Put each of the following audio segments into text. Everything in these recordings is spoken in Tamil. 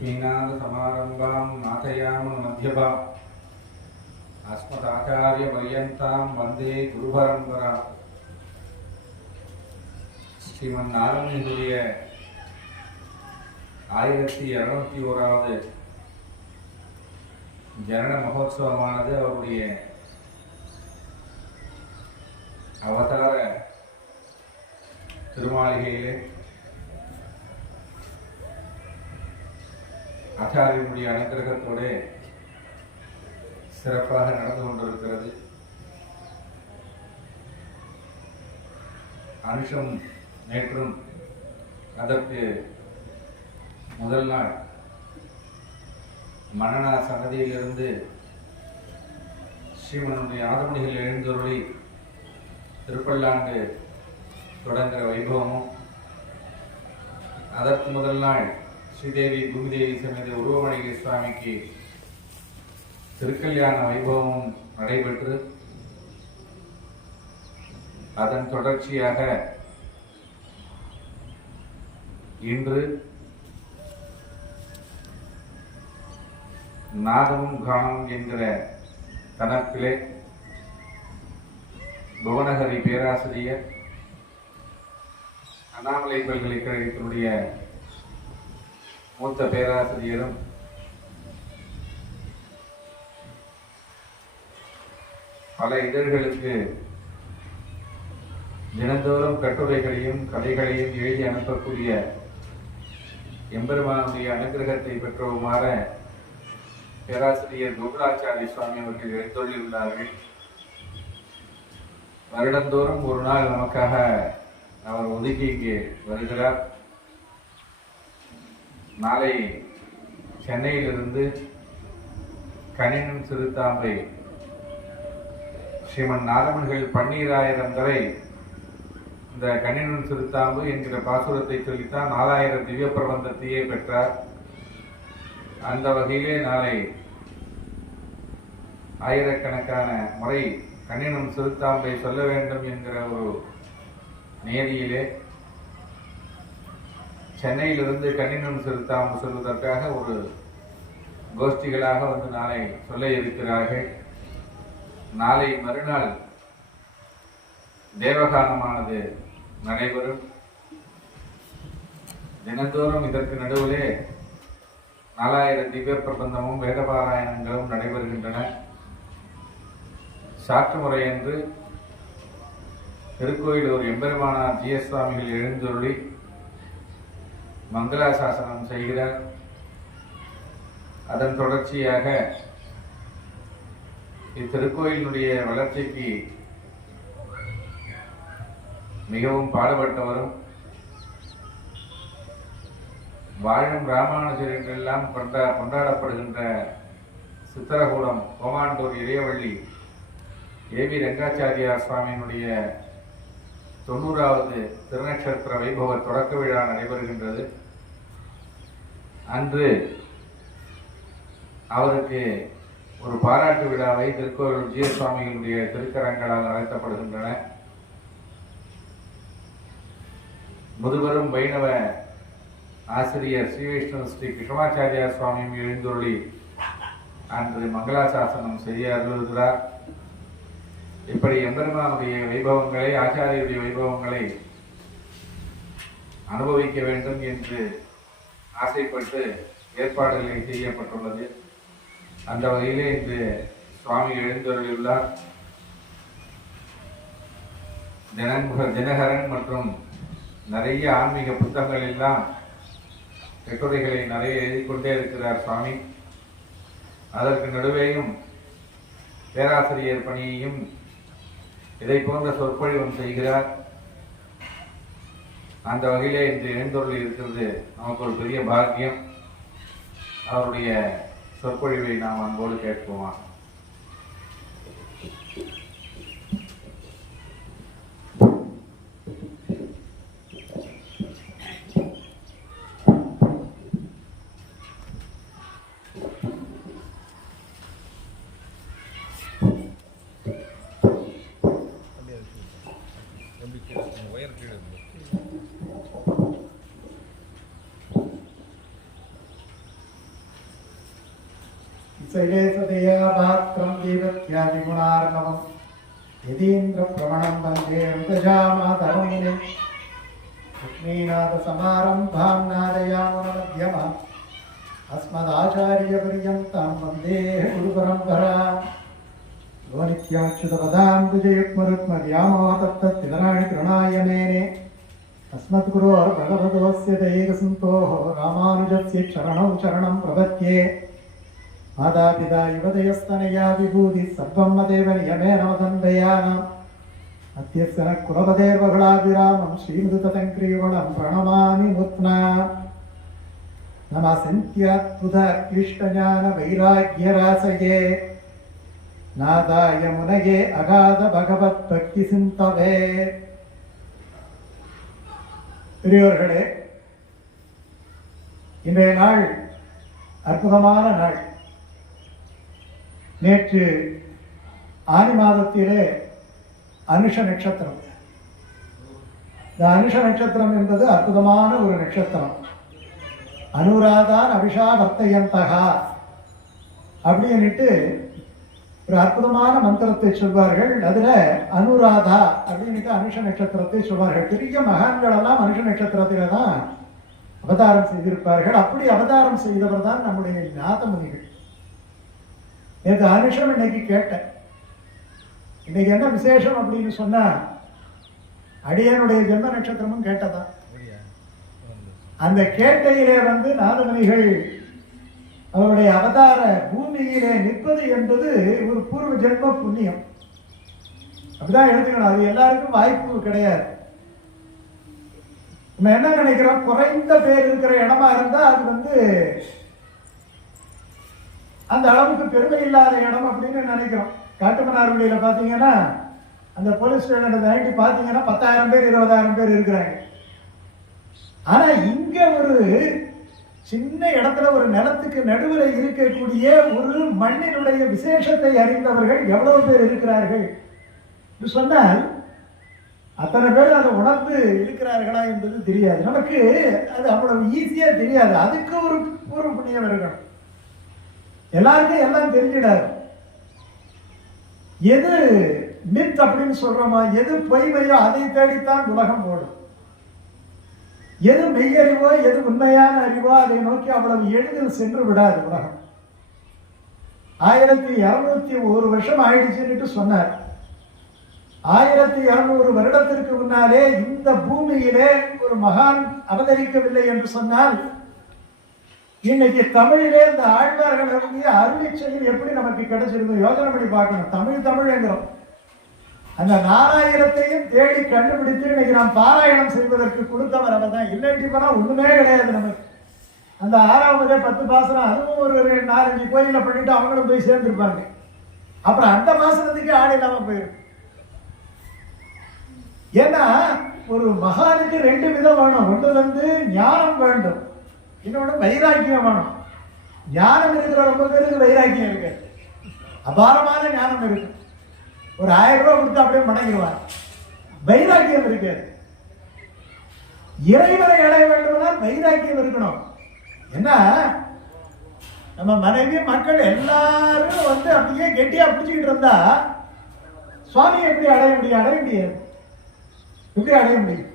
लक्ष्मीनाथसमारम्भां नाथयामनमध्यमाम् अस्मदाचार्यपर्यन्तां वन्दे गुरुपरम्परा ஸ்ரீமன் நாராயணனுடைய 1201வது ஜனன மகோத்சவமானது அவருடைய அவதார திருமாளிகையிலே ஆச்சாரியனுடைய அனுகிரகத்தோடு சிறப்பாக நடந்து கொண்டிருக்கிறது. அனுஷம் நேற்றும் அதற்கு முதல் நாள் மன்னனா சன்னதியிலிருந்து ஸ்ரீமனுடைய ஆதமணிகள் எழுந்தொருளி திருப்பல்லாண்டு தொடங்குகிற வைபவமும், அதற்கு முதல் நாள் ஸ்ரீதேவி பூமிதேவி சமேத உருவமணிகை சுவாமிக்கு திருக்கல்யாண வைபவமும் நடைபெற்று, அதன் தொடர்ச்சியாக இன்று நாதமும் காணம் என்கிற தனத்திலே புவனகிரி பேராசிரியர், அண்ணாமலை பல்கலைக்கழகத்தினுடைய மூத்த பேராசிரியரும் பல இதழ்களுக்கு தினந்தோறும் கட்டுரைகளையும் கதைகளையும் எழுதி அனுப்பக்கூடிய எம்பெருமானுடைய அனுகிரகத்தை பெற்றவுமாற பேராசிரியர் கோகுலாச்சாரிய சுவாமி அவர்கள் எழுந்தொள்ளியுள்ளார்கள். வருடந்தோறும் ஒரு நாள் நமக்காக அவர் ஒதுக்கி இங்கே வருகிறார். நாளை சென்னையிலிருந்து கணினன் சிறுத்தாம்பை ஸ்ரீமன் நாதமன்கள் 12,000 வரை இந்த கணினன் சிறுத்தாம்பு என்கிற பாசுரத்தை சொல்லித்தான் 4000 திவ்ய பிரபந்தத்தையே பெற்றார். அந்த வகையிலே நாளை ஆயிரக்கணக்கான முறை கணினன் சிறுத்தாம்பை சொல்ல வேண்டும் என்கிற ஒரு நியதியிலே சென்னையிலிருந்து கணினன் சிறுத்தாம்பு சொல்வதற்காக ஒரு கோஷ்டிகளாக வந்து நாளை சொல்ல இருக்கிறார்கள். நாளை மறுநாள் தேவகானமானது நடைபெறும். தினந்தோறும் இதற்கு நடுவிலே 4000 திவ்ய பிரபந்தமும் வேதபாராயணங்களும் நடைபெறுகின்றன. சாற்று முறையன்று திருக்கோயிலூர் எம்பெருமானார் ஜி.எஸ். சுவாமிகள் எழுந்தருளி மங்களாசாசனம் செய்கிறார். அதன் தொடர்ச்சியாக இத்திருக்கோயிலுடைய வளர்ச்சிக்கு மிகவும் பாடுபட்டவரும் வாழும் ராமானுஜர் என்றெல்லாம் கொண்டாடப்படுகின்ற சித்திரகூடம் கோமாண்டூர் இறையவள்ளி ஏ.வி. ரங்காச்சாரியார் சுவாமியினுடைய 90வது திருநட்சத்திர வைபவ தொடக்க விழா நடைபெறுகின்றது. அன்று அவருக்கு ஒரு பாராட்டு விழாவை திருக்கோயில் ஜி.எஸ். சுவாமிகளுடைய திருக்கரங்களால் நடத்தப்படுகின்றன. முதுபெரும் வைணவ ஆசிரியர் ஸ்ரீ வைஷ்ணவ ஸ்ரீ கிருஷ்ணமாச்சாரியார் சுவாமியும் எழுந்தொருளி அன்று மங்களாசாசனம் செய்ய அருள்கிறார். இப்படி எம்பெருமானுடைய வைபவங்களை, ஆச்சாரியருடைய வைபவங்களை அனுபவிக்க வேண்டும் என்று ஆசைப்பட்டு ஏற்பாடுகளை செய்யப்பட்டுள்ளது. அந்த வகையிலே இன்று சுவாமி எழுந்தருளியுள்ளார். தினகரன் மற்றும் நிறைய ஆன்மீக புத்தகங்கள் எல்லாம் கட்டுரைகளை நிறைய எழுதி கொண்டே இருக்கிறார் சுவாமி. அதற்கு நடுவேயும் பேராசிரியர் பணியையும் இதை போன்ற சொற்பொழிவும் செய்கிறார். அந்த வகையிலே இன்று எழுந்தொருள் இருக்கிறது நமக்கு ஒரு பெரிய பாக்கியம். அவருடைய சொற்பொழிவை நாம் அன்போடு கேட்போமா? शैलेशदया पात्रं देवत्यादिगुणार्णवम् यतीन्द्रप्रवणं वन्दे ऋतजामातरमुनिम् लक्ष्मीनाथसमारम्भां नादयामुनमध्यमाम् अस्मदाचार्यपर्यन्तां वन्दे गुरुपरम्पराम् यो नित्याच्युतपदाम्बुजयुग्मरुक्मव्यामोहतत्तद्वितराणि तृणाय मेने अस्मद्गुरोर्भगवतोऽस्य दैकसन्तोः रामानुजस्य चरणौ शरणं प्रपद्ये मातापिता युवतयस्तनया विभूतिः सर्वं मदेव नियमेन वदन्तयानाम् अद्यस्य नः कुलपतेर्वकुलाभिरामं श्रीमृततङ्क्रीवणं प्रणमामि मुत्ना नमः सन्त्याद्भुतक्लिष्टज्ञानवैराग्यरासये नादाय मुनये अगाध भगवद्भक्तिसिन्तवे பெரியோர்களே, இன்றைய நாள் அற்புதமான நாள். நேற்று ஆனி மாதத்திலே அனுஷ நட்சத்திரம். இந்த அனுஷ நட்சத்திரம் என்பது அற்புதமான ஒரு நட்சத்திரம். அனுராதான் அபிஷா வர்த்தயந்தகா அப்படின்னுட்டு ஒரு அற்புதமான மந்திரத்தை சொல்வார்கள். அதுல அனுராதா அப்படின்னுட்டு அனுஷ நட்சத்திரத்தை சொல்வார்கள். பெரிய மகான்கள் எல்லாம் அனுஷ நட்சத்திரத்தில தான் அவதாரம் செய்திருப்பார்கள். அப்படி அவதாரம் செய்தவர் தான் நம்முடைய நாதமுனிகள். நேற்று அனுஷம் இன்னைக்கு கேட்டேன். இன்னைக்கு என்ன விசேஷம் அப்படின்னு சொன்னா, அடியனுடைய ஜென்ம நட்சத்திரமும் கேட்டதான். அந்த கேட்டையிலே நாதமுனிகள் அவருடைய அவதார பூமியிலே நிற்பது என்பது ஒரு பூர்வ ஜென்ம புண்ணியம். அப்படிதான் எடுத்துக்கணும். அது எல்லாருக்கும் வாய்ப்பு கிடையாது. நம்ம என்ன நினைக்கிறோம், குறைந்த பேர் இருக்கிற இடமா இருந்தா அது அந்த அளவுக்கு பெருமை இல்லாத இடம் அப்படின்னு நினைக்கிறோம். காட்டுமன்னார்குடியில பாத்தீங்கன்னா அந்த போலீஸ் ஸ்டேஷன் தாண்டி பாத்தீங்கன்னா 10,000 பேர் 20,000 பேர் இருக்கிறாங்க. ஆனா இங்க ஒரு சின்ன இடத்துல ஒரு நிலத்துக்கு நடுவில் இருக்கக்கூடிய ஒரு மண்ணினுடைய விசேஷத்தை அறிந்தவர்கள் எவ்வளவு பேர் இருக்கிறார்கள் சொன்னால் அத்தனை பேர் அதை உணர்ந்து இருக்கிறார்களா என்பது தெரியாது. நமக்கு அது அவ்வளவு ஈஸியா தெரியாது. அதுக்கு ஒரு பூர்வ புண்ணியம் இருக்கணும். எல்லாருக்கும் எல்லாம் தெரிஞ்சிடாது. எது மித் அப்படின்னு சொல்றோமா, எது பொய்மையோ அதை தேடித்தான் உலகம் போடும். எது மெய்யறிவோ எது உண்மையான அறிவோ அதை நோக்கி அவ்வளவு எளிதில் சென்று விடாது உலகம். 1201 வருஷம் ஆயிடுச்சுன்னு சொன்னார். 1200 வருடத்திற்கு முன்னாலே இந்த பூமியிலே ஒரு மகான் அவதரிக்கவில்லை என்று சொன்னால், இன்னைக்கு தமிழிலே இந்த ஆழ்வார்களுடைய அருளிச்செயல் எப்படி நமக்கு கிடைச்சிருக்கும் யோசனை பண்ணி பார்க்கணும். தமிழ் என்கிறோம். அந்த 4000ஐயும் தேடி கண்டுபிடித்து இன்னைக்கு நாம் பாராயணம் செய்வதற்கு கொடுத்தவர் அவர் தான். இல்லைன்னு போனா ஒண்ணுமே கிடையாது நமக்கு. அந்த 6வது 10 பாசனம் அதுவும் ஒரு 4-5 கோயில பண்ணிட்டு அவங்களும் போய் சேர்ந்துருப்பாங்க. அப்புறம் அந்த பாசனத்துக்கு ஆடு இல்லாம போயிருக்கு. ஏன்னா ஒரு மகானுக்கு 2 விதம் வேணும். ஒன்று ஞானம் வேண்டும், இன்னொன்று வைராக்கியம் வேணும். ஞானம் இருக்கிற ரொம்ப பேருக்கு வைராக்கியம் இருக்கு. அபாரமான ஞானம் இருக்கு. ஒரு 1000 ரூபாய் கொடுத்து அப்படியே மடங்கிடுவார். வைராக்கியம் இருக்காது. இறைவனை அடைய வேண்டும்னால் வைராக்கியம் இருக்கணும். என்ன நம்ம மனைவி மக்கள் எல்லாரும் அப்படியே கெட்டியா பிடிச்சுக்கிட்டு இருந்தா சுவாமி எப்படி அடைய முடியும்? எப்படி அடைய முடியும்?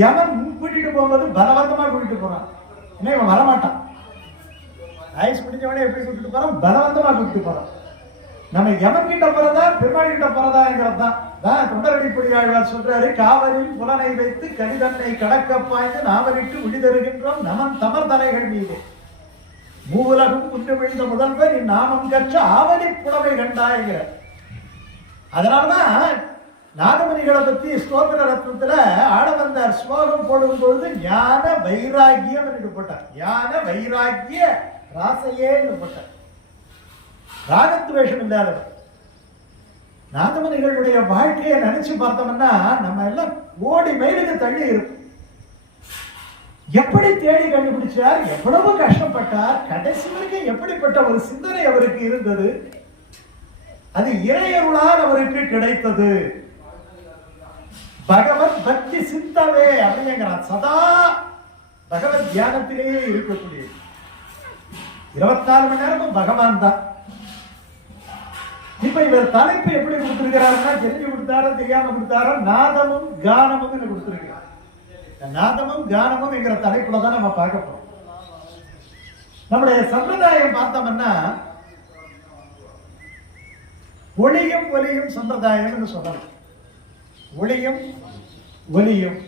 யமன் கூட்டிட்டு போகும்போது பலவந்தமா கூட்டிட்டு போறான். ஏன்னா இவன் வரமாட்டான். ஆயுஷ் முடிஞ்சவனே எப்படி கூட்டிட்டு போறான்? பலவந்தமா கூட்டிட்டு போறான். நம்ம யமன் கிட்ட போறதா பெருமாள் கிட்ட போறதாங்கிறது தான் தொண்டரடிப்படி ஆழ்வார் சொல்றாரு. காவலில் புலனை வைத்து கலிதன்னை கடக்க பாய்ந்து நாவலிட்டு விழிதருகின்றோம் நமன் தமர் தலைகள் மீது மூவுலகம் குன்று விழுந்த முதல்வர் இந்நாமம் கற்ற ஆவலி புலமை கண்டாய்கிற. அதனாலதான் நாதமுனிகளை பத்தி ஸ்தோத்திர ரத்னத்துல ஆடவந்தார் ஸ்லோகம் போடும் பொழுது ஞான வைராக்கியம் என்று போட்டார். ஞான வைராக்கிய ராசையே என்று போட்டார். ராகத்வேஷம் இல்லாதவர். நாதமுனிகளுடைய வாழ்க்கையை நினைச்சு பார்த்தோம்னா நம்ம எல்லாம் ஓடி மைலுக்கு தள்ளி இருக்கும். எப்படி தேடி கண்டுபிடிச்சார், எவ்வளவு கஷ்டப்பட்டார், கடைசி வரைக்கும் எப்படிப்பட்ட ஒரு சிந்தனை அவருக்கு இருந்தது, அது இறையருளால் அவருக்கு கிடைத்தது. பகவத் பக்தி சிந்தவே அப்படிங்கிறார். சதா பகவத் தியானத்திலேயே இருக்கக்கூடிய 24 மணி நேரமும் பகவான் தான். இப்ப இவர் தலைப்பு எப்படி கொடுத்திருக்கிறாருன்னா, தெரிஞ்சு கொடுத்தாரோ தெரியாம கொடுத்தாரோ, நாதமும் கானமும் கொடுத்திருக்கிறார். நாதமும் கானமும் என்கிற தலைப்புல தான் நம்ம பார்க்க போறோம். நம்முடைய சம்பிரதாயம் பார்த்தோம்னா ஒளியும் ஒலியும் சம்பிரதாயம் சொல்லலாம். ஒளியும் ஒலியும்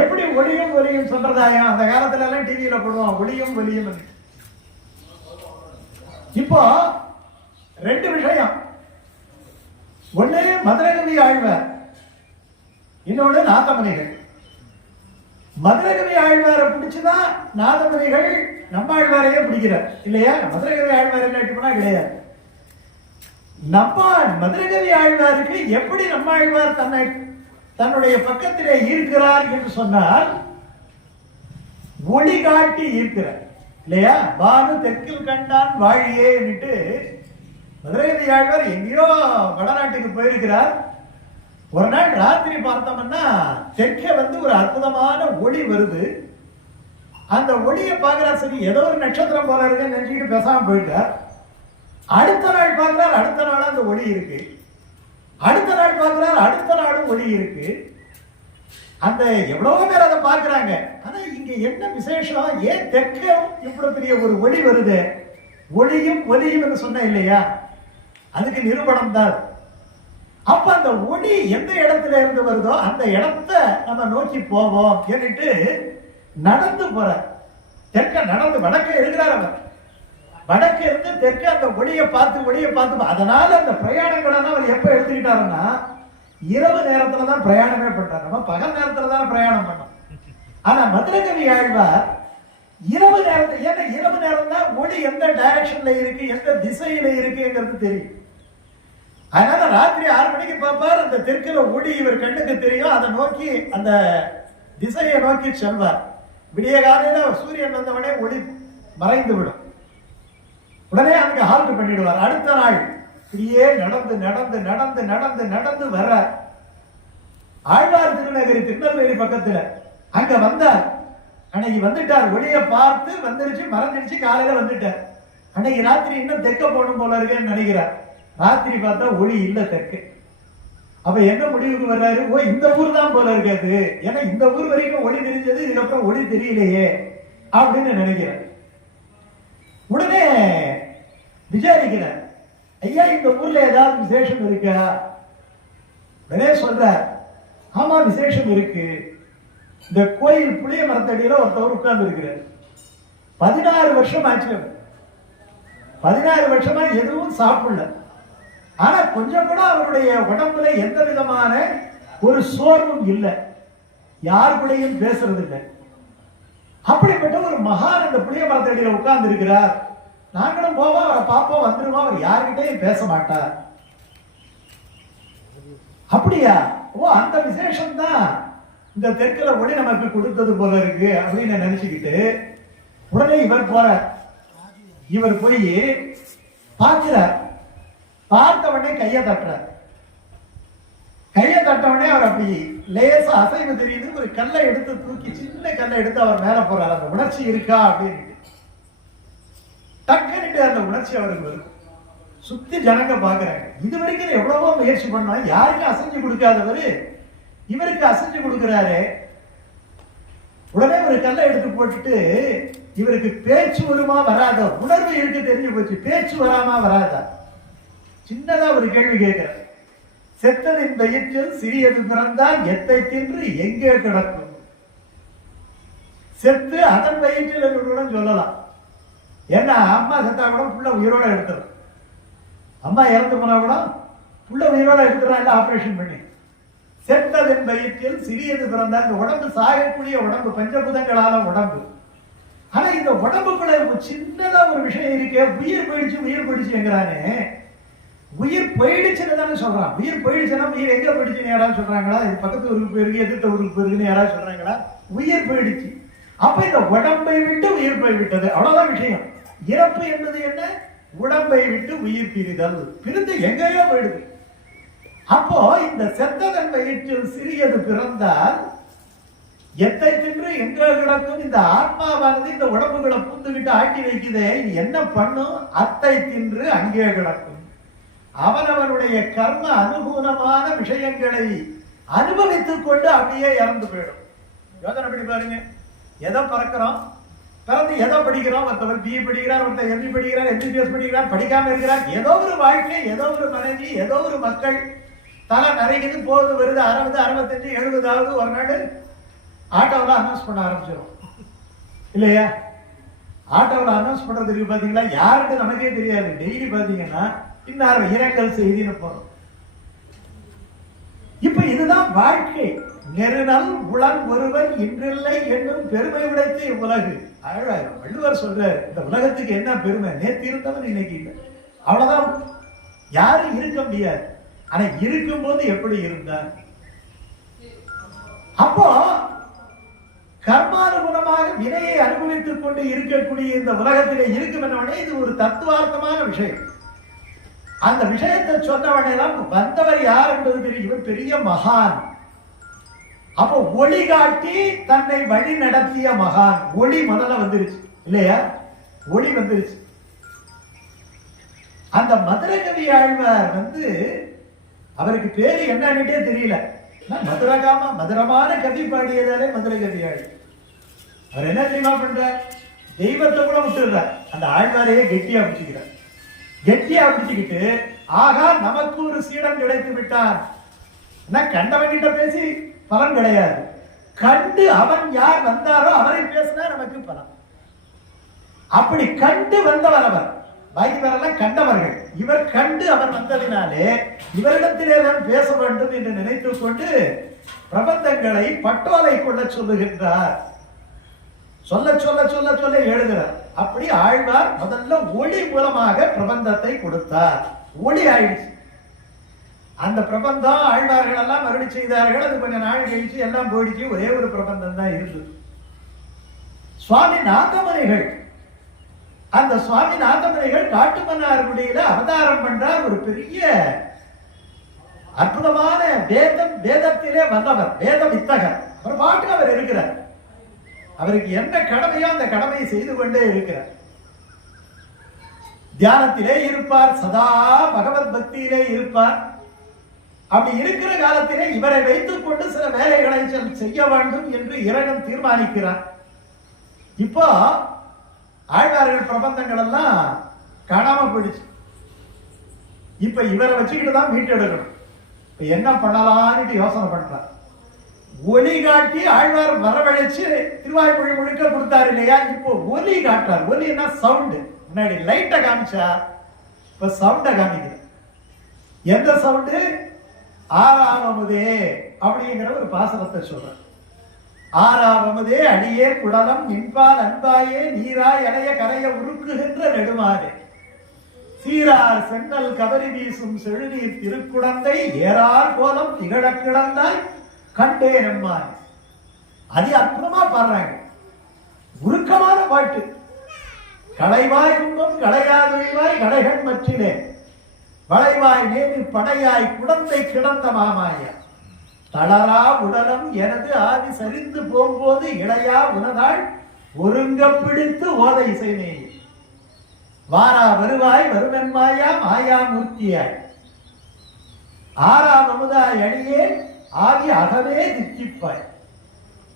எப்படி ஒளியும் ஒலியும் சம்பிரதாயம்? அந்த காலத்துல எல்லாம் டிவியில போடுவோம் ஒளியும் ஒலியும். இப்போ 2 விஷயம். ஒண்ணு மதுரகவி ஆழ்வார், இன்னொன்னு நாதமுனிகள். மதுரகவி ஆழ்வாரை பிடிச்சுதான் நாதமுனிகள் நம்மாழ்வாரையே பிடிக்கிறார் இல்லையா? மதுரகவி ஆழ்வார் இல்லாட்டினா கிடையாது. மதுரகவி ஆழ்வாருக்கு எப்படி நம்மாழ்வார் தன்னுடைய பக்கத்திலே ஈர்க்கிறார் என்று சொன்னால், ஒளி காட்டி ஈர்க்கிறார் இல்லையா? பானு தெற்கில் கண்டான் வாழியே என்று மதுரகவி ஆழ்வார் எங்கேயோ வடநாட்டுக்கு போயிருக்கிறார். ஒரு நாள் ராத்திரி பார்த்தோம்னா தெற்கே ஒரு அற்புதமான ஒளி வருது. அந்த ஒளியை பார்க்கிறார். சரி, ஏதோ ஒரு நட்சத்திரம் போல இருக்குன்னு நினைச்சுக்கிட்டு பேசாம போயிட்டார். அடுத்த நாள் பார்க்கிறார், அடுத்த நாள் அந்த ஒளி இருக்கு. அடுத்த நாள் பார்க்கிறார், அடுத்த நாளும் ஒளி இருக்கு. அந்த எவ்வளவோ பேர் அதை பார்க்கிறாங்க. ஆனா இங்க என்ன விசேஷம்? ஏன் தெற்கும் இவ்வளவு பெரிய ஒரு ஒளி வருது? ஒளியும் ஒலியும் என்று சொன்ன இல்லையா? அதுக்கு நிரூபணம் தான். அப்ப அந்த ஒளி எந்த இடத்துல இருந்து வருதோ அந்த இடத்த நம்ம நோக்கி போவோம் என்னட்டு நடந்து போற. தெற்க நடந்து வடக்க இருக்கிறார் அவர். வடக்கு இருந்து தெற்க அந்த ஒளியை பார்த்து அதனால அந்த பிரயாணங்களை அவர் எப்ப எடுத்துக்கிட்டாருன்னா, இரவு நேரத்துல தான் பிரயாணமே பண்றாரு. நம்ம பகல் நேரத்துல தான் பிரயாணம் பண்ணோம். ஆனா மதுரகவி ஆழ்வார் இரவு நேரத்துல, ஏன்னா இரவு நேரம் தான் ஒளி எந்த டைரக்ஷன்ல இருக்கு, எந்த திசையில இருக்குங்கிறது தெரியும். அதனால ராத்திரி 6 மணிக்கு பார்ப்பார். அந்த தெற்குல ஒளி இவர் கண்ணுக்கு தெரியும். அதை நோக்கி அந்த திசையை நோக்கி செல்வார். விடிய காலையில சூரியன் வந்தவனே ஒளி மறைந்து விடும். உடனே அங்க ஹால்ட் பண்ணிடுவார். அடுத்த நாள் இப்படியே நடந்து நடந்து நடந்து நடந்து நடந்து வர ஆழ்வார் திருநகரி திருநெல்வேலி பக்கத்துல அங்க வந்தார். அன்னைக்கு வந்துட்டார். ஒளியை பார்த்து வந்துருச்சு, மறைஞ்சிருச்சு. காலையில வந்துட்டார். அன்னைக்கு ராத்திரி இன்னும் தெற்க போகணும் போல இருக்குன்னு நினைக்கிறார். ராத்திரி பார்த்தா ஒளி இல்ல தெற்கு. அப்ப என்ன முடிவுக்கு வர்றாரு? ஓ, இந்த ஊர் தான் போல இருக்காது. ஏன்னா இந்த ஊர் வரைக்கும் ஒளி தெரிஞ்சது, இதுக்கப்புறம் ஒளி தெரியலையே அப்படின்னு நினைக்கிறார். உடனே விசாரிக்கிறார், ஐயா இந்த ஊர்ல ஏதாவது விசேஷம் இருக்கா? உடனே சொல்றார், ஆமா விசேஷம் இருக்கு. இந்த கோயில் புளிய மரத்தடியில ஒருத்தவர் உட்கார்ந்து இருக்கிறார். 16 வருஷம் ஆச்சு. 16 வருஷமா எதுவும் சாப்பிடல. ஆனா கொஞ்சம் கூட அவருடைய உடம்புல எந்த விதமான ஒரு சோர்வும் இல்லை. யார் கூடயும் பேசுறது இல்லை. அப்படிப்பட்ட ஒரு மகான் அந்த புளிய மரத்தடியில உட்கார்ந்து இருக்கிறார். நாங்களும் போவோம், அவரை பார்ப்போம், வந்துருவோம். அவர் யார்கிட்டையும் பேச மாட்டார். அப்படியா? ஓ, அந்த விசேஷம் தான் இந்த தெற்குல ஒளி நமக்கு கொடுத்தது போல இருக்கு அப்படின்னு நினைச்சுக்கிட்டு உடனே இவர் போறார். இவர் போய் பார்க்கிறார். பார்த்த உடனே கையை தட்டுறார். கையை தட்ட உடனே அவர் அப்படி லேசா அசைவு தெரியுது. ஒரு கல்லை எடுத்து தூக்கி, சின்ன கல்லை எடுத்து அவர் மேல போறார். அந்த உணர்ச்சி இருக்கா அப்படின்னு டக்குன்னு அந்த உணர்ச்சி அவருக்கு வரும். சுத்தி ஜனங்க பாக்குறாங்க. இது வரைக்கும் எவ்வளவோ முயற்சி பண்ணா யாருக்கும் அசைஞ்சு கொடுக்காதவரு இவருக்கு அசைஞ்சு கொடுக்கிறாரு. உடனே ஒரு கல்லை எடுத்து போட்டுட்டு, இவருக்கு பேச்சு வருமா வராத, உணர்வு இருக்கு தெரிஞ்சு போச்சு, பேச்சு வராமா வராதா, சின்னதா ஒரு கேள்வி கேட்கிறார். செத்ததின் வயிற்றில் சிறியது பிறந்தால் எத்தை தின்று எங்கே கிடக்கும்? செத்து அதன் வயிற்றில் என்று கூட சொல்லலாம். ஏன்னா அம்மா செத்தா கூட புள்ள உயிரோட எடுத்துடும். அம்மா இறந்து போனா கூட புள்ள உயிரோட எடுத்துறாங்க ஆபரேஷன் பண்ணி. செத்ததின் வயிற்றில் சிறியது பிறந்தால், இந்த உடம்பு சாகக்கூடிய உடம்பு, பஞ்சபூதங்களால உடம்பு. ஆனா இந்த உடம்புக்குள்ள சின்னதா ஒரு விஷயம் இருக்கு. உயிர் போயிடுச்சுங்கிறானே. உயிர் போயிடுச்சுன்னு தானே சொல்றான். உயிர் போயிடுச்சுன்னா உயிர் எங்க போயிடுச்சுன்னு யாராவது சொல்றாங்களா? இது பக்கத்து ஊருக்கு போயிருக்கு, எதிர்த்த ஊருக்கு போயிருக்குன்னு யாராவது சொல்றாங்களா? உயிர் போயிடுச்சு. அப்ப இந்த உடம்பை விட்டு உயிர் போய்விட்டது, அவ்வளவுதான் விஷயம். இறப்பு என்பது என்ன? உடம்பை விட்டு உயிர் பிரிதல். பிரிந்து எங்கேயோ போயிடுது. அப்போ இந்த செத்ததன் வயிற்றில் சிறியது பிறந்தால் எத்தை தின்று எங்க கிடக்கும் இந்த ஆத்மாவானது இந்த உடம்புகளை பூந்துகிட்டு ஆட்டி வைக்குதே, இது என்ன பண்ணும்? அத்தை தின்று அங்கே கிடக்கும். அவனவனுடைய கர்ம அனுகூலமான விஷயங்களை அனுபவித்துக் கொண்டு அப்படியே இறந்து போயிடும். யோசனை பண்ணி பாருங்க. எதை பறக்கிறோம், பிறந்து எதை படிக்கிறோம்? ஒருத்தவர் பிஏ படிக்கிறார், ஒருத்தர் எம்இ படிக்கிறார், எம்பிபிஎஸ் படிக்கிறார், படிக்காம இருக்கிறார். ஏதோ ஒரு வாழ்க்கை, ஏதோ ஒரு மனைவி, ஏதோ ஒரு மக்கள், தலை நிறைய போகுது வருது. 60, 65, 70வது ஒரு நாள் ஆட்டோவில் அனௌன்ஸ் பண்ண ஆரம்பிச்சிடும் இல்லையா? ஆட்டோவில் அனௌன்ஸ் பண்றதுக்கு பாத்தீங்களா, யாருக்கு நமக்கே தெரியாது. டெய்லி பாத்தீங்கன்னா இன்னார் இரங்கல் செய்தின்னு போறோம். இப்ப இதுதான் வாழ்க்கை. நெருநல் உளன் ஒருவன் இன்றில்லை என்னும் பெருமை உடைத்து இவ்வுலகு. வள்ளுவர் சொல்றாரு, இந்த உலகத்துக்கு என்ன பெருமை? நேற்று இருந்தவன் இன்னைக்கு இல்லை, அவ்வளவுதான். யாரும் இருக்க முடியாது. ஆனா இருக்கும்போது எப்படி இருந்தார்? அப்போ கர்மானுகுணமாக வினையை அனுபவித்துக் கொண்டு இருக்கக்கூடிய இந்த உலகத்திலே இருக்கும் என்னவனே இது ஒரு தத்துவார்த்தமான விஷயம். அந்த விஷயத்தை சொன்னவனே தான் வந்தவர் யார் என்பது தெரியும். இவர் பெரிய மகான். அப்போ ஒளி காட்டி தன்னை வழி நடத்திய மகான். ஒளி முதல்ல வந்துருச்சு இல்லையா? ஒளி வந்துருச்சு. அந்த மதுரகவி ஆழ்வார் அவருக்கு பேரு என்னன்னுட்டே தெரியல. மதுரமான கவி பாடியதாலே மதுரகவி ஆழ்வார். அவர் என்ன தெரியுமா பண்றார்? தெய்வத்தை கூட விட்டுறார், அந்த ஆழ்வாரையே கெட்டியா பிடிச்சுக்கிறார். கெட்டியா பிடிச்சுக்கிட்டு ஆகா நமக்கு ஒரு சீடன் கிடைத்து விட்டான். கண்டவன்கிட்ட பேசி பலன் கிடையாது. கண்டு அவன் யார் வந்தாரோ அவரை பேசினா நமக்கு பலன். அப்படி கண்டு வந்தவர் அவர். பாக்கி வரலாம் கண்டவர்கள். இவர் கண்டு அவர் வந்ததினாலே இவரிடத்திலே தான் பேச வேண்டும் என்று நினைத்துக் கொண்டு பிரபந்தங்களை பட்டோலை கொள்ள சொல்லுகின்றார். சொல்ல சொல்ல சொல்ல சொல்ல எழுதுகிறார். அப்படி ஆழ்வார் முதல்ல ஒளி மூலமாக பிரபந்தத்தை கொடுத்தார். ஒளி ஆயிடுச்சு. அந்த பிரபந்தம் ஆழ்வார்கள் எல்லாம் மறுபடி செய்தார்கள். அது கொஞ்சம் நாள் கழிச்சு எல்லாம் போயிடுச்சு. ஒரே ஒரு பிரபந்தம் தான் இருந்தது. சுவாமி நாதமுனிகள், அந்த சுவாமி நாதமுனிகள் காட்டுமன்னார்குடியில அவதாரம் பண்றார். ஒரு பெரிய அற்புதமான வேதத்திலே வந்தவர், வேத வித்தகர். அவர் பாட்டுக்கு அவர் இருக்கிறார். அவருக்கு என்ன கடமையோ அந்த கடமையை செய்து கொண்டே இருக்கிறார். தியானத்திலே இருப்பார், சதா பகவத் பக்தியிலே இருப்பார். அப்படி இருக்கிற காலத்திலே இவரை வைத்துக் கொண்டு சில வேலைகளை செய்ய வேண்டும் என்று இறைவன் தீர்மானிக்கிறார். இப்போ ஆழ்வார்கள் பிரபந்தங்கள் எல்லாம் காணாம போயிடுச்சு. இப்ப இவரை வச்சுக்கிட்டு தான் மீட்டெடுக்கணும். இப்ப என்ன பண்ணலாம்னு யோசனை பண்றார். ஒலி காட்டி ஆழ்வார் வரவழைச்சு திருவாய்மொழி முழுக்க கொடுத்தாரு இல்லையா? இப்போ ஒலி காட்டுறார். ஒலின்னா சவுண்டு. முன்னாடி லைட்டை காமிச்சா இப்ப சவுண்ட காமிக்கிற. எந்த சவுண்டு? ஆறாவமுதே அப்படிங்கிற ஒரு பாசனத்தை சொல்ற. ஆறாவமுதே அடியே குடலம் நின்பால் அன்பாயே நீராய் அணைய கரைய உருக்குகின்ற நெடுமாறே சீரார் சென்னல் கவரி வீசும் செழுநீர் திருக்குடந்தை ஏறார் கோலம் திகழ கிடந்தாய் கண்டே நம்மாய். அது அற்புதமா பாடுறாங்க. உருக்கமான பாட்டு. களைவாய் துன்பம் களையாதுவாய் கடைகள் மற்றிலே வளைவாய் நேமி படையாய் குடந்தை கிடந்த மாமாயா தளரா உடலம் எனது ஆவி சரிந்து போகும்போது இளையா உனதாள் ஒருங்க பிடித்து ஓதை செய்தே வாரா வருவாய் வருமென்மாயா மாயா மூர்த்தியாய் ஆறாம் அமுதாய் அடியே ஆவி அகவே தித்திப்பாய்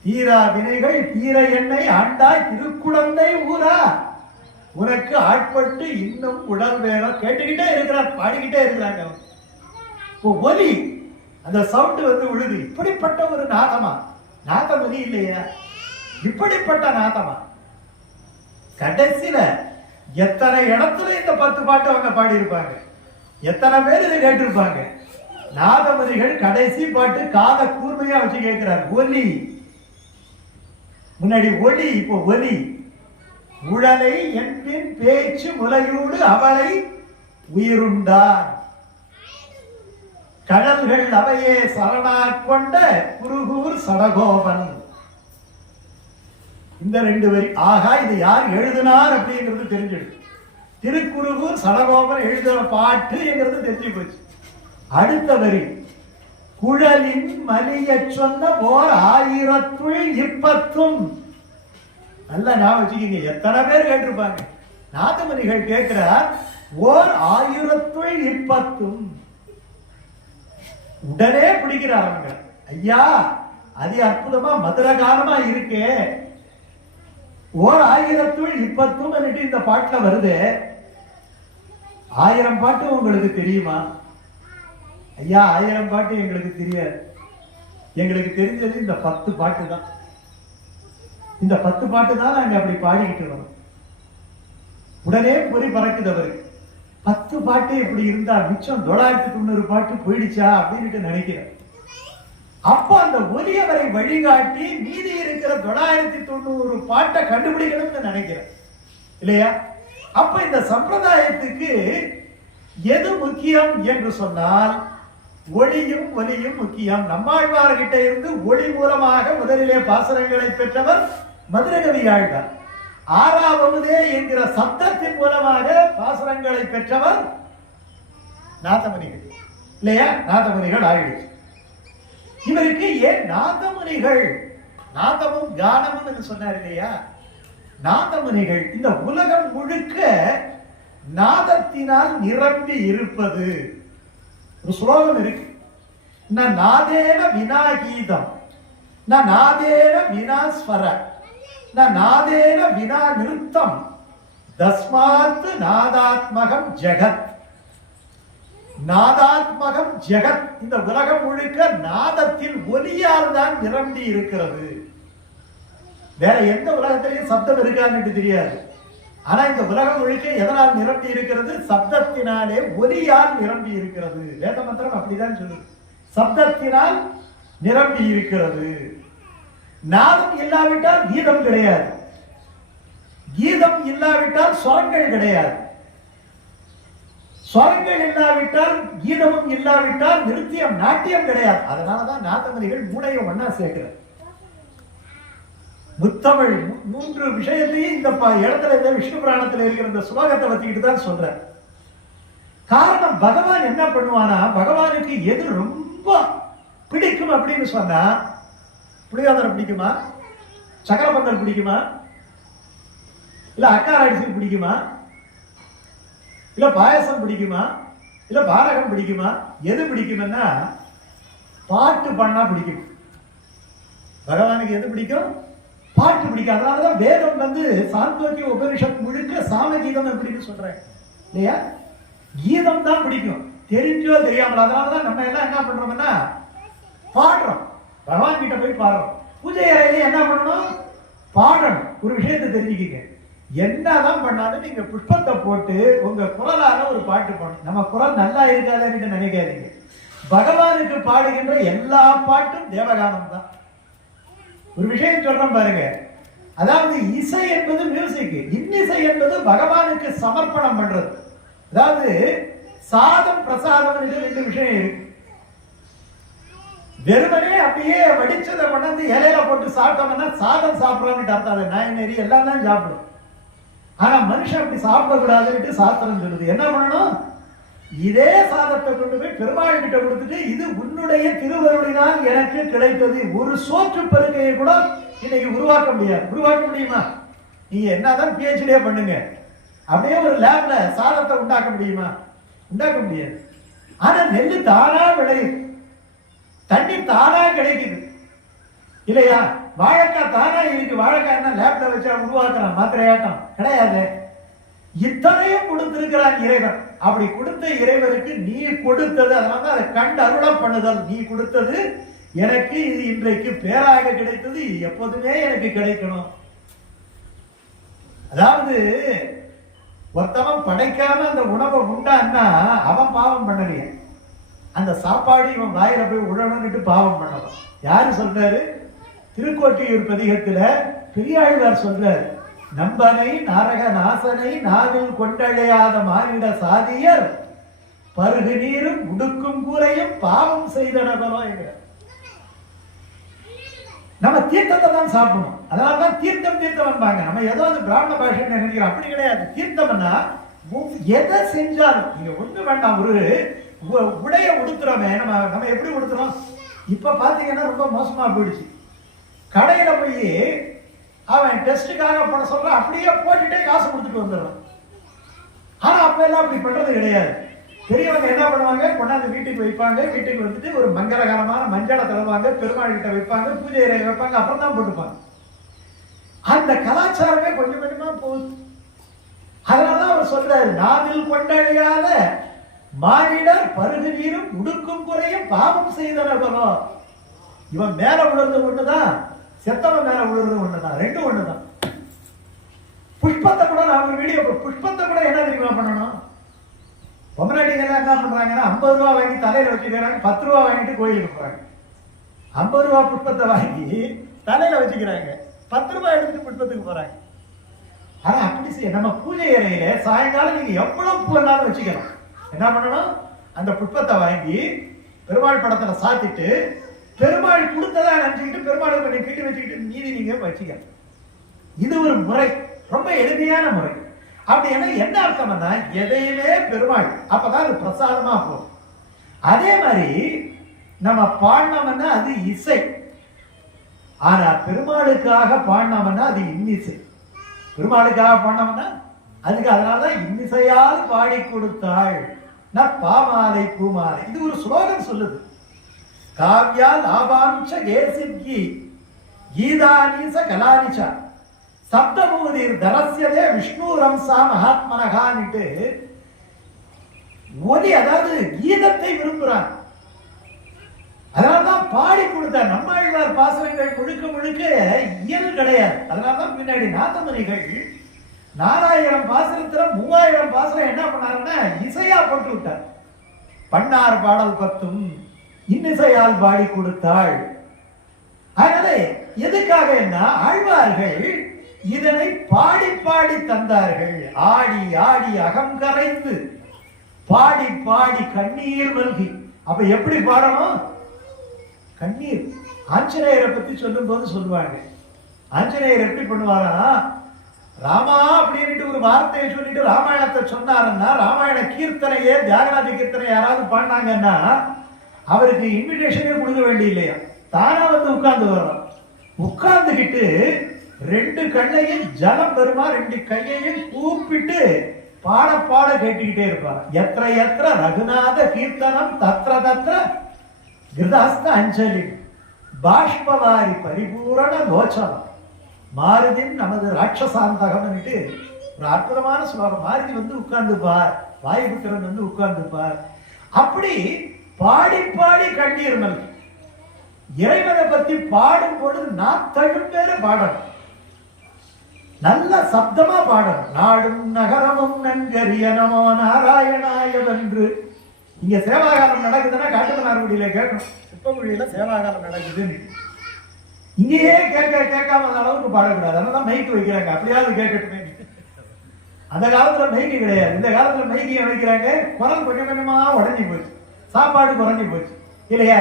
தீரா வினைகள் தீர எண்ணெய் ஆண்டாய் திருக்குடந்தை ஊரா உனக்கு ஆட்பட்டு இன்னும் உடல் வேணும். கேட்டுக்கிட்டே இருக்கிறார், பாடிக்கிட்டே இருக்கிறாங்க. இப்போ ஒலி அந்த சவுண்ட் விழுது. இப்படிப்பட்ட ஒரு நாதமா? நாதமதி இல்லையா? இப்படிப்பட்ட நாதமா? கடைசியில எத்தனை இடத்துல இந்த 10 பாட்டு அவங்க பாடி இருப்பாங்க. எத்தனை பேர் இதை கேட்டிருப்பாங்க. நாதமதிகள் கடைசி பாட்டு காத கூர்மையா வச்சு கேட்கிறார். ஒலி முன்னாடி ஒலி, இப்போ ஒலி. உழலை என்பின் பேச்சு முலையூடு அவளை உயிருண்டான் கடல்கள் அவையே சரணா கொண்ட குருகூர் சடகோபன். இந்த 2 வரி. ஆகா, இது யார் எழுதினார் அப்படிங்கிறது தெரிஞ்சிடும். திருக்குருகூர் சடகோபன் எழுதின பாட்டு என்கிறது தெரிஞ்சு போச்சு. அடுத்த வரி குழலின் மலிய சொன்ன ஓர் 1000 நல்லா ஞாபகம் வச்சுக்கீங்க. எத்தனை பேர் கேட்டிருப்பாங்க. நாதமுனிகள் கேட்கிறார், ஓர் 1000 உடனே பிடிக்கிறார் அவங்க. ஐயா அதி அற்புதமா மதுரகாலமா இருக்கே, ஓர் 1000 இந்த பாட்டுல வருது. 1000 பாட்டு உங்களுக்கு தெரியுமா? ஐயா 1000 பாட்டு எங்களுக்கு தெரியாது. எங்களுக்கு தெரிஞ்சது இந்த 10 பாட்டு தான். இந்த 10 பாட்டு தான் நாங்க அப்படி பாடிக்கிட்டு வரோம். உடனே பொறி பறக்குது அவருக்கு. 10 பாட்டு இப்படி இருந்தா மிச்சம் 990 பாட்டு போயிடுச்சா அப்படின்னு நினைக்கிறேன். அப்ப அந்த ஒலியவரை வழிகாட்டி மீதி இருக்கிற 990 பாட்டை கண்டுபிடிக்கணும்னு நினைக்கிறேன் இல்லையா? அப்ப இந்த சம்பிரதாயத்துக்கு எது முக்கியம் என்று சொன்னால் ஒளியும் ஒலியும் முக்கியம். நம்மாழ்வார்கிட்ட இருந்து ஒளி மூலமாக முதலிலே பாசுரங்களை பெற்றவர் மதுரகவியாழ்வார். 6ஆவதே என்கிற சப்தத்தின் மூலமாக பாசுரங்களை பெற்றவர் நாதமுனிகள் இல்லையா? நாதமுனிகள் ஆயிடுச்சு. இவருக்கு ஏன் நாதமுனிகள், நாதமும் கானமும் என்று சொன்னார் இல்லையா? நாதமுனிகள் இந்த உலகம் முழுக்க நாதத்தினால் நிரம்பி இருப்பது. ஒரு ஸ்லோகம் இருக்கு, நாதேன வினா கீதம், நாதேன வினா ஸ்வர, நாதேன வினா நிருத்தம், தஸ்மாத் நாதாத்மகம் ஜெகத். நாதாத்மகம் ஜெகத். இந்த உலகம் முழுக்க நாதத்தில் ஒலியால் தான் நிரம்பி இருக்கிறது. வேற எந்த உலகத்திலையும் சப்தம் இருக்கான்னு தெரியாது. ஆனா இந்த உலகம் முழுக்க எதனால் நிரம்பி இருக்கிறது? சப்தத்தினாலே, ஒலியால் நிரம்பி இருக்கிறது. வேத மந்திரம் அப்படிதான் சொல்லுது, சப்தத்தினால் நிரம்பி இருக்கிறது. நாதம் இல்லாவிட்டால் கீதம் கிடையாது, கீதம் இல்லாவிட்டால் ஸ்வரங்கள் கிடையாது, ஸ்வரங்கள் இல்லாவிட்டால் கீதமும் இல்லாவிட்டால் நிருத்தியம் நாட்டியம் கிடையாது. அதனாலதான் நாதமுனிகள் மூணையும் ஒன்னா சேர்க்கிறார். முத்தமிழ் 3 விஷயத்தையும் இந்த இடத்துல இந்த விஷ்ணு புராணத்தில் இருக்கிற இந்த சுலோகத்தை வச்சுக்கிட்டு தான் சொல்ற. காரணம், பகவான் என்ன பண்ணுவானா, பகவானுக்கு எது ரொம்ப பிடிக்கும் அப்படின்னு சொன்னா, புளியோதரை பிடிக்குமா, சக்கரை பொங்கல் பிடிக்குமா, இல்ல அக்கார அரிசி பிடிக்குமா, இல்ல பாயசம் பிடிக்குமா, இல்ல பாரகம் பிடிக்குமா? எது பிடிக்கும்னா பாட்டு பண்ணா பிடிக்கும். பகவானுக்கு எது பிடிக்கும்? பாட்டு பிடிக்கும். அதனாலதான் வேதம் சாந்தோக்கிய உபனிஷத் முழுக்க சாமகீதம் அப்படின்னு சொல்றேன் இல்லையா? கீதம் தான் பிடிக்கும், தெரிஞ்சோ தெரியாமல். அதனாலதான் நம்ம எல்லாம் என்ன பண்றோம்னா பாடுறோம், பகவான் கிட்ட போய் பாடுறோம். பூஜை அறையில என்ன பண்ணணும்? பாடணும். ஒரு விஷயத்தை தெரிஞ்சுக்கிங்க, என்னதான் பண்ணாலும் நீங்க புஷ்பத்தை போட்டு உங்க குரலால ஒரு பாட்டு பாடணும். நம்ம குரல் நல்லா இருக்காதுன்னு நினைக்காதீங்க. பகவானுக்கு பாடுகின்ற எல்லா பாட்டும் தேவகானம் தான். ஒரு விஷயம் சொல்றோம் பாருங்க, அதாவது இசை என்பது மியூசிக், இன்னிசை என்பது பகவானுக்கு சமர்ப்பணம் பண்றது. அதாவது சாதம் பிரசாதம் 2 விஷயம் இருக்கு. வெறுமனே அப்படியே வடிச்சதை கொண்டாந்து இலையில போட்டு சாப்பிட்டோம்னா சாதம் சாப்பிடறான்னு அர்த்தம். நாய் நெறி எல்லாம் தான் சாப்பிடும். ஆனா மனுஷன் அப்படி சாப்பிடக்கூடாதுன்னு சாஸ்திரம் சொல்லுது. என்ன பண்ணணும்? இதே சாதத்தை கொண்டு போய் பெருமாள் கிட்ட கொடுத்துட்டு, இது உன்னுடைய திருவருளினால் எனக்கு கிடைத்தது. ஒரு சோற்று பருக்கையை கூட இன்னைக்கு உருவாக்க முடியாது. உருவாக்க முடியுமா? நீங்க என்னதான் பிஹெச்டியே பண்ணுங்க, அப்படியே ஒரு லேப்ல சாதத்தை உண்டாக்க முடியுமா? உண்டாக்க முடியாது. ஆனா நெல்லு தானா விளையுது, தண்ணீர் தானா கிடைக்குது இல்லையா? வாழைக்காய் தானா இருக்கு. வாழைக்காய் என்ன லேப்ல வச்சா உருவாக்குறான் மாத்திரையாட்டம் கிடையாது. இத்தனையும் கொடுத்திருக்கிறான் இறைவன். அப்படி கொடுத்த இறைவனுக்கு நீ கொடுத்தது, அதனால அதை கண்டு அருளம் பண்ணுதல். நீ கொடுத்தது எனக்கு, இது இன்றைக்கு பேராக கிடைத்தது, இது எப்போதுமே எனக்கு கிடைக்கணும். அதாவது ஒருத்தவன் படைக்காம அந்த உணவை உண்டான்னா அவன் பாவம் பண்ணலையே, அந்த சாப்பாடு இவன் வாயில போய் உழணும்னுட்டு பாவம் பண்ணவன். யாரு சொல்றாரு? திருக்கோட்டியூர் பதிகத்துல பெரியாழ்வார் சொல்றாரு, நம்பனை நரக நாசனை நாவில் கொண்டழையாத மானிட சாதியர் பருகு நீரும் உடுக்கும் கூரையும் பாவம் செய்தனவரோ என்கிற. நம்ம தீர்த்தத்தை தான் சாப்பிடணும். அதனாலதான் தீர்த்தம் தீர்த்தம் வந்தாங்க. நம்ம ஏதோ அது பிராமண பாஷை நினைக்கிறோம், அப்படி கிடையாது. தீர்த்தம்னா எதை செஞ்சாலும் நீங்க ஒண்ணு வேண்டாம், ஒரு உடைய உடுத்துறோமே, நம்ம எப்படி உடுத்துறோம்? இப்ப பாத்தீங்கன்னா ரொம்ப மோசமா போயிடுச்சு. கடையில போய் அவன் டெஸ்டுக்காக போட சொல்ற, அப்படியே போட்டுட்டே காசு கொடுத்துட்டு வந்துடுறான். ஆனா அப்ப எல்லாம் அப்படி பண்றது கிடையாது. பெரியவங்க என்ன பண்ணுவாங்க, கொண்டாந்து வீட்டுக்கு வைப்பாங்க. வீட்டுக்கு வந்துட்டு ஒரு மங்களகரமான மஞ்சளை தருவாங்க, பெருமாள் கிட்ட வைப்பாங்க, பூஜை அறை வைப்பாங்க, அப்புறம் தான் போட்டுப்பாங்க. அந்த கலாச்சாரமே கொஞ்சம் கொஞ்சமா போகுது. அதனாலதான் அவர் சொல்றாரு, நாவில் கொண்டழியாத மானிடர் பருகு நீரும் உடுக்கும் குறையும் பாவம் செய்தனவனோ. இவன் மேல விழுறது ஒண்ணுதான், செத்தவன் மேல விழுறது ஒண்ணுதான், ரெண்டும் ஒண்ணுதான். புஷ்பத்தை கூட நான் ஒரு வீடியோ, புஷ்பத்தை கூட என்ன தெரியுமா பண்ணணும்? பொம்மநாட்டிகள் என்ன பண்றாங்கன்னா 50 ரூபா வாங்கி தலையில வச்சுக்கிறாங்க, 10 ரூபா வாங்கிட்டு கோயிலுக்கு போறாங்க. 50 ரூபா புஷ்பத்தை வாங்கி தலையில வச்சுக்கிறாங்க, 10 ரூபாய் எடுத்துட்டு புஷ்பத்துக்கு போறாங்க. ஆனா அப்படி செய்ய நம்ம பூஜை அறையில சாயங்காலம் நீங்க எவ்வளவு பூ வேணாலும் வச்சுக்கலாம். என்ன பண்ணணும், அந்த புஷ்பத்தை வாங்கி பெருமாள் படத்துல சாத்திட்டு பெருமாள் கொடுத்ததா நினைச்சுக்கிட்டு பெருமாளுக்கு கொஞ்சம் கிட்டி வச்சுக்கிட்டு மீதி நீங்க வச்சுக்கலாம். இது ஒரு முறை, ரொம்ப எளிமையான முறை. அப்படி என்ன அர்த்தம்னா, எதையுமே பெருமாள் அப்பதான் அது பிரசாதமா போகும். அதே மாதிரி நம்ம பாடினோம்னா அது இசை, ஆனா பெருமாளுக்காக பாடினோம்னா அது இன்னிசை. பெருமாளுக்காக பாடினோம்னா அதுக்கு அதனாலதான் இன்னிசையால் பாடி கொடுத்தாள் பாமாலை பூமாலை. இது ஒரு ஸ்லோகம் சொல்லுது. காவ்யா லாபாஞ்ச கேசித்கி கீதானீச கலானிச்ச சப்தமூதிர் தரஸ்யதே விஷ்ணு ரம்சா மகாத்மனகான்ட்டு ஒலி, அதாவது கீதத்தை விரும்புறான். அதனால்தான் பாடி கொடுத்தார். நம்மாழ்வார் பாசனங்கள் முழுக்க முழுக்க இயல் கிடையாது. அதனால்தான் பின்னாடி நாதமுனிகள் 4000 பாசனத்துல 3000 பாசனம் என்ன பண்ணாருன்னா இசையா போட்டு விட்டார். பண்ணார் பாடல் 10 இன்னிசையால் பாடி கொடுத்தாள். அதனால எதுக்காக என்ன, ஆழ்வார்கள் இதனை பாடி பாடி தந்தார்கள். ஆடி ஆடி அகம் கரைந்து பாடி பாடி கண்ணீர் மல்கி. அப்ப எப்படி பாடணும்? கண்ணீர். ஆஞ்சநேயரை பத்தி சொல்லும் போது சொல்லுவாங்க, ஆஞ்சநேயர் எப்படி பண்ணுவாரா, ராமா அப்படின்னு ஒரு வார்த்தையை சொல்லிட்டு ராமாயணத்தை சொன்னாருன்னா, ராமாயண கீர்த்தனையே தியாகராஜ கீர்த்தனை யாராவது பாடினாங்கன்னா அவருக்கு இன்விடேஷனே கொடுக்க வேண்டிய இல்லையா, தானா வந்து உட்கார்ந்து வர்றோம். உட்கார்ந்துகிட்டு 2 கண்ணையும் ஜலம் பெருமா 2 கையையும் கூப்பிட்டு பாட பாட கேட்டுக்கிட்டே இருப்பார். எத்திர எத்திர ரகுநாத கீர்த்தனம் தத்ர தத்ர கிருதாஸ்த அஞ்சலி பாஷ்பவாரி பரிபூரண லோச்சனம் மாருதின் நமது ராட்சசாந்தகம் ஒரு அற்புதமான ஸ்லோகம். மாருதி வந்து உட்கார்ந்துப்பார், வாயுபுத்திரன் வந்து உட்கார்ந்துப்பார். அப்படி பாடி பாடி கண்ணீர் மல்கி இறைவனை பத்தி பாடும் பொழுது 40 பேரு பாடணும், நல்ல சப்தமா பாடணும். நாடும் நகரமும் நன்கரிய நமோ நாராயணாயவென்று. இங்க சேவாகாலம் நடக்குதுன்னா காட்டுமன்னார்குடியில கேட்கணும், குப்பங்குடியில சேவாகாலம் நடக்குதுன்னு இங்கேயே கேட்காம அளவுக்கு பாடக்கூடாது. அதனால மைக்கு வைக்கிறாங்க, அப்படியாவது கேட்கட்டுமே. அந்த காலத்துல மைக்கு கிடையாது, இந்த காலத்துல மைக்கு வைக்கிறாங்க. குரல் கொஞ்சம் கொஞ்சமா உடஞ்சி போச்சு, சாப்பாடு குறைஞ்சி போச்சு இல்லையா.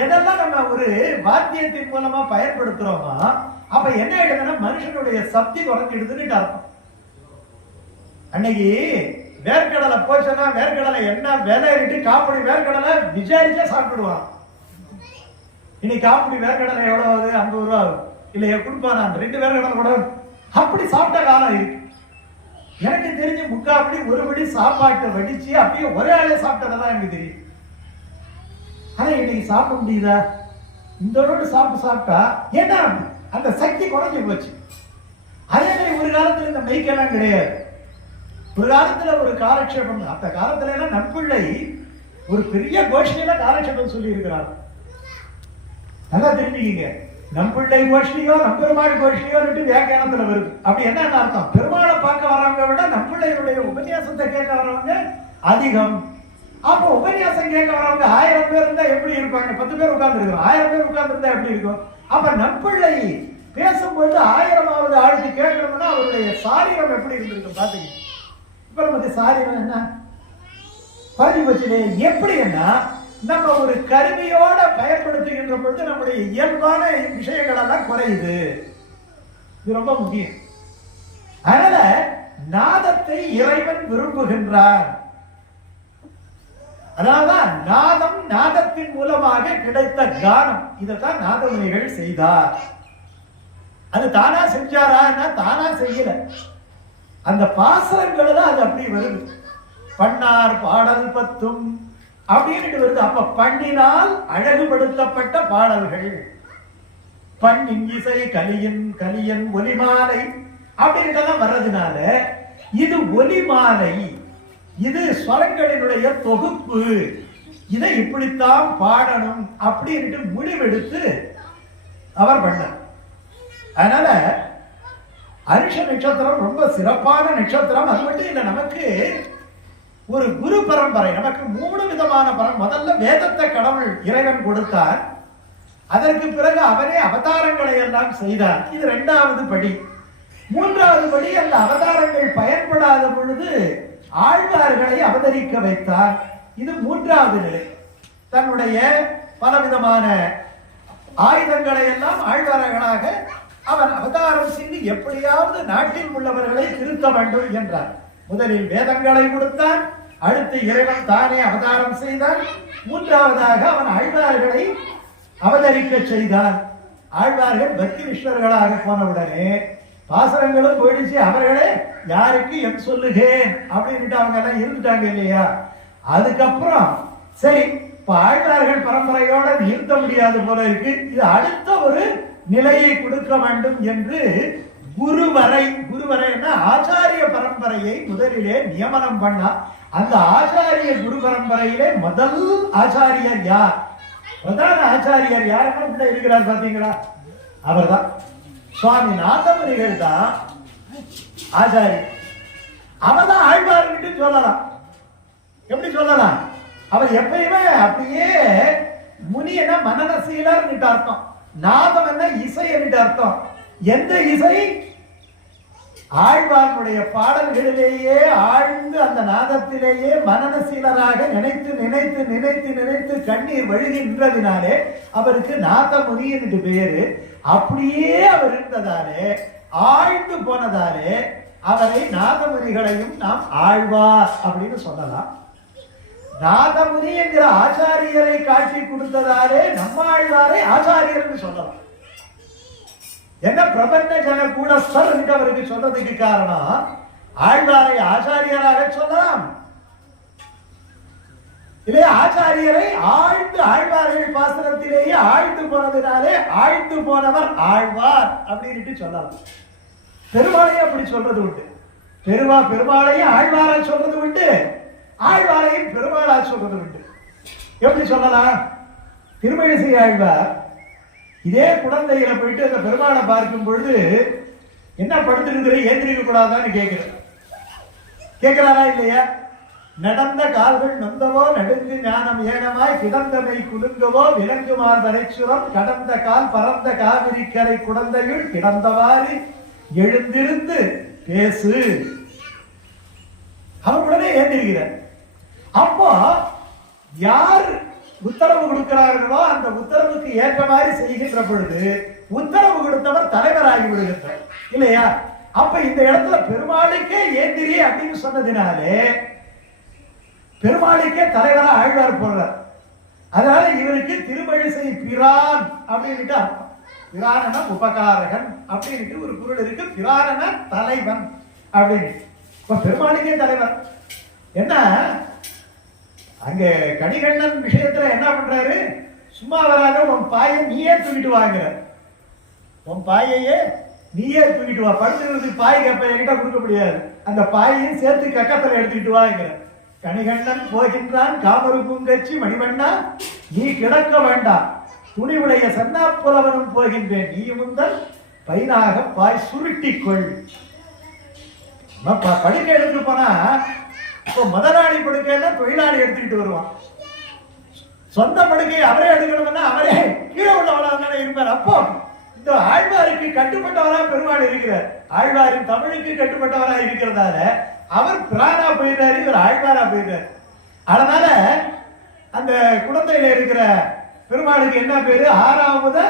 எதெல்லாம் நம்ம ஒரு வாத்தியத்தின் மூலமா பயன்படுத்துறோமா, அப்ப என்ன ஆயிடுதுன்னா மனுஷனுடைய சக்தி குறைஞ்சிடுதுன்னு அர்த்தம். அன்னைக்கு வேர்க்கடலை போச்சுன்னா வேர்க்கடலை என்ன விலை காப்படி வேர்க்கடலை விசாரிச்சா சாப்பிடுவான். இன்னைக்கு காப்படி வேர்க்கடலை எவ்வளவு? 50 ரூபா இல்லையா கொடுப்பானா, 2 வேர்க்கடலை கூட அப்படி சாப்பிட்ட காலம் இருக்கு. எனக்கு தெரிஞ்சு முக்காப்படி ஒரு படி சாப்பாட்டை வடிச்சு அப்படியே ஒரே ஆளே சாப்பிட்டதான் எனக்கு தெரியும். ஆனா இன்னைக்கு சாப்பிட முடியுதா? இந்த ரோடு சாப்பிட்டா ஏன்னா அந்த சக்தி குறைஞ்சி போச்சு. அதே மாதிரி ஒரு காலத்துல இந்த மைக்கெல்லாம் கிடையாது. ஒரு காலத்துல ஒரு காலக்ஷேபம், அந்த காலத்துல எல்லாம் நம்பிள்ளை ஒரு பெரிய கோஷ்டியில காலக்ஷேபம் சொல்லி இருக்கிறார். நல்லா தெரிஞ்சுக்கீங்க, நம்பிள்ளை கோஷ்டியோ நம்பெருமாள் கோஷ்டியோ வியாக்கியானத்துல வருது. அப்படி என்ன அர்த்தம்? பெருமாளை பார்க்க வரவங்க விட நம்பிள்ளையுடைய உபன்யாசத்தை கேட்க வரவங்க அதிகம். அப்போ உபன்யாசம் கேட்க வரவங்க 1000 பேர் இருந்தா எப்படி இருப்பாங்க? 10 பேர் உட்கார்ந்து இருக்கிறோம், 1000 பேர் உட்கார்ந்து இருந்தா எப்படி இருக்கும்? அப்ப நம்பிள்ளை பேசும்பொழுது 1000வது ஆளுக்கு கேட்கணும்னா அவருடைய சாரீரம் எப்படி இருந்திருக்கும் பாத்தீங்க. இப்ப நமக்கு சாரீரம் என்ன பறி வச்சு எப்படின்னா நம்ம ஒரு கருவியோட பயன்படுத்துகின்ற பொழுது நம்முடைய இயல்பான விஷயங்கள் எல்லாம் குறையுது. இது ரொம்ப முக்கியம். அதனால நாதத்தை இறைவன் விரும்புகின்றார். அதனால்தான் நாதம், நாதத்தின் மூலமாக கிடைத்த கானம், இதைத்தான் நாதமுனிகள் செய்தார். அது தானா செஞ்சாரா? தானா செய்யல, அந்த பாசரங்கள் தான் அது அப்படி வருது. பண்ணார் பாடல் பத்தும் அப்படின்னு வருது. அப்ப பண்ணினால் அழகுபடுத்தப்பட்ட பாடல்கள், பண்ணின் இசை கலியன் கலியன் ஒலிமாலை அப்படின்னு வர்றதுனால இது ஒலிமாலை, இது ஸ்வரங்களினுடைய தொகுப்பு, இதை இப்படித்தான் பாடணும் அப்படின்னு முடிவெடுத்து அவர் பண்ணார். அதனால அனுஷ நட்சத்திரம் ரொம்ப சிறப்பான நட்சத்திரம். அது மட்டும் இல்லை, நமக்கு ஒரு குரு பரம்பரை, நமக்கு 3 விதமான முதல்ல வேதத்தை கடவுள் இறைவன் கொடுத்தார். அதற்கு பிறகு அவரே அவதாரங்களை எல்லாம் செய்தார். இது 2வது படி. 3வது படி, அந்த அவதாரங்கள் பயன்படாத பொழுது ஆழ்வார்களை அவதரிக்க வைத்தார். இது 3வது நிலை. தன்னுடைய பலவிதமான ஆயுதங்களை எல்லாம் ஆழ்வார்களாக அவன் அவதாரம் செய்து எப்படியாவது நாட்டில் உள்ளவர்களை திருத்த வேண்டும் என்றார். முதலில் வேதங்களை கொடுத்தான், அடுத்து இறைவன் தானே அவதாரம் செய்தான், 3வதாக அவன் ஆழ்வார்களை அவதரிக்க செய்தான். ஆழ்வார்கள் பக்தி விஸ்வர்களாக போனவுடனே பாசரங்களும் போயிடுச்சு. அவர்களே யாருக்கு என் சொல்லுகேன் அப்படின்ட்டு அவங்க எல்லாம் இருந்துட்டாங்க இல்லையா. அதுக்கப்புறம் சரி, இப்ப ஆழ்வார்கள் பரம்பரையோட நிறுத்த முடியாது போல இருக்கு, இது அடுத்த ஒரு நிலையை கொடுக்க வேண்டும் என்று குருவரைன்னா ஆச்சாரிய பரம்பரையை முதலிலே நியமனம் பண்ணா. அந்த ஆச்சாரிய குரு பரம்பரையிலே முதல் ஆச்சாரியர் யார், பிரதான ஆச்சாரியர் யாருன்னா உள்ள இருக்கிறார் பாத்தீங்களா, அவர்தான் சுவாமி நாதமுனிகள் தான் ஆச்சாரியர். அவர்தான் ஆழ்வார்கிட்ட சொல்லலாம். எப்படி சொல்லலாம்? அவர் எப்பயுமே அப்படியே முனி என்ன மனநசீலர் அர்த்தம், நாதம் என்ன இசை என்று அர்த்தம். எந்த இசை? ஆழ்வாருடைய பாடல்களிலேயே ஆழ்ந்து அந்த நாதத்திலேயே மனநசீலராக நினைத்து நினைத்து நினைத்து நினைத்து கண்ணீர் வழுகின்றதினாலே அவருக்கு நாதமுனி என்று பேரு. அப்படியே அவர் இருந்ததாலே, ஆழ்ந்து போனதாலே அவரை நாதமுனிகளையும் நாம் ஆழ்வார் அப்படின்னு சொல்லலாம். நாதமுனி என்கிற ஆச்சாரியரை காட்டி கொடுத்ததாலே நம்மாழ்வாரை ஆச்சாரியர் என்று சொல்லலாம். என்ன பிரபஞ்ச ஜன கூடஸ்தர் என்று அவருக்கு சொல்றதுக்கு காரணம், ஆழ்வாரை ஆச்சாரியராக சொல்லலாம் இல்லையா. ஆச்சாரியரை ஆழ்ந்து, ஆழ்வார்கள் பாசனத்திலேயே ஆழ்ந்து போனதினாலே ஆழ்ந்து போனவர் ஆழ்வார் அப்படின்னு சொல்லலாம். பெருமாளையும் அப்படி சொல்றது உண்டு. பெருமாளையும் ஆழ்வாரா சொல்றது உண்டு, ஆழ்வாரையும் பெருமாளா சொல்றது உண்டு. எப்படி சொல்லலாம்? திருமழிசை ஆழ்வார் இதே குழந்தையில போயிட்டு அந்த பெருமாளை பார்க்கும் பொழுது என்ன படுத்துருக்கிற, ஏந்திரிக்க கூடாதான்னு கேட்கிறாரா இல்லையா? நடந்த கால்கள் நொந்தவோ நடுங்கு ஞானம் ஏனமாய் கிடந்தமை குலுங்கவோ விலங்குமார் வரைச்சுரம் கடந்த கால் பரந்த காவிரி கரை குடந்தையுள் கிடந்தவாறு எழுந்திருந்து பேசு. அவர் உடனே ஏந்திருக்கிறார். அப்போ யார் உத்தரவு கொடுக்கிறார்களோ அந்த உத்தரவுக்கு ஏற்ற மாதிரி செய்கின்ற பொழுது உத்தரவு கொடுத்தவர் தலைவராகி விடுகின்றார் இல்லையா. அப்ப இந்த இடத்துல பெருமாளுக்கே ஏந்திரி அப்படின்னு சொன்னதினாலே பெருமாளுக்கே தலைவரா ஆழ்வார் போடுறார். அதனால இவருக்கு திருமழிசை பிரான் அப்படின்ட்டு அர்த்தம். பிரானன உபகாரகன் அப்படின்ட்டு ஒரு பொருள் இருக்கு. பிரானன தலைவன் அப்படின்னு. இப்ப பெருமாளுக்கே தலைவர். என்ன அங்க கணிகண்ணன் விஷயத்துல என்ன பண்றாரு? சும்மா வராத, உன் பாயை நீயே தூக்கிட்டு வாங்குற, உன் பாயையே நீயே தூக்கிட்டு வா. படுத்துக்கிறதுக்கு பாய் கப்ப என்கிட்ட கொடுக்க முடியாது, அந்த பாயையும் சேர்த்து கக்கத்துல எடுத்துக்கிட்டு வாங்குற. கணிகண்ணன் போகின்றான் காமரு பூங்கச்சி மணிவண்ணா நீ கிடக்க வேண்டாம், துணிவுடைய சன்னாப்புலவனும் போகின்றேன், நீ முந்தல் பைனாக பாய் சுருட்டிக்கொள். படுக்க எடுத்துட்டு போனா இப்போ முதலாளி படுக்கைன்னா தொழிலாளி எடுத்துக்கிட்டு வருவான். சொந்த படுக்கையை அவரே எடுக்கணும்னா அவரே கீழே உள்ளவனாக இருப்பார். அப்போ இந்த ஆழ்வாருக்கு கட்டுப்பட்டவரா பெருமாள் இருக்கிறார். ஆழ்வாரின் தமிழுக்கு கட்டுப்பட்டவரா இருக்கிறதால அவர் பிரானா போயிடுறாரு, இவர் ஆழ்வாரா போயிடுறாரு. அதனால அந்த குழந்தையில இருக்கிற பெருமாளுக்கு என்ன பேரு? ஆறாவது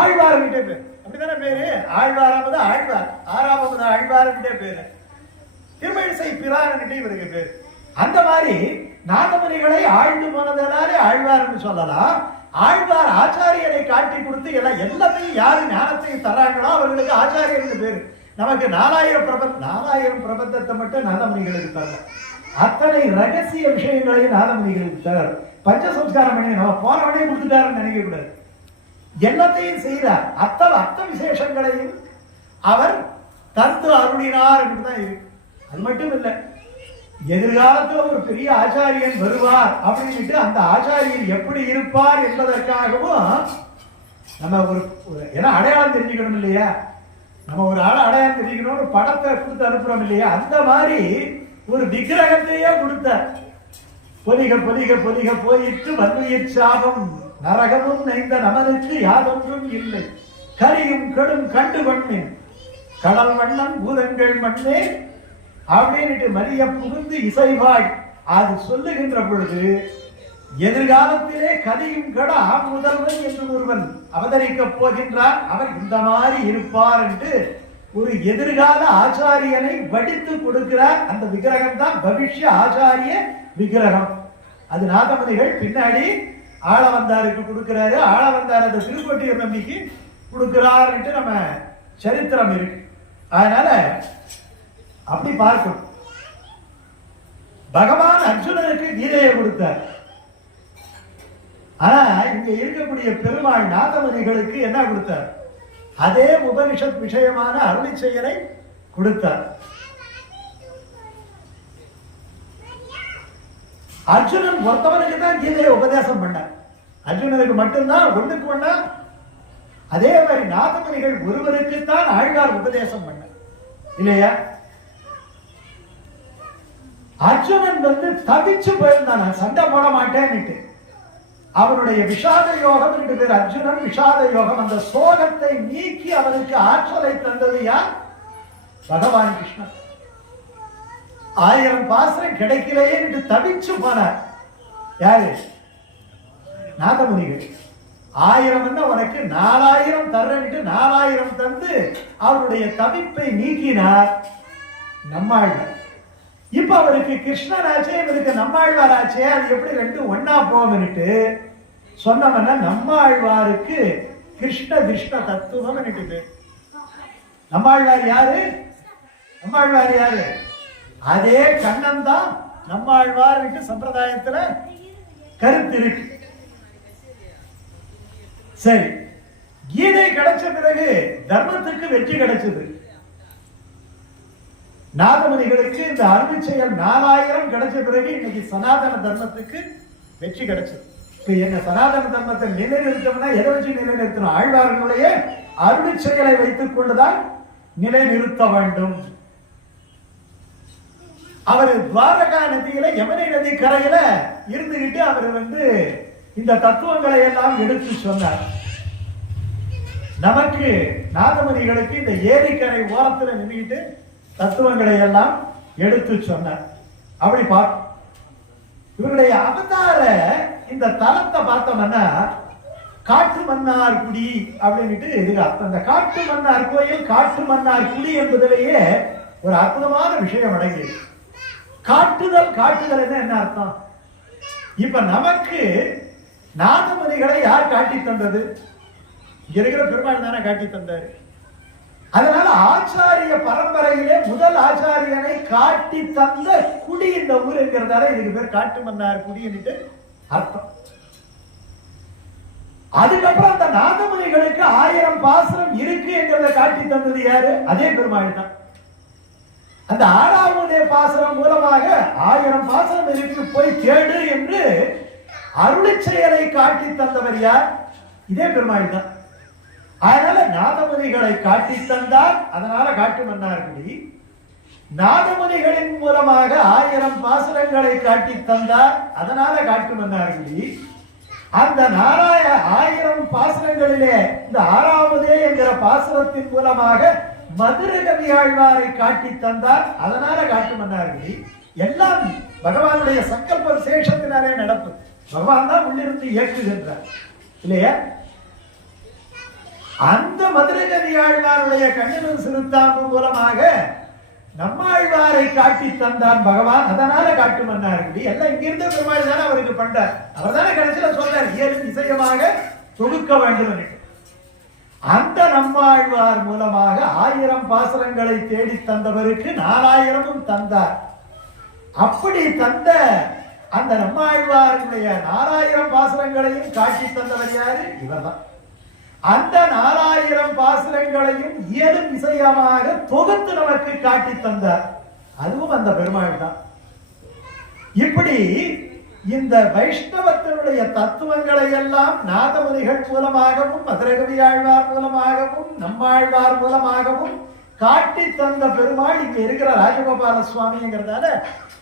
ஆழ்வார் கிட்டே பேரு. அப்படித்தானே பேரு? ஆழ்வாராவது ஆழ்வார், ஆறாவது ஆழ்வார் கிட்டே பேரு. திருமழிசை பிரான் இவருக்கு பேரு. அந்த மாதிரி நாதமுனிகளை ஆழ்ந்து போனதனாலே ஆழ்வார்னு சொல்லலாம். ஆழ்வார் ஆச்சாரியனை காட்டி கொடுத்து எல்லாத்தையும் யாரு ஞானத்தையும் தராங்களோ அவர்களுக்கு ஆச்சாரியன் பேரு. நமக்கு 4000 பிரபந்தத்தை மட்டும் நாதமுனிகளுக்கு தர, அத்தனை ரகசிய விஷயங்களையும் நாதமுனிகளுக்கு தர. பஞ்சசம்ஸ்காரம் பண்ணி நம்ம போனவனே கொடுத்துட்டாருன்னு நினைக்க கூடாது. எல்லாத்தையும் செய்தார். அர்த்த விசேஷங்களையும் அவர் தந்து அருளினார் என்றுதான் இருக்கு. அது மட்டும் இல்லை, எதிர்காலத்தில் ஒரு பெரிய ஆச்சாரியன் வருவார் அப்படின்ட்டு அந்த ஆச்சாரியன் எப்படி இருப்பார் என்பதற்காகவும் நம்ம ஒரு ஏன்னா அடையாளம் தெரிஞ்சுக்கணும் இல்லையா? நம்ம ஒரு ஆளை அடையாளம் தெரிஞ்சுக்கணும், ஒரு படத்தை கொடுத்து அனுப்புறோம் இல்லையா? அந்த மாதிரி ஒரு விக்கிரகத்தையே கொடுத்தார். பொலிக பொலிக பொலிக போயிட்டு வன்மையிற் சாபம் நரகமும் நைந்த நமனுக்கு யாதொன்றும் இல்லை, கரியும் கடும் கண்டு வண்ணேன் கடல் வண்ணம் பூதங்கள் மண்ணே அப்படின்ட்டு மரிய புகுந்து இசைவாய் அது சொல்லுகின்ற பொழுது எதிர்காலத்திலே கதையும் கட முதல்வன் என்று ஒருவன் அவதரிக்கப் போகின்றார், அவர் இந்த மாதிரி இருப்பார் என்று ஒரு எதிர்கால ஆச்சாரியனை வடித்து கொடுக்கிறார். அந்த விக்கிரகம் தான் பவிஷ்ய ஆச்சாரிய விக்கிரகம். அது நாதமுனிகள் பின்னாடி ஆளவந்தாருக்கு கொடுக்கிறாரு. ஆளவந்தார் அந்த திருக்கோட்டியூர் நம்பிக்கை கொடுக்கிறார் என்று நம்ம சரித்திரம் இருக்கு. அதனால அப்படி பார்க்கணும். பகவான் அர்ஜுனனுக்கு கீதையை கொடுத்தார். ஆனா இங்க இருக்கக்கூடிய பெருமாள் நாதமுனிகளுக்கு என்ன கொடுத்தார்? அதே உபனிஷத் விஷயமான அருளி செயலை கொடுத்தார். அர்ஜுனன் ஒருத்தவனுக்கு தான் கீதையை உபதேசம் பண்ணார். அர்ஜுனனுக்கு மட்டும்தான் ஒண்ணுக்கு ஒண்ணா. அதே மாதிரி நாதமுனிகள் ஒருவருக்குத்தான் ஆழ்வார் உபதேசம் பண்ணார் இல்லையா? அர்ஜுனன் தவிச்சு போயிருந்தான், சண்டை போட மாட்டேன்னுட்டு. அவனுடைய விஷாத யோகம் என்று பேர். அர்ஜுனன் விஷாத யோகம். அந்த சோகத்தை நீக்கி அவனுக்கு ஆற்றலை தந்தது யார்? பகவான் கிருஷ்ணன். 1000 பாசனம் கிடைக்கலையே என்று தவிச்சு போனார். யாரு? நாதமுனிகள். 1000 உனக்கு 4000 தர்றேன்ட்டு 4000 தந்து அவருடைய தவிப்பை நீக்கினார் நம்மாழ்வார். இப்ப அவருக்கு கிருஷ்ணன் ஆச்சே, இவருக்கு நம்மாழ்வார் ஆச்சே, அது எப்படி ரெண்டும் ஒன்னா போகும்னுட்டு சொன்னவன நம்மாழ்வாருக்கு கிருஷ்ண கிருஷ்ண தத்துவம். நம்மாழ்வார் யாரு? நம்மாழ்வார் யாரு? அதே கண்ணன் தான் நம்மாழ்வார் சம்பிரதாயத்துல கருத்து இருக்கு. சரி, கீதை கிடைச்ச பிறகு தர்மத்துக்கு வெற்றி கிடைச்சது. நாதமுனிகளுக்கு இந்த அருள் செயல் 4000 கிடைச்ச பிறகு இன்னைக்கு சனாதன தர்மத்துக்கு வெற்றி கிடைச்சது. இப்ப என்ன சனாதன தர்மத்தை நிலைநிறுத்தம்னா எதை வச்சு நிலைநிறுத்தணும்? ஆழ்வார்களுடைய அருள் செயலை வைத்துக் கொண்டுதான் நிலைநிறுத்த வேண்டும். அவர் துவாரகா நதியில யமுனை நதி கரையில இருந்துகிட்டு அவர் இந்த தத்துவங்களை எல்லாம் எடுத்து சொன்னார். நமக்கு நாதமுனிகளுக்கு இந்த ஏரிக்கரை ஓரத்துல நின்றுகிட்டு தத்துவங்களை எல்லாம் எடுத்து சொன்னார். அப்படி பார்க்க இவருடைய அவதார இந்த தலத்தை பார்த்தோம்னா காட்டு மன்னார் குடி அப்படின்ட்டு இதுக்கு அர்த்தம். இந்த காட்டு மன்னார் கோயில் காட்டு மன்னார் குடி என்பதிலேயே ஒரு அற்புதமான விஷயம் அடங்கியது. காட்டுதல் காட்டுதல் என்ன அர்த்தம்? இப்ப நமக்கு நாதமுனிகளை யார் காட்டி தந்தது? இருக்கிற பெருமாள் தானே காட்டி தந்தாரு. அதனால ஆச்சாரிய பரம்பரையிலே முதல் ஆச்சாரியனை காட்டி தந்த குடி இந்த ஊர் என்கிறதால இதுக்கு பேர் காட்டு மன்னார் குடின்னு அர்த்தம். அதுக்கப்புறம் அந்த நாதமுனிகளுக்கு 1000 பாசனம் இருக்கு என்கிறத காட்டி தந்தது யாரு? அதே பெருமாள் தான். அந்த 6வது பாசனம் மூலமாக 1000 பாசனம் இருக்கு போய் கேடு என்று அருளி செயலை காட்டி தந்தவர் யார்? இதே பெருமாள் தான். அதனால நாதமுனிகளை காட்டி தந்தார். அதனால காட்டு மன்னார் குடி. நாதமுனிகளின் மூலமாக 1000 பாசனங்களை காட்டி தந்தார். அதனால காட்டு மன்னார் குடி. அந்த 1000 பாசனங்களிலே இந்த 6வது என்கிற பாசனத்தின் மூலமாக மதுரை கவியாழ்வாரை காட்டி தந்தார். அதனால காட்டு மன்னார் குடி. எல்லாம் பகவானுடைய சங்கல்ப விசேஷத்தினாலே நடப்பு. பகவான் தான் உள்ளிருந்து இயக்குகின்றார் இல்லையா? அந்த மதுரை கவியாழ்வாருடைய கண்ணனூர் சிறுத்தாம்பு மூலமாக நம்மாழ்வாரை காட்டி தந்தான் பகவான், அதனால காட்டு மன்னார்குடி. எல்லாம் இங்கிருந்த பெருமாள் தானே அவருக்கு பண்றார். அவர் தானே கடைசியில சொல்றார் இயலும் இசையமாக தொகுக்க வேண்டும். அந்த நம்மாழ்வார் மூலமாக 1000 பாசுரங்களை தேடி தந்தவருக்கு 4000 தந்தார். அப்படி தந்த அந்த நம்மாழ்வாருடைய 4000 பாசுரங்களையும் காட்டி தந்தவர் யாரு? இவர்தான். அந்த 4000 பாசுரங்களையும் இயலும் இசையமாக தொகுத்து நமக்கு காட்டி தந்தார். அதுவும் அந்த பெருமாள் தான். இப்படி இந்த வைஷ்ணவத்தினுடைய தத்துவங்களை எல்லாம் நாதமுனிகள் மூலமாகவும் மதுரகவி ஆழ்வார் மூலமாகவும் நம்மாழ்வார் மூலமாகவும் காட்டி தந்த பெருமாள் இங்க இருக்கிற ராஜகோபால சுவாமிங்கிறதால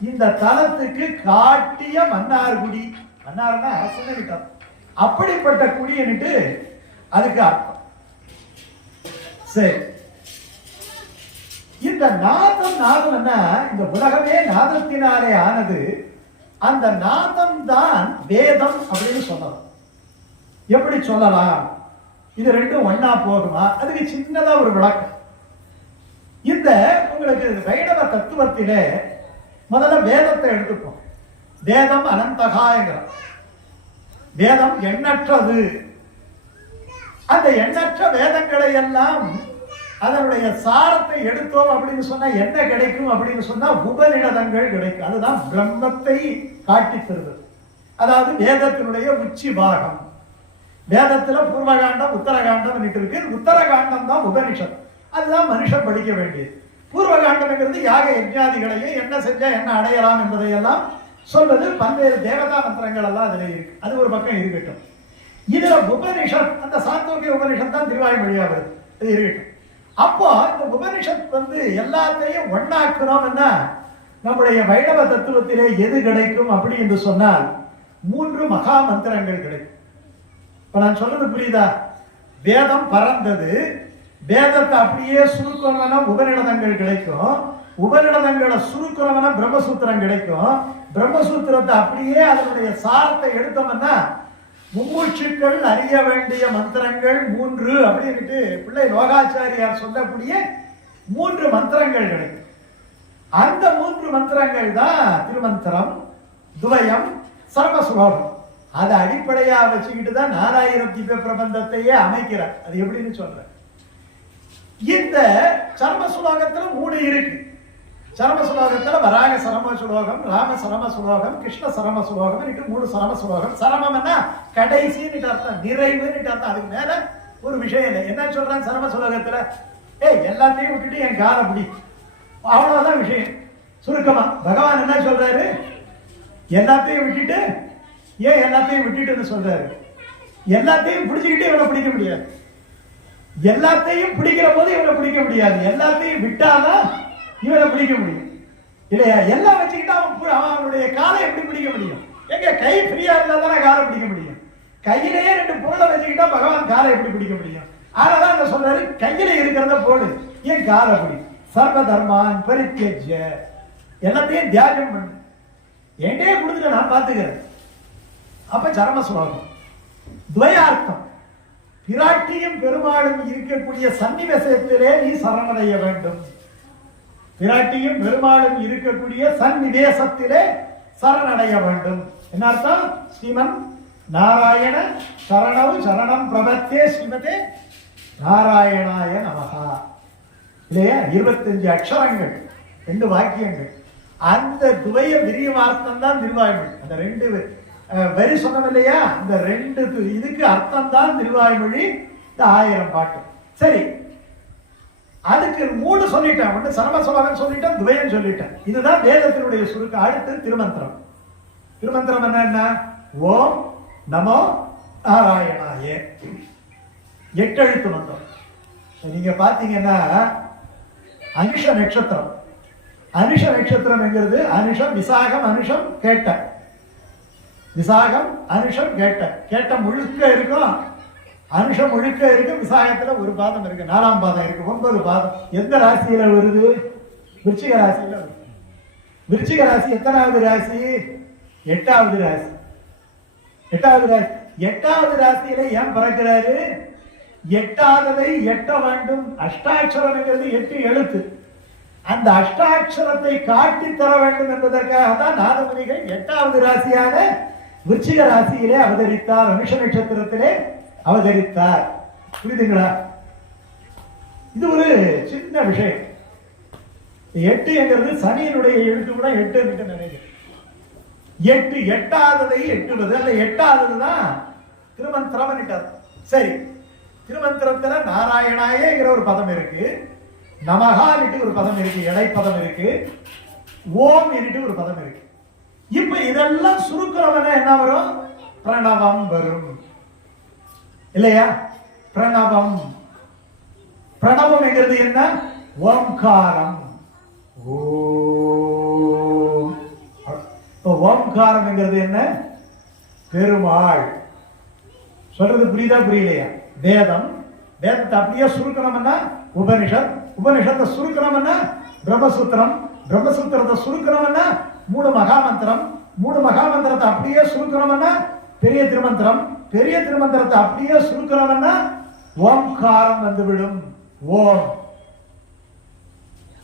இந்த தலத்துக்கு காட்டிய மன்னார்குடி. மன்னார்னா சொன்ன அப்படிப்பட்ட குடின்னுட்டு அதுக்கு அர்த்தம். சரி, இந்த நாதம்னா இந்த உலகமே நாதத்தினாலே ஆனது. அந்த நாதம் தான் வேதம் அப்படின்னு சொல்லலாம். எப்படி சொல்லலாம்? இது ரெண்டும் ஒன்னா போகுமா? அதுக்கு சின்னதா ஒரு விளக்கம். இந்த உங்களுக்கு வைணவ தத்துவத்திலே முதல்ல வேதத்தை எடுத்துப்போம். வேதம் அனந்தகாங்கிற வேதம் எண்ணற்றது. அந்த எண்ணற்ற வேதங்களை எல்லாம் அதனுடைய சாரத்தை எடுத்தோம் அப்படின்னு சொன்னா என்ன கிடைக்கும் அப்படின்னு சொன்னா உபநிடதங்கள் கிடைக்கும். அதுதான் பிரம்மத்தை காட்டி தருவது. அதாவது வேதத்தினுடைய உச்சி பாகம். வேதத்துல பூர்வகாண்டம் உத்தரகாண்டம் இருக்கு. உத்தரகாண்டம் தான் உபனிஷத். அதுதான் மனுஷன் படிக்க வேண்டியது. பூர்வகாண்டம்ங்கிறது யாக யஜ்ஞாதிகளையும் என்ன செஞ்சா என்ன அடையலாம் என்பதையெல்லாம் சொல்வது. பல்வேறு தேவதா மந்திரங்கள் எல்லாம் அதுல இருக்கு. அது ஒரு பக்கம் இருக்கட்டும். இதுல உபனிஷத், அந்த சாந்தோக்கிய உபனிஷத் தான் திருவாய்மொழியா வருது. அது இருக்கட்டும். அப்போ இந்த உபனிஷத் எல்லாத்தையும் ஒண்ணாக்கணும்னா நம்முடைய வைணவ தத்துவத்திலே எது கிடைக்கும் அப்படி என்று சொன்னால் 3 மகா மந்திரங்கள் கிடைக்கும். இப்ப நான் சொல்றது புரியுதா? வேதம் பறந்தது. வேதத்தை அப்படியே சுருக்கணும்னா உபநிடதங்கள் கிடைக்கும். உபநிடதங்களை சுருக்கணும்னா பிரம்மசூத்திரம் கிடைக்கும். பிரம்மசூத்திரத்தை அப்படியே அதனுடைய சாரத்தை எடுத்தோம்னா மும்மூச்சுக்கள் அறிய வேண்டிய மந்திரங்கள் 3 அப்படின்ட்டு பிள்ளை லோகாச்சாரியார் சொல்லக்கூடிய 3 மந்திரங்கள் கிடைக்கும். அந்த 3 மந்திரங்கள் தான் திருமந்திரம், துவயம், சர்வஸ்லோகம். அதை அடிப்படையா வச்சுக்கிட்டு தான் 4000 திவ்ய பிரபந்தத்தையே அமைக்கிறார். அது எப்படின்னு சொல்ற. இந்த சர்மசுலோகத்துல 3 இருக்கு. சரமசுலோகத்துல வராக சரம சுலோகம், ராம சரம சுலோகம், கிருஷ்ண சரம சுலோகம், 3 சரம சுலோகம். சரமம்னா கடைசின்னு அர்த்தம், நிறைவுன்னு அர்த்தம். அதுக்கு மேல ஒரு விஷயம் இல்லை. என்ன சொல்றாங்க சரம சுலோகத்துல? எல்லாத்தையும் விட்டுட்டு என் காலை பிடி, அவ்வளவுதான் விஷயம். சுருக்கமா பகவான் என்ன சொல்றாரு? எல்லாத்தையும் விட்டுட்டு, ஏன் எல்லாத்தையும் விட்டுட்டுன்னு சொல்றாரு? எல்லாத்தையும் பிடிச்சுக்கிட்டு இவனை பிடிக்க முடியாது. எல்லாத்தையும் பிடிக்கிற போது இவனை பிடிக்க முடியாது. எல்லாத்தையும் விட்டாதான் இவனை பிடிக்க முடியும் இல்லையா? எல்லாம் வச்சுக்கிட்டா அவனுடைய காலை எப்படி பிடிக்க முடியும்? எங்க கை ஃப்ரீயா இருந்தா தானே காலை பிடிக்க முடியும். கையிலேயே 2 பொருளை வச்சுக்கிட்டா பகவான் காலை எப்படி பிடிக்க முடியும்? ஆனாதான் என்ன சொல்றாரு? கையில இருக்கிறத போடு, ஏன் காலை பிடி. சர்வ தர்மான் பரித்யஜ்ய, எல்லாத்தையும் தியாகம் பண்ணு, என்கிட்டயே கொடுத்துட்டு நான் பார்த்துக்கிறேன். அப்ப சரம சுலோகம். துவயார்த்தம், பிராட்டியும் பெருமாளும் இருக்கக்கூடிய சன்னிவேசத்திலே நீ சரணடைய வேண்டும். பிராட்டியும் பெருமாளும் இருக்கக்கூடிய சன்னிவேசத்திலே சரணடைய வேண்டும். என்ன அர்த்தம்? ஸ்ரீமன் நாராயண சரணவு சரணம் பிரபத்தே ஸ்ரீமதே நாராயணாய நமஹா. இல்லையா? 25 அக்ஷரங்கள், 2 வாக்கியங்கள். அந்த துவய விரிவார்த்தம் தான் திருவாய்மொழி. அந்த 2 வரி சொன்னோம் இல்லையா? அந்த 2 இதுக்கு அர்த்தம் தான் திருவாய்மொழி. இந்த 1000 பாட்டு. சரி, அதுக்கு 3 சொல்லிட்டேன். ஒன்று சரமசுலோகம் சொல்லிட்டேன், துவயம் சொல்லிட்டேன். இதுதான் வேதத்தினுடைய சுருக்கம். அடுத்து திருமந்திரம். திருமந்திரம் என்ன? ஓம் நமோ நாராயணாய. 8 எழுத்து மந்திரம். நீங்க பாத்தீங்கன்னா அனுஷ நட்சத்திரம். அனுஷ நட்சத்திரம் என்கிறது அனுஷம், விசாகம், அனுஷம், கேட்ட. விசாகம், அனுஷம், கேட்ட. கேட்ட முழுக்க இருக்கும், அனுஷம் முழுக்க இருக்கு. விசாகத்துல 1 பாதம் இருக்கு, 4ஆம் பாதம் இருக்கு, 9 பாதம். எந்த ராசியில வருது? விருச்சிக ராசியில வருது. விருச்சிக ராசி எத்தனாவது ராசி? 8வது ராசி. 8வது ராசி. 8வது ராசியில ஏன் பிறக்கிறாரு? 8வதை எட்ட வேண்டும். அஷ்டாட்சரம்ங்கிறது 8 எழுத்து. அந்த அஷ்டாட்சரத்தை காட்டி தர வேண்டும் என்பதற்காக தான் நாதமுனிகள் 8வது ராசியான விருச்சிக ராசியிலே அவதரித்தார், அனுஷ நட்சத்திரத்திலே அவதரித்தார். புரியுதுங்களா? இது ஒரு சின்ன விஷயம். 8 என்கிறது சனியினுடைய எழுத்து கூட 8 நினைக்கிறேன். 8 8ஆவதை எட்டுவது, அந்த 8ஆவது தான் திருமந்திரம். சரி, திருமந்திரத்துல நாராயணாயேங்கிற ஒரு பதம் இருக்கு, நமகான்ட்டு ஒரு பதம் இருக்கு, இடைப்பதம் இருக்கு, ஓம் என்று ஒரு பதம் இருக்கு. இப்ப இதெல்லாம் சுருக்கிறவன என்ன வரும்? பிரணவம் வரும் இல்லையா? பிரணவம். பிரணவம் என்கிறது என்ன? ஓம்காரம். ஓம்காரம் என்கிறது என்ன? பெருமாள். சொல்றது புரியுதா புரியலையா? வேதம். வேதத்தை அப்படியே சுருக்கணும்னா உபனிஷத். உபனிஷத்தை சுருக்கணும்னா பிரம்மசூத்திரம். பிரம்மசூத்திரத்தை சுருக்கணும்னா 3 மகாமந்திரம். 3 மகாமந்திரத்தை அப்படியே சுருக்கணும்னா பெரிய திருமந்திரம். பெரிய திருமந்திரத்தை அப்படியே சுருக்கணும்னா ஓம்காரம் வந்துவிடும். ஓம்.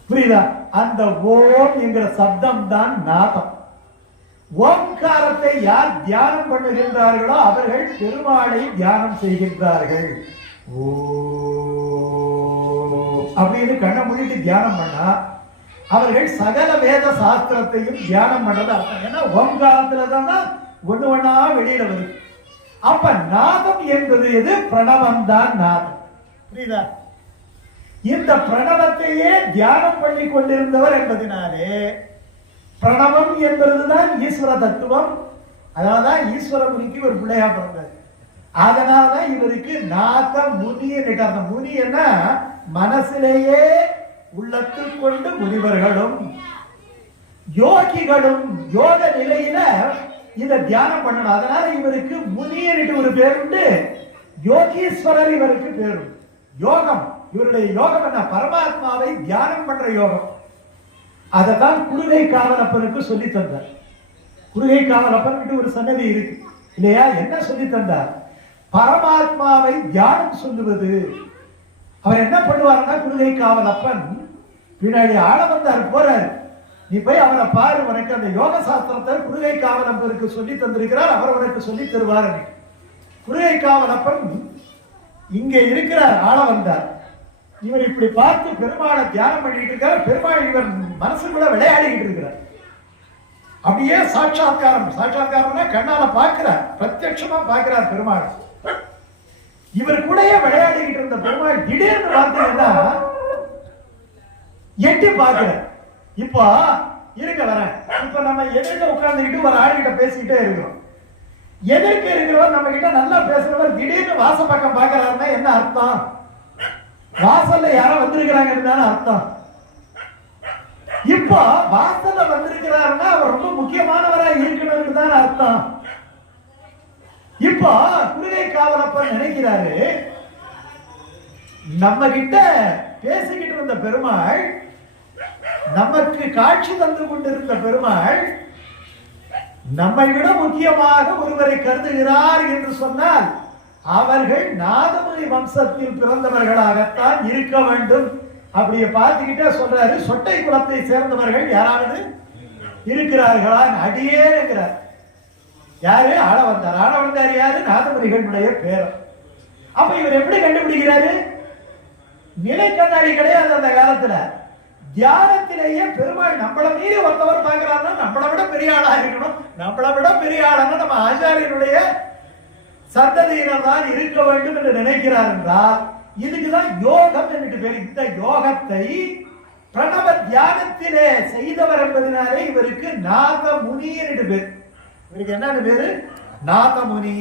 புரியுதா? அந்த ஓம் என்கிற சப்தம் தான் நாதம். ஓம்காரத்தை யார் தியானம் பண்ணுகின்றார்களோ அவர்கள் பெருமாளை தியானம் செய்கின்றார்கள். ஓ அப்படின்னு கண்ணை மூடிட்டு தியானம் பண்ணா அவர்கள் சகல வேத சாஸ்திரத்தையும் தியானம் பண்ணது அர்த்தம். ஏன்னா ஓம்காரத்துல தான் ஒண்ணு ஒண்ணா வெளியில வருது. அப்ப நாதம் என்பது எது? பிரணவம் தான் நாதம். புரியுதா? இந்த பிரணவத்தையே தியானம் பண்ணி கொண்டிருந்தவர் என்பதனாலே பிரணவம் என்பதுதான் ஈஸ்வர தத்துவம். அதனாலதான் ஈஸ்வர முனிக்கு ஒரு பிள்ளையா பிறந்தார். அதனாலதான் இவருக்கு நாத முனி. அந்த முனி என்ன? மனசிலேயே உள்ளத்தில் கொண்டு முனிவர்களும் யோகிகளும் யோக நிலையில இத தியானம் பண்ணணும். அதனால இவருக்கு முனி என்று ஒரு பேர் உண்டு. யோகீஸ்வரர் இவருக்கு பேரும். யோகம், இவருடைய யோகம் என்ன? பரமாத்மாவை தியானம் பண்ற யோகம். அதைத்தான் குருகை காவலப்பனுக்கு சொல்லி தந்தார். குருகை காவலப்பன் ஒரு சன்னதி இருக்கு இல்லையா? என்ன சொல்லி தந்தார்? பரமாத்மாவை தியானம் சொல்லுவது. அவர் என்ன பண்ணுவாருன்னா, குருகை காவலப்பன் பின்னாடி ஆள வந்தார், போறாரு. நீ போய் அவரை பாரு, உனக்கு அந்த யோக சாஸ்திரத்தை குருகை காவலப்பருக்கு சொல்லி தந்திருக்கிறார், அவர் உனக்கு சொல்லி தருவார். குருகை காவலப்பன் இங்க இருக்கிறார், ஆள வந்தார். இவர் இப்படி பார்த்து பெருமாளை தியானம் பண்ணிட்டு இருக்கார். பெருமாள் இவர் மனசுக்குள்ள விளையாடிக்கிட்டு இருக்கிறார். அப்படியே சாட்சாத்காரம். சாட்சாத்காரம்னா கண்ணால பார்க்கிறார், பிரத்யட்சமா பார்க்கிறார் பெருமாள். இவர் கூடயே விளையாடிக்கிட்டு இருந்த பெருமாள் திடீர்னு பார்த்தீங்கன்னா எட்டி பார்க்கிறார். இப்போ இருக்க வர, இப்ப நம்ம எதிர்க்க உட்கார்ந்துக்கிட்டு ஒரு ஆளுகிட்ட பேசிக்கிட்டே இருக்கிறோம். எதிர்க்க இருக்கிறவர் நம்ம கிட்ட நல்லா பேசுறவர் திடீர்னு வாச பக்கம் பார்க்கிறாருன்னா என்ன அர்த்தம்? வாசல்ல யாரோ வந்திருக்கிறாங்கன்னு தானே அர்த்தம். இப்போ வாசல்ல வந்திருக்கிறாருன்னா அவர் ரொம்ப முக்கியமானவரா இருக்கணும்னு தான் அர்த்தம். இப்போ குருகை காவலப்பன் நினைக்கிறாரு, நம்ம கிட்ட பேசிக்கிட்டு இருந்த பெருமாள், நமக்கு காட்சி தந்து கொண்டிருந்த பெருமாள் நம்மை விட முக்கியமாக ஒருவரை கருதுகிறார் என்று சொன்னால் அவர்கள் நாதமுனி வம்சத்தில் பிறந்தவர்களாகத்தான் இருக்க வேண்டும். அப்படியே பார்த்துக்கிட்டே சொல்றாரு, சொட்டை குலத்தை சேர்ந்தவர்கள் யாராவது இருக்கிறார்களா? அடியே இருக்கிறார். யாரு? ஆள வந்தார். ஆள வந்தார் யாரு? நாதமுனிகளுடைய பேரம். அப்ப இவர் எப்படி கண்டுபிடிக்கிறாரு? நிலை கண்ணாடி கிடையாது அந்த காலத்துல. தியானத்திலேயே பெருமாள் நம்மள மீறி ஒருத்தவர் பார்க்கிறாருன்னா நம்மளை விட பெரிய ஆளா இருக்கணும். நம்மளை விட பெரிய ஆளான நம்ம ஆச்சாரியனுடைய சந்ததியினர் தான் இருக்க வேண்டும் என்று நினைக்கிறார் என்றால் இதுக்குதான் யோகம் என்று பேர். இந்த யோகத்தை பிரணவ தியானத்திலே செய்தவர் என்பதனாலே இவருக்கு நாதமுனி என்று பேர். இவருக்கு என்ன பேரு? நாதமுனி.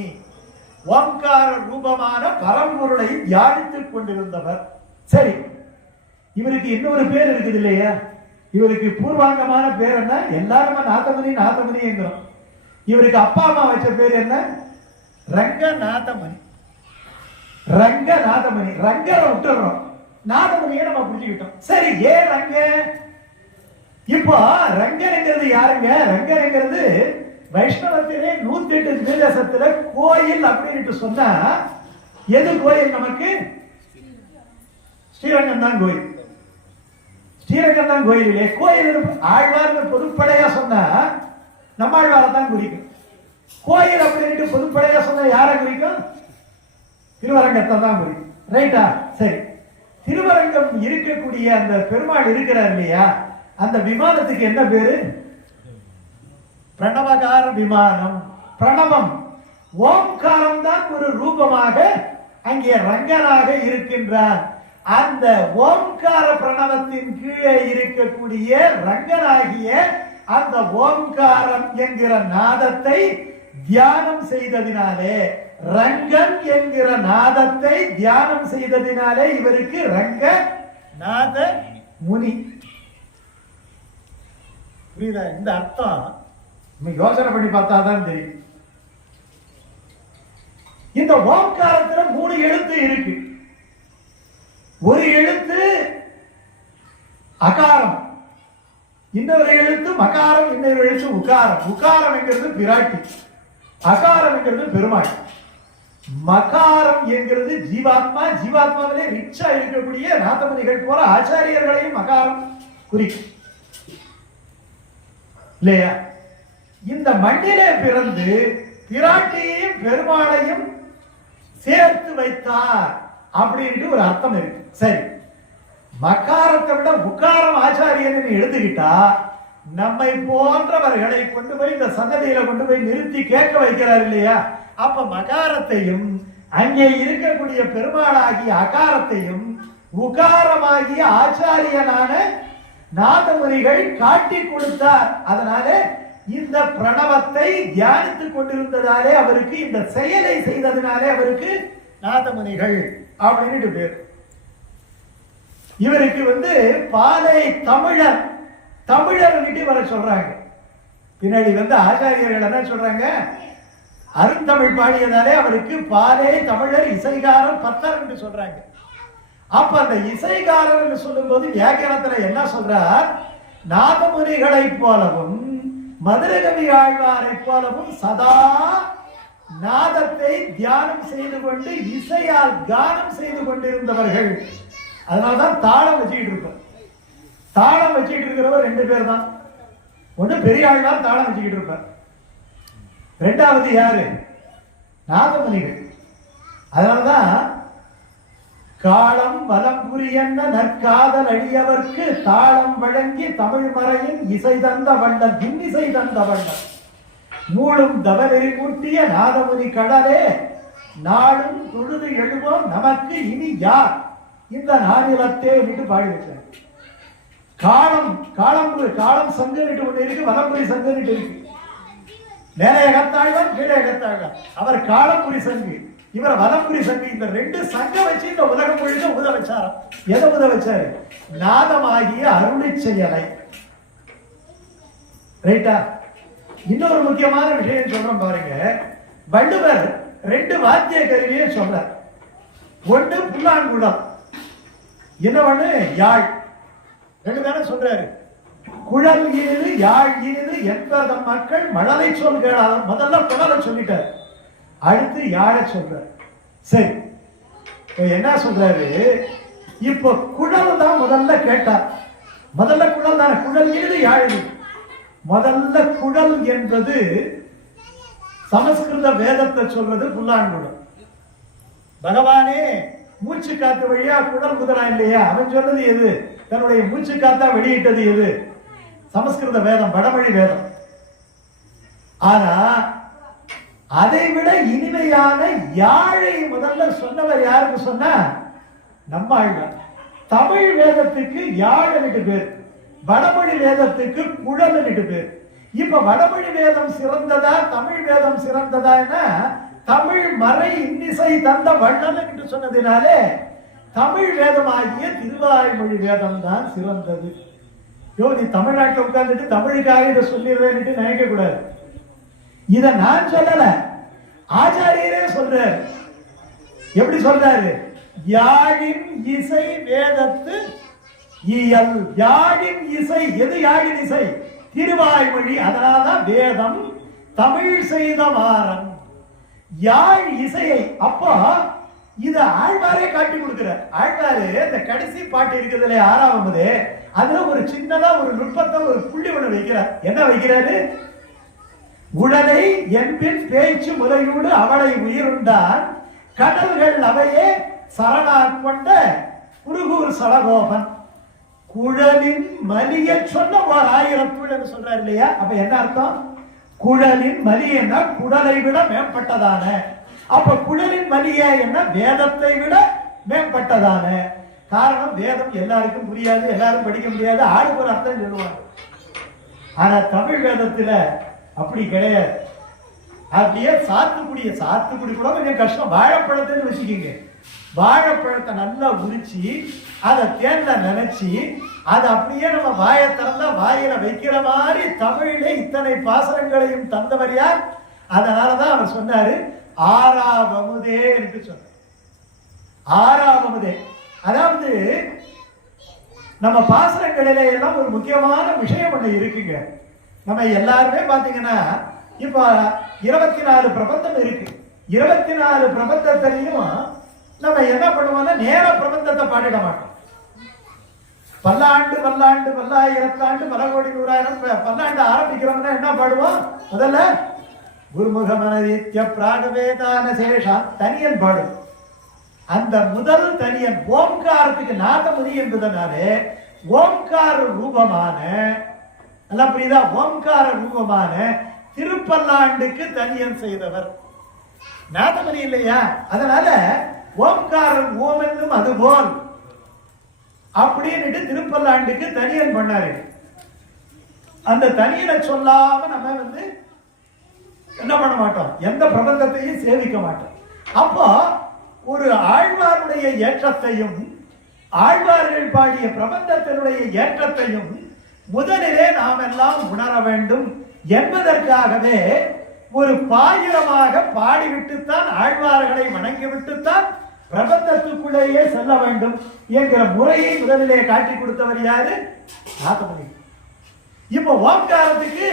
ஓம்கார ரூபமான பரம்பொருளை தியானித்துக் கொண்டிருந்தவர். சரி, இவருக்கு இன்னொரு பேர் இருக்குது இல்லையா? இவருக்கு பூர்வாங்கமான பேர் என்ன? எல்லாருமே நாதமுனி நாதமுனி என்கிறோம். இவருக்கு அப்பா அம்மா வச்ச பேர் என்ன? ரங்கநாதமணி. ரங்கநாதமணி. ரங்கரை விட்டுறோம், நாதமுனியை நம்ம புரிஞ்சுக்கிட்டோம். சரி, ஏன் ரங்க? இப்போ ரங்கனுங்கிறது யாருங்க? ரங்கனுங்கிறது வைஷ்ணவத்திலே 108 திவ்யதேசத்துல கோயில் அப்படின்னு சொன்னா எது கோயில்? நமக்கு ஸ்ரீரங்கம் தான் கோயில். ஸ்ரீரங்கம் தான் கோயிலே. கோயில் ஆழ்வார்னு பொதுப்படையா சொன்னா நம்மாழ்வாரை தான் குறிக்கும். கோயில் அப்படின்ட்டு பொதுப்படையா சொன்னா யாரை குறிக்கும்? திருவரங்கத்தை தான் குறிக்கும். ரைட்டா? சரி, திருவரங்கம் இருக்கக்கூடிய அந்த பெருமாள் இருக்கிறார் இல்லையா, அந்த விமானத்துக்கு என்ன பேரு? பிரணவகார விமானம். பிரணவம் ஓம்காரம் தான் ஒரு ரூபமாக அங்கே ரங்கனாக இருக்கின்றார். அந்த ஓம்கார பிரணவத்தின் கீழே இருக்கக்கூடிய ரங்கனாகிய அந்த ஓம்காரம் என்கிற நாதத்தை தியானம் செய்ததினாலே, ரங்கன் என்கிற நாதத்தை தியானம் செய்ததினாலே இவருக்கு ரங்க நாத முனி. புரியுதா? இந்த அர்த்தம் யோசனை பண்ணி பார்த்தாதான் தெரியும். இந்த ஓம்காரத்துல 3 எழுத்து இருக்கு. ஒரு எழுத்து அகாரம், இன்னொரு எழுத்து மகாரம், இன்னொரு எழுத்து உகாரம். உகாரம் என்கிறது பிராட்டி, அகாரம் என்கிறது பெருமாள். மகாரம் என்கிறது ஜீவாத்மா. ஜீவாத்மாவிலே ரிச்சா இருக்கக்கூடிய நாதமுனிகள் போல ஆச்சாரியர்களையும் மகாரம் குறிக்கும் இல்லையா? இந்த மண்ணிலே பிறந்து பிராட்டியையும் பெருமாளையும் சேர்த்து வைத்தார் அப்படின்ட்டு ஒரு அர்த்தம் இருக்கு. சரி, மகாரத்தை விட உக்காரம் ஆச்சாரியன் எடுத்துக்கிட்டா நம்மை போன்றவர்களை கொண்டு போய் இந்த சன்னதியில கொண்டு போய் நிறுத்தி கேட்க வைக்கிறார் இல்லையா? அப்ப மகாரத்தையும் அங்கே இருக்கக்கூடிய பெருமாளாகிய அகாரத்தையும் உகாரமாகிய ஆச்சாரியனான நாதமுனிகள் காட்டி கொடுத்தார். அதனால இந்த பிரணவத்தை தியானித்துக் கொண்டிருந்ததாலே அவருக்கு, இந்த செயலை செய்ததினாலே அவருக்கு நாதமுனிகள் அப்படின்னு பேர். இவருக்கு பாலை தமிழர், தமிழர் வர சொல்றாங்க. பின்னாடி ஆச்சாரியர்கள் என்ன சொல்றாங்க? அருந்தமிழ் பாடியதாலே அவருக்கு பாலே தமிழர் இசைகாரர் பத்தர் என்று சொல்றாங்க. அப்ப அந்த இசைகாரர் என்று சொல்லும் போது வியாக்கியானத்துல என்ன சொல்றார்? நாதமுனிகளை போலவும் மதுரகவி ஆழ்வாரை போலவும் சதா நாதத்தை தியானம் செய்து கொண்டு இசையால் கானம் செய்து கொண்டிருந்தவர்கள். அதனால்தான் தாளம் வச்சுக்கிட்டு இருப்பார். தாளம் வச்சுக்கிட்டு இருக்கிறவர் 2 பேர் தான். ஒண்ணு பெரிய ஆழ்வார் தாளம் வச்சுக்கிட்டு இருப்பார், 2வது யாரு? நாதமுனிகள். அதனாலதான் காலம் வலம் புரியன்ன நற்காதல் அடியவர்க்கு தாளம் வழங்கி தமிழ் மறையின் இசை தந்த வண்ணன், இன்னிசை தந்த வண்ணன் மூளும் தவறெறி கூட்டிய நாதமுனி கடலே நாளும் தொழுது எழுவோம் நமக்கு இனி யார் இந்த நானிலத்தே என்று பாடி வச்சார். காலம் காலம் காலம் சங்கரிட்டு ஒன்று இருக்கு, வலம்புரி சங்கரிட்டு இருக்கு. மேலே எகத்தாழ்வான் கீழே எகத்தாழ்வான். அவர் காலம்புரி சங்கு, இவர் வலம்புரி சங்கு. இந்த 2 சங்க வச்சு இந்த உலகம் முழுக்க உத வச்சாராம். எதை உத வச்சாரு? நாதமாகிய அருளி செயலை. ரைட்டா? இன்னொரு முக்கியமான விஷயம் சொல்றோம் பாருங்க. வள்ளுவர் 2 வாத்திய கருவியை சொல்றார். ஒன்று புல்லாங்குழல், என்ன ஒண்ணு யாழ். 2 தானே சொல்றாரு. குழல் இனிது யாழ் இனிது என்பத மக்கள் மழலை சொல் கேளாத. முதல்ல குழலை சொல்லிட்டார், அடுத்து யாழ சொல்றார். சரி, என்ன சொல்றாரு? இப்போ குழல் தான் முதல்ல கேட்டார். முதல்ல குழல் தானே, குழல் இனிது யாழ் இனிது. முதல்ல குழல் என்பது சமஸ்கிருத வேதத்தை சொல்றது புல்லாங்குழல். பகவானே மூச்சு காத்து வழியா குடல் குதிரான் இல்லையா, அவன் சொன்னது எது? தன்னுடைய மூச்சு காத்தா வெளியிட்டது எது? சமஸ்கிருத வேதம், வடமொழி வேதம். ஆனா அதை விட இனிமையான யாழை முதல்ல சொன்னவர் யாருக்கு சொன்னா? நம்மாழ்வார். தமிழ் வேதத்துக்கு யாழ் என்று பேர், வடமொழி வேதத்துக்கு குழல் என்று பேர். இப்ப வடமொழி வேதம் சிறந்ததா தமிழ் வேதம் சிறந்ததா? தமிழ் மறை இன்னிசை தந்த வண்ணன் என்று சொன்னதினாலே தமிழ் வேதமாகிய திருவாய்மொழி வேதம் தான் சிறந்தது. நீ தமிழ்நாட்டில் உட்கார்ந்துட்டு தமிழுக்காக இதை சொல்லிடுறேன் நினைக்க கூடாது. இத நான் சொல்லல, ஆச்சாரியரே சொல்றாரு. எப்படி சொல்றாரு? யாழின் இசை வேதத்து இயல். யாழின் இசை எது? யாழின் இசை திருவாய்மொழி. அதனாலதான் வேதம் தமிழ் செய்த மாறம். யாழ் இசையை அப்போ இத ஆழ்வாரே காட்டி கொடுக்கிறார். ஆழ்வாரு இந்த கடைசி பாட்டு இருக்குதுல 6வது, அதுல ஒரு சின்னதா ஒரு நுட்பத்தை ஒரு புள்ளி ஒண்ணு வைக்கிறார். என்ன வைக்கிறாரு? உடலை என்பின் பேச்சு முறையோடு அவளை உயிருண்டான் கடல்கள் அவையே சரணாக் கொண்ட குருகூர் சடகோபன் குழலின் மலிய சொன்ன ஒரு 1000 குழல் சொல்றாரு இல்லையா? அப்ப என்ன அர்த்தம்? குழலின் மலியன்னா குடலை விட மேம்பட்டதான. அப்ப குழலின் மலிய என்ன? வேதத்தை விட மேம்பட்டதான. காரணம், வேதம் எல்லாருக்கும் புரியாது, எல்லாரும் படிக்க முடியாது, ஆளுக்கு ஒரு அர்த்தம் சொல்லுவாங்க. ஆனா தமிழ் வேதத்துல அப்படி கிடையாது. அப்படியே சாத்துக்குடி கூட கொஞ்சம் கஷ்டம். வாழைப்பழத்தைன்னு வச்சுக்கோங்க. வாழைப்பழத்தை நல்லா உரிச்சு அதை தேன்ல நினைச்சு அதை அப்படியே நம்ம வாயை திறந்தா வாயில வைக்கிற மாதிரி தமிழில இத்தனை பாசனங்களையும் தந்தவர் யார்? அதனாலதான் அவர் சொன்னாரு ஆறாவமுதே என்று சொன்னார். ஆறாவமுதே. அதாவது நம்ம பாசனங்களில எல்லாம் ஒரு முக்கியமான விஷயம் ஒண்ணு இருக்குங்க. நம்ம எல்லாருமே பாத்தீங்கன்னா இப்ப 24 பிரபந்தம் இருக்கு. 24 பிரபந்தத்திலையும் நம்ம என்ன பண்ணுவோம்னா நேர பிரபந்தத்தை பாடிட மாட்டோம். பல்லாண்டு பல்லாண்டு பல்லாயிரத்தாண்டு பல கோடி நூறாயிரம் பல்லாண்டு ஆரம்பிக்கிறோம்னா என்ன பாடுவோம்? முதல்ல குருமுகமனதித்ய பிராகவேதான சேஷா தனியன் பாடும். அந்த முதல் தனியன் ஓம்காரத்துக்கு நாதமுதி என்பதனாலே ஓம்கார ரூபமான, எல்லாம் புரியுதா? ஓம்கார ரூபமான திருப்பல்லாண்டுக்கு தனியன் செய்தவர் நாதமுனி இல்லையா? அதனால ஓம்காரன் ஓம் என்னும் அதுபோல் அப்படின்னு திருப்பல்லாண்டுக்கு தனியன் பண்ணாரு. அந்த தனியனை சொல்லாம நம்ம என்ன பண்ண மாட்டோம்? எந்த பிரபந்தத்தையும் சேவிக்க மாட்டோம். அப்போ ஒரு ஆழ்வாருடைய ஏற்றத்தையும் ஆழ்வார்கள் பாடிய பிரபந்தத்தினுடைய ஏற்றத்தையும் முதலிலே நாம் எல்லாம் உணர வேண்டும் என்பதற்காகவே ஒரு பாயிரமாக பாடிவிட்டுத்தான் ஆழ்வார்களை வணங்கிவிட்டுத்தான் பிரபந்தத்துக்குள்ளேயே செல்ல வேண்டும் என்கிற முறையை முதலிலே காட்டி கொடுத்தவர் யாரு? நாதமுனி. இப்ப ஓம்காரத்துக்கு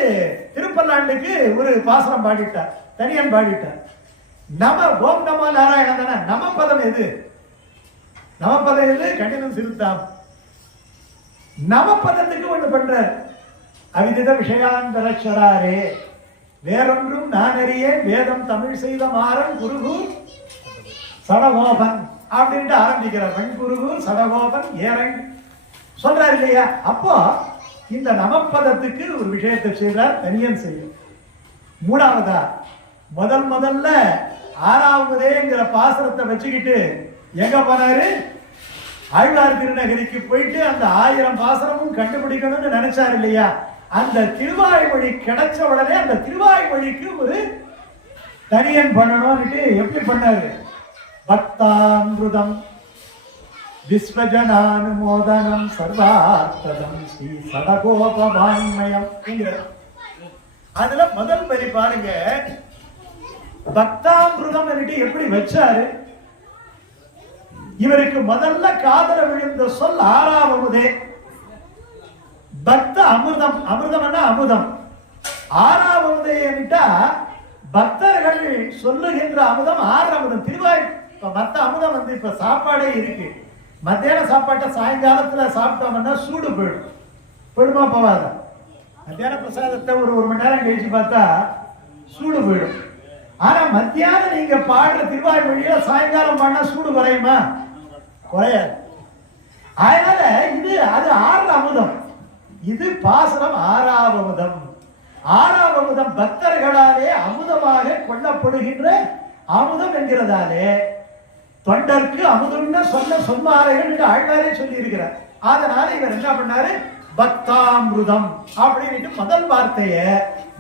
திருப்பல்லாண்டுக்கு ஒரு பாசனம் பாடிட்டார், தனியன் பாடிட்டார். நம ஓம் நம நாராயண தானே. நமப்பதம் எது? நமப்பதம் எது? கண்டினம் சிறுத்தாம். நமப்பதத்துக்கு ஒண்ணு பண்றார். அவிதித விஷயாந்தரச்சராரே வேறொன்றும் நான் அறியேன் வேதம் தமிழ் செய்த மாறன் குருகூர் சடகோபன் அப்படின்ட்டு ஆரம்பிக்கிறார். வெண்குருகூர் சடகோபன் ஏரன் சொல்றாரு இல்லையா? அப்போ இந்த நமப்பதத்துக்கு ஒரு விஷயத்தை செய்தார், தனியன் செய்யும். மூணாவதா முதல்ல 6வதேங்கிற பாசனத்தை வச்சுக்கிட்டு எங்க போனாரு? ஆழ்வார் திருநகரிக்கு போயிட்டு அந்த 1000 பாசனமும் கண்டுபிடிக்கணும்னு நினைச்சாரு இல்லையா? அந்த திருவாய்மொழி கிடைச்ச உடனே அந்த திருவாய்மொழிக்கு ஒரு தனியன் பண்ணணும்னுட்டு எப்படி பண்ணாரு? பக்தாமிருதம் விஸ்வஜனானுமோதனம் சர்வார்த்ததம் ஸ்ரீ சடகோபவான்மயம். அதுல முதல் வரி பாருங்க, பக்தாமிருதம் எப்படி வச்சாரு? இவருக்கு முதல்ல காதல விழுந்த சொல் 6வதே பக்த அமிர்தம். அமிர்தம்னா அமுதம். 6வதே பக்தர்கள் சொல்லுகின்ற அமுதம் 6 அமுதம். திருவாய் மத்த அமுதம் இப்ப சாப்பாடே இருக்கு. மத்தியான சாப்பாட்டை சாயங்காலத்துல சாப்பிட்டோம்னா சூடு போயிடும். போயிடுமா? போவாத. மத்தியான பிரசாதத்தை ஒரு மணி நேரம் கழிச்சு பார்த்தா சூடு போயிடும். ஆனா மத்தியானம் நீங்க பாடுற திருவாய்மொழியில சாயங்காலம் பாடினா சூடு குறையுமா? குறையாது. அதனால அது 6 அமுதம். இது பாசனம் 6வதம். 6வதம் பக்தர்களாலே அமுதமாக கொள்ளப்படுகின்ற அமுதம் என்கிறதாலே தொண்டர்க்கு அமுதம்னு சொன்னார்கள் என்று ஆழ்வாரே சொல்லி இருக்கிறார். அதனால இவர் என்ன பண்ணாரு? பக்தாமிருதம் அப்படின்னு முதல் வார்த்தைய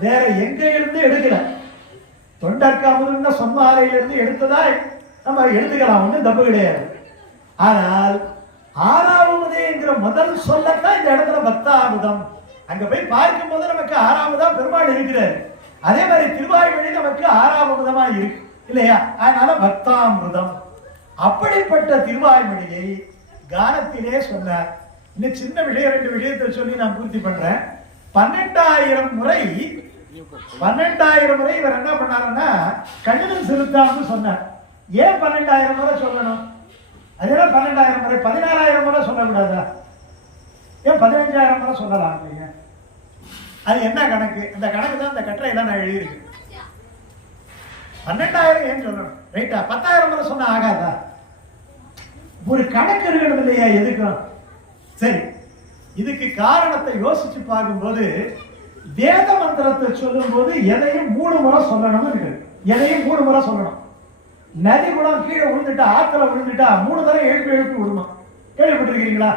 வேற எங்க இருந்து எடுக்கல. தொண்டர்க்கு அமுதம்னு சொன்னாரையிலிருந்து எடுத்ததா நம்ம எடுத்துக்கலாம், ஒன்றும் தப்பு கிடையாது. ஆனால் 6வதேங்கிற முதல் சொல்லத்தான் இந்த இடத்துல பக்தாமிருதம். அங்க போய் பார்க்கும் போது நமக்கு 6வதா பெருமாள் இருக்கிறார். அதே மாதிரி திருவாய்மொழி நமக்கு 6வதமா இருக்கு இல்லையா? அதனால பக்தாமிருதம். அப்படிப்பட்ட திருவாய்மொழியை கானத்திலே சொன்னார். இன்னும் சின்ன விஷயம், 2 விஷயத்தை சொல்லி நான் பூர்த்தி பண்றேன். 12,000 முறை இவர் என்ன பண்ணாருன்னா கண்ணினம் செலுத்தாம சொன்னார். ஏன் 12,000 முறை சொல்லணும்? அதெல்லாம் 12,000 முறை 16,000 முறை சொல்லக்கூடாதா? ஏன் 15,000 முறை சொல்லலாம்? அது என்ன கணக்கு? இந்த கணக்கு தான் இந்த கட்டுரையெல்லாம் நான் எழுதியிருக்கேன். 12,000 ஏன் சொல்லணும்? ரைட்டா? 10,000 முறை சொன்னா ஆகாதா? ஒரு கணக்கு இருக்கணும் இல்லையா எதுக்கும்? சரி, இதுக்கு காரணத்தை யோசிச்சு பார்க்கும்போது வேத மந்திரத்தை சொல்லும் போது எதையும் 3 முறை சொல்லணும்னு இருக்கு. எதையும் 3 முறை சொல்லணும். நதி குளம் கீழே விழுந்துட்டா, ஆத்துல விழுந்துட்டா 3 தடவை எழுப்பி விடுமா? கேள்விப்பட்டிருக்கீங்களா?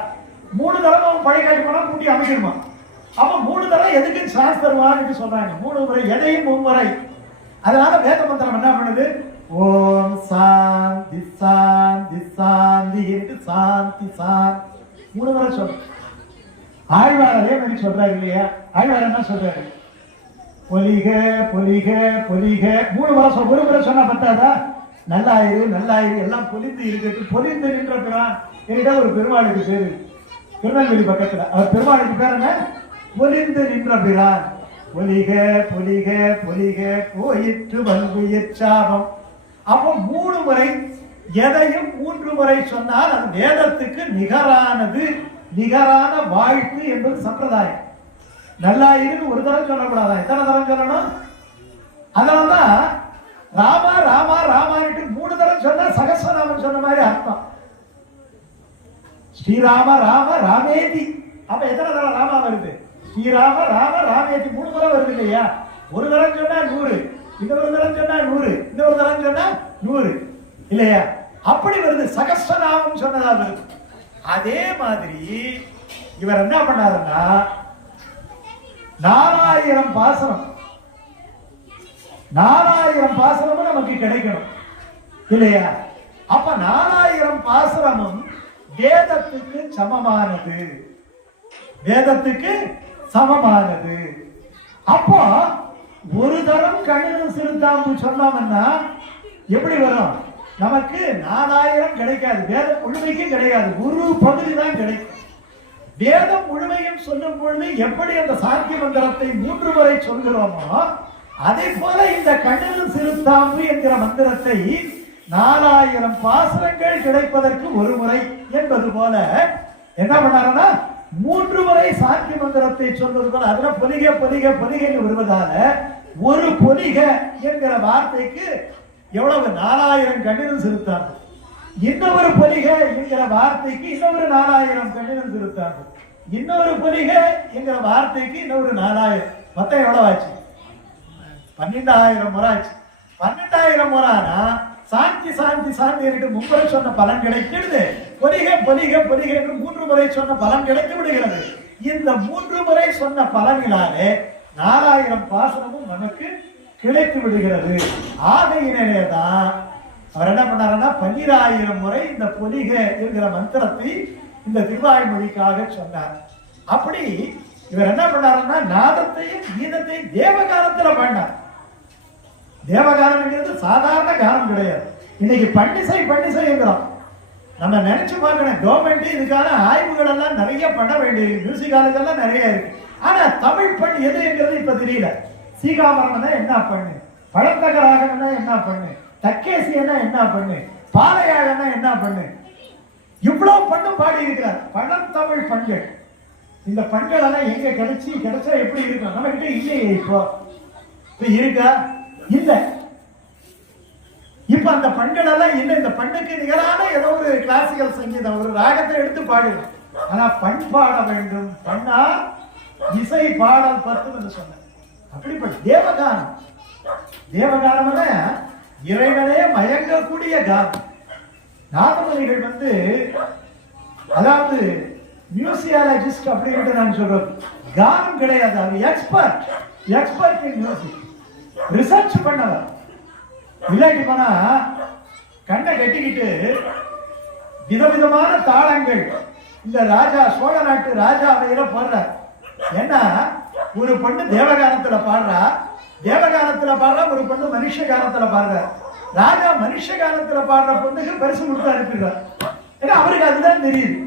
3 தடவை பழைய காட்டி போனா கூட்டி அமைக்கணுமா? அப்ப 3 தடவை எதுக்கு சான்ஸ் தருவான்னு சொல்றாங்க. 3 முறை, எதையும் 3 முறை. அதனால வேத மந்திரம் என்ன பண்ணுது? ஓம் சாந்தி சாந்தி சாந்தி என்று சாந்தி சாந்தி 3 முறை சொல்றோம். ஆழ்வார் அதே மாதிரி சொல்றாரு இல்லையா? ஆழ்வார் என்ன சொல்றாரு? பொலிக பொலிக பொலிக 3 முறை சொல்ல. 1 முறை சொன்னா பத்தாதா? நல்லாயிரு நல்லாயிரு எல்லாம் பொலிந்து இருக்கட்டும். பொலிந்து நின்ற பிரான் என்கிட்ட ஒரு பெருமாளுக்கு பேரு, திருநெல்வேலி பக்கத்துல. அவர் பெருமாளுக்கு பேர் என்ன? பொலிந்து நின்ற பிரான். பொலிக பொலிக பொலிக போயிற்று வல்வியற் சாபம். அப்போ 3 முறை எதையும் 3 முறை சொன்னால் அது வேதத்துக்கு நிகரானது, நிகரான வாழ்த்து என்பது சம்பிரதாயம். நல்லாயிரு ஒரு தரம் சொல்லக்கூடாதா? எத்தனை தரம் சொல்லணும்? அதனாலதான் ராமா ராமா ராமான்ட்டு 3 தரம் சொன்னா சகஸ்ரநாமம் சொன்ன மாதிரி அர்த்தம். ஸ்ரீராம ராம ராமேதி. அப்ப எத்தனை தரம் ராமா வருது? ஸ்ரீராம ராம ராமேதி 3 முறை வருது இல்லையா? ஒரு தரம் சொன்னா 100, இன்னொரு தரம் சொன்னா 100, இன்னொரு தரம் சொன்னா 100 இல்லையா? அப்படி வருது. சகஸ்ரநாமம் சொன்னதா வருது. அதே மாதிரி இவர் என்ன பண்ணாருன்னா 4000 பாசனம், 4000 பாசனமும் நமக்கு கிடைக்கணும் இல்லையா? அப்ப 4000 பாசனமும் வேதத்துக்கு சமமானது, வேதத்துக்கு சமமானது. அப்போ ஒரு தரம் கண்ணில் சிறுதாம்பு சொன்னோம்னா எப்படி வரும்? நமக்கு 4000 கிடைக்காது. வேதம் முழுமைக்கும் கிடைக்காது, ஒரு பகுதி தான் கிடைக்கும். வேதம் முழுமையும் சொல்லும் பொழுது எப்படி அந்த சாந்தி மந்திரத்தை 3 முறை சொல்கிறோமோ அதே போல இந்த கண்ணில் சிறுதாம்பு என்கிற மந்திரத்தை 4000 பாசனங்கள் கிடைப்பதற்கு 1 முறை என்பது போல என்ன பண்ணாருன்னா 3 முறை சாந்தி மந்திரத்தை சொல்வது போல. அதுல பொலிக பொலிக பொலிகைன்னு வருவதால ஒரு பொலிக என்கிற வார்த்தைக்கு எவ்வளவு? 4000 கண்ணில் சிறுத்தாங்க. இன்னொரு பொலிக என்கிற வார்த்தைக்கு இன்னொரு 4000 கண்ணில் சிறுத்தாங்க. இன்னொரு பொலிக என்கிற வார்த்தைக்கு இன்னொரு 4000. மொத்தம் எவ்வளவு ஆச்சு? 12,000 முறை ஆச்சு. 12,000 முறைனா சாந்தி சாந்தி சாந்தி என்று 3 முறை சொன்ன பலன் கிடைக்கிறது. பொலிக பொலிக பொலிக என்று 3 முறை சொன்ன பலன் கிடைத்து விடுகிறது. இந்த 3 முறை சொன்ன பலனினாலே 4000 பாசனமும் நமக்கு கிடைத்து விடுகிறது. ஆகையினாலே தான் அவர் என்ன பண்ணாருன்னா 12,000 முறை இந்த பொலிக என்கிற மந்திரத்தை இந்த திருவாய்மொழிக்காக சொன்னார். அப்படி இவர் என்ன பண்ணாருன்னா நாதத்தையும் கீதத்தையும் தேவகானத்துல பண்ணார். தேவகானம்ங்கிறது சாதாரண கானம் கிடையாது. இன்னைக்கு பன்னிசை பன்னிசைங்கிறோம். நம்ம நினைச்சு பார்க்கணும், கவர்மெண்ட் இதுக்கான ஆய்வுகள் எல்லாம் நிறைய பண்ண வேண்டியிருக்கு, மியூசிக் காலேஜெல்லாம் நிறைய இருக்கு. ஆனா தமிழ் பண் எதுங்கிறது இப்ப தெரியல. சீகாமரம்னா என்ன பண்ணு, பழத்தகராகம்னா என்ன பண்ணு, தக்கேசியன்னா என்ன பண்ணு, பாலையாழன்னா என்ன பண்ணு, இவ்வளவு பண்ணு பாடி இருக்கிறார். பழந்தமிழ் பண்கள். இந்த பண்கள் எல்லாம் எங்க கிடைச்சா எப்படி இருக்கும்? நம்ம கிட்ட இல்லையே. இப்ப இருக்கா? இல்ல. இப்ப அந்த பண்கள் எல்லாம் இல்லை. இந்த பண்ணுக்கு நிகரான ஏதோ ஒரு கிளாசிக்கல் சங்கீதம் ஒரு ராகத்தை எடுத்து பாடுகிறோம். ஆனா பண் பாட வேண்டும். பண்ணா இசை பாடல் 10 என்று சொன்ன. அப்படிப்பட்ட தேவகானம். தேவகானம்னா இறைவனே மயங்கக்கூடிய கானம். நாதமுனிகள் அதாவது மியூசியாலஜிஸ்ட் அப்படின்னு நான் சொல்றது. கானம் கிடையாது, அது எக்ஸ்பர்ட் இன் மியூசிக். ரிசர்ச் பண்ணவர். இல்லாட்டி போனா கண்ணை கட்டிக்கிட்டு விதவிதமான தாளங்கள் இந்த ராஜா சோழ நாட்டு ராஜா அவையில பாடுறார். ஏன்னா ஒரு பொண்ணு தேவகானத்துல பாடுறா, தேவகானத்துல பாடுறா, ஒரு பொண்ணு மனுஷ கானத்துல பாடுறார். ராஜா மனுஷ கானத்துல பாடுற பொண்ணுக்கு பரிசு கொடுத்து அனுப்பிடுறார். ஏன்னா அவருக்கு அதுதான் தெரியுது.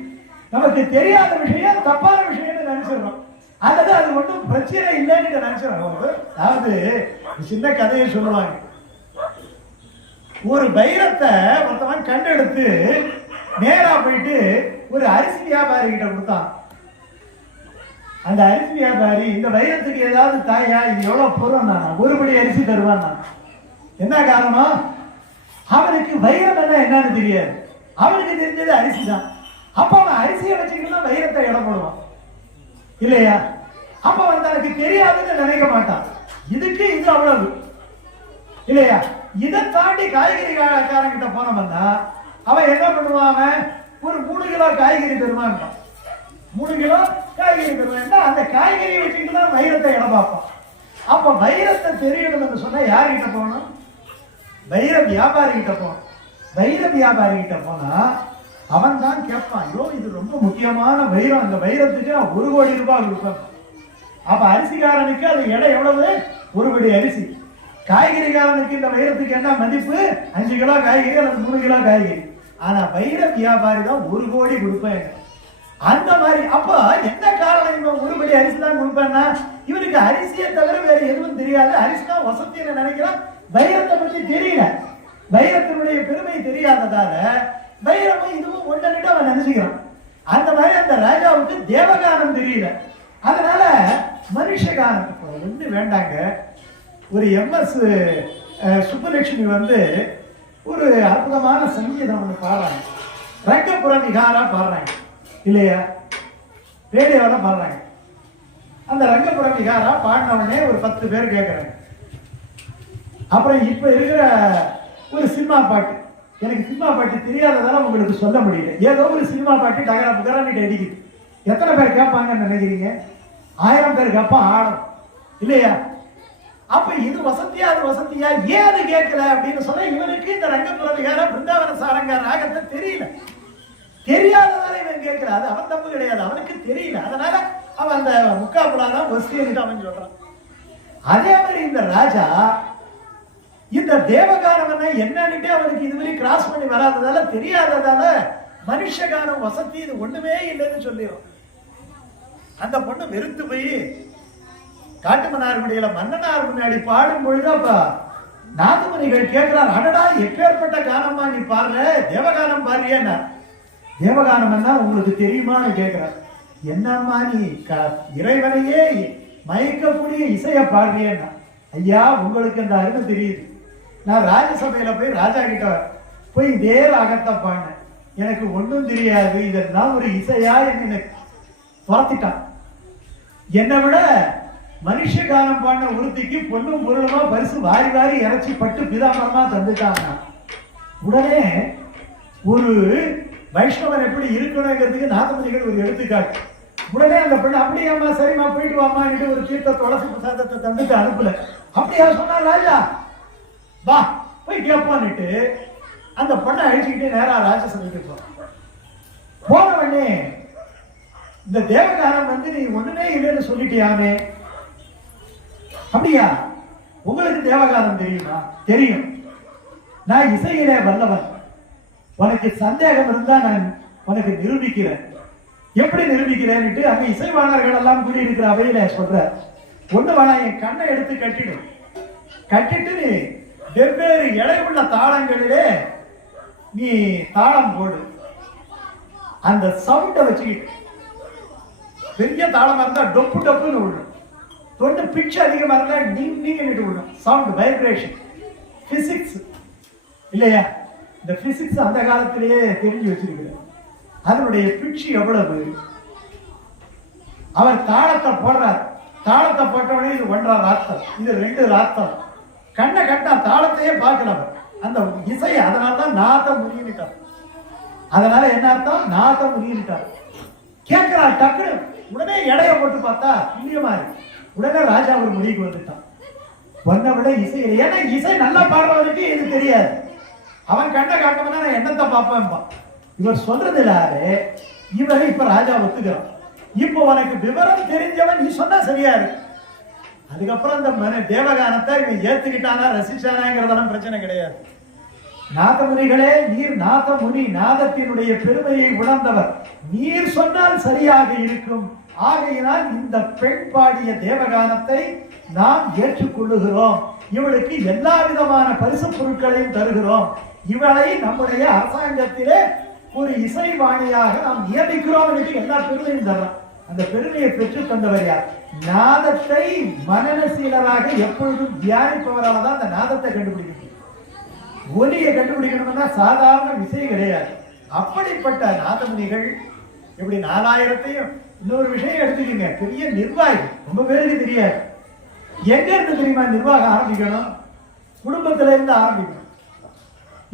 நமக்கு தெரியாத விஷயம் தப்பான விஷயம்னு நினைச்சிடறோம், அல்லது அது ஒன்றும் பிரச்சனை இல்லைன்னு நினைச்சிடறோம். அதாவது சின்ன கதையை சொல்லுவாங்க. ஒரு வைரத்தை ஒருத்தவன் கண்டெடுத்து நேரா போயிட்டு ஒரு அரிசி வியாபாரி கிட்ட கொடுத்தான். அந்த அரிசி வியாபாரி, இந்த வைரத்துக்கு ஏதாவது தாயா, இது எவ்வளவு பொருள், நான் ஒரு படி அரிசி தருவான். என்ன காரணம்? அவனுக்கு வைரம் என்னன்னு தெரியாது. அவனுக்கு தெரிஞ்சது அரிசி தான். அப்ப அவன் அரிசியை வச்சுக்கிட்டு தான் வைரத்தை இடம் போடுவான் இல்லையா? அப்ப அவன் தனக்கு தெரியாதுன்னு நினைக்க மாட்டான். இதுக்கு இது அவ்வளவு இல்லையா? இதை தாண்டி காய்கறி காரங்கிட்ட போனவன்னா அவன் என்ன பண்ணுவான்? ஒரு 3 கிலோ காய்கறி தருவான். 3 கிலோ காய்கறி தருவான். அந்த காய்கறியை வச்சுக்கிட்டு தான் வைரத்தை இடம் பார்ப்பான். அப்ப வைரத்தை தெரியணும்னு சொன்னா யார்கிட்ட போகணும்? வைர வியாபாரி கிட்ட போகணும். வைர வியாபாரி கிட்ட போனா அவன் தான் கேட்பான், ஐயோ இது ரொம்ப முக்கியமான வைரம், அந்த வைரத்துக்கு 1 கோடி ரூபாய் கொடுப்பான். அப்ப அரிசிக்காரனுக்கு அது எடை எவ்வளவு? 1 படி அரிசி. காய்கறிக்காரனுக்கு இந்த வைரத்துக்கு என்ன மதிப்பு? 5 கிலோ காய்கறி அல்லது 3 கிலோ காய்கறி. ஆனா வைர வியாபாரி தான் 1 கோடி கொடுப்பேன். அந்த மாதிரி. அப்ப என்ன காரணம்? இவன் 1 படி அரிசி தான் கொடுப்பேன்னா இவனுக்கு அரிசியை தவிர வேற எதுவும் தெரியாது. அரிசி தான் வசதின்னு நினைக்கிறான். வைரத்தை பத்தி தெரியல. வைரத்தினுடைய பெருமை தெரியாததால வைரமும் இதுவும் ஒன்றுட்டு அவன் நினைச்சுக்கிறான். அந்த மாதிரி அந்த ராஜாவுக்கு தேவகானம் தெரியல. அதனால மனுஷகானம் ஒண்ணு வேண்டாங்க. ஒரு MS சுப்புலட்சுமி ஒரு அற்புதமான சங்கீதம் ஒன்று பாடுறாங்க. ரங்கபுரம் விகாரா பாடுறாங்க இல்லையா? ரேடியோல பாடுறாங்க. அந்த ரங்கபுரம் விகாரா பாடின உடனே ஒரு 10 பேர் கேட்கறாங்க. அப்புறம் இப்ப இருக்கிற ஒரு சினிமா பாட்டு, எனக்கு சினிமா பாட்டு தெரியாததால உங்களுக்கு சொல்ல முடியல. ஏதோ ஒரு சினிமா பாட்டு டகரா புகரான்னு அடிக்குது. எத்தனை பேர் கேட்பாங்கன்னு நினைக்கிறீங்க? 1000 பேர் கேட்பான், ஆடும் இல்லையா? அப்ப இது வசதியா அது வசதியா, ஏன் அது கேட்கல அப்படின்னு சொன்னா இவனுக்கு இந்த ரங்கபுரவிகார பிருந்தாவன சாரங்க ராகத்தை தெரியல. தெரியாததால இவன் கேட்கல. அது அவன் தப்பு கிடையாது, அவனுக்கு தெரியல. அதனால அவன் அந்த முக்காப்புடாதான் வசதின்னு அவன் சொல்றான். அதே மாதிரி இந்த ராஜா இந்த தேவகானம் என்னன்னுட்டு அவனுக்கு இதுவரை கிராஸ் பண்ணி வராததால தெரியாததால மனுஷகானம் வசதி இது ஒண்ணுமே இல்லைன்னு சொல்லிடும். அந்த பொண்ணு வெறுத்து போய் காட்டுமன்னார் முடியல மன்னனார் முன்னாடி பாடும் பொழுது அப்ப நாதமுனிகள் கேட்கிறார், அடடா எப்பேற்பட்ட கானமா நீ பாடுற, தேவகானம் பாடுறியா? தேவகானம் என்ன உங்களுக்கு தெரியுமான்னு கேட்கிறார். என்னம்மா நீ இறைவனையே மயக்கக்கூடிய இசைய பாடுறியன்னா? ஐயா உங்களுக்கு அந்த அருமை தெரியுது. நான் ராஜசபையில போய் ராஜா கிட்ட போய் இதே ராகத்தை பாடினேன், எனக்கு ஒன்றும் தெரியாது, இதெல்லாம் ஒரு இசையா என்ன துரத்திட்டான். என்னை விட மனுஷ காலம் பாடின ஒருத்திக்கு பொண்ணும் பொருளுமா பரிசு வாரி வாரி இறைச்சி பட்டு பிதாமரமா தந்துட்டாங்க. உடனே ஒரு வைஷ்ணவன் எப்படி இருக்கணுங்கிறதுக்கு நாதமுனிகள் ஒரு எடுத்துக்காட்டு. உடனே அந்த பெண்ணு அப்படியாம்மா சரிம்மா போயிட்டு வாமா ஒரு தீர்த்த துளசி பிரசாதத்தை தந்துட்டு அனுப்பல. அப்படியா சொன்னா ராஜா, வா போய் கேட்பான்னுட்டு அந்த பொண்ணை அழிச்சுக்கிட்டு நேரா ராஜசபைக்கு போன உடனே இந்த தேவகாரம் நீ ஒண்ணுமே இல்லைன்னு சொல்லிட்டியாமே, அப்படியா உங்களுக்கு தேவகானம் தெரியுமா? தெரியும், நான் இசையிலே வல்லவன், உனக்கு சந்தேகம் இருந்தா நான் உனக்கு நிரூபிக்கிறேன். எப்படி நிரூபிக்கிறேன்னுட்டு அங்க இசைவாணர்கள் எல்லாம் கூடி இருக்கிற அவையில சொல்ற, ஒண்ணு வேணா என் கண்ணை எடுத்து கட்டிடு, கட்டிட்டு நீ வெவ்வேறு எடை உள்ள தாளங்களிலே நீ தாளம் போடு. அந்த சவுண்டை வச்சுக்கிட்டு பெரிய தாளமா இருந்தா டொப்பு டொப்புன்னு விடணும், தொண்டு பிச்சு அதிகமா இருந்தா நீங்க விடணும். சவுண்ட் வைப்ரேஷன் பிசிக்ஸ் இல்லையா? இந்த பிசிக்ஸ் அந்த காலத்திலேயே தெரிஞ்சு வச்சிருக்கிறார். அதனுடைய பிச்சு எவ்வளவு? அவர் தாளத்தை போடுறார், தாளத்தை போட்டவுடனே இது 1.5 ராத்தம், இது 2 ராத்தம். கண்ணை கட்டா தாளத்தையே பார்க்கல அந்த இசையை. அதனால்தான் நாத முனியிட்டார். அதனால என்ன அர்த்தம்? நாத முனியிட்டார். கேட்கிறார் டக்குனு, உடனே எடைய போட்டு பார்த்தா இங்க மாதிரி. உடனே ராஜா ஒரு முடிவுக்கு வந்துட்டான், வந்த விட இசையில. ஏன்னா இசை நல்லா பாடுறவனுக்கு இது தெரியாது. அவன் கண்ணை காட்டவனா நான் என்னத்தை பார்ப்பேன். இவர் சொல்றது இல்லாரு, இவரை இப்ப ராஜா ஒத்துக்கிறான். இப்போ உனக்கு விவரம் தெரிஞ்சவன் நீ சொன்னா சரியா இருக்கு. அதுக்கப்புறம் இந்த தேவகானத்தை இவன் ஏத்துக்கிட்டானா ரசிச்சானாங்கிறதெல்லாம் பிரச்சனை கிடையாது. நாதமுனிகளே, நீர் நாதமுனி, நாதத்தினுடைய பெருமையை உணர்ந்தவர், நீர் சொன்னால் சரியாக இருக்கும். ஆகையினால் இந்த பெண் பாடிய தேவகானத்தை நாம் ஏற்றுக்கொள்ளுகிறோம். இவளுக்கு எல்லா விதமான பரிசு பொருட்களையும் தருகிறோம். இவளை நம்முடைய அரசாங்கத்திலே ஒரு இசைவாணியாக நாம் நியமிக்கிறோம் எல்லா பெருமையும் தர்றோம். அந்த பெருமையை பெற்று தந்தவர் யார்? நாதத்தை மனநசீலராக எப்பொழுதும் தியானிப்பவரால் தான் அந்த நாதத்தை கண்டுபிடிக்க முடியும். ஒலியை கண்டுபிடிக்கணும்னா சாதாரண விஷயம் கிடையாது. அப்படிப்பட்ட நாதமுனிகள் எப்படி 4000-ஐயும் இன்னொரு விஷயம் எடுத்துக்கீங்க, பெரிய நிர்வாகி, ரொம்ப பேருக்கு தெரியாது. எங்க இருந்து தெரியுமா நிர்வாகம் ஆரம்பிக்கணும்? குடும்பத்தில இருந்து ஆரம்பிக்கணும்.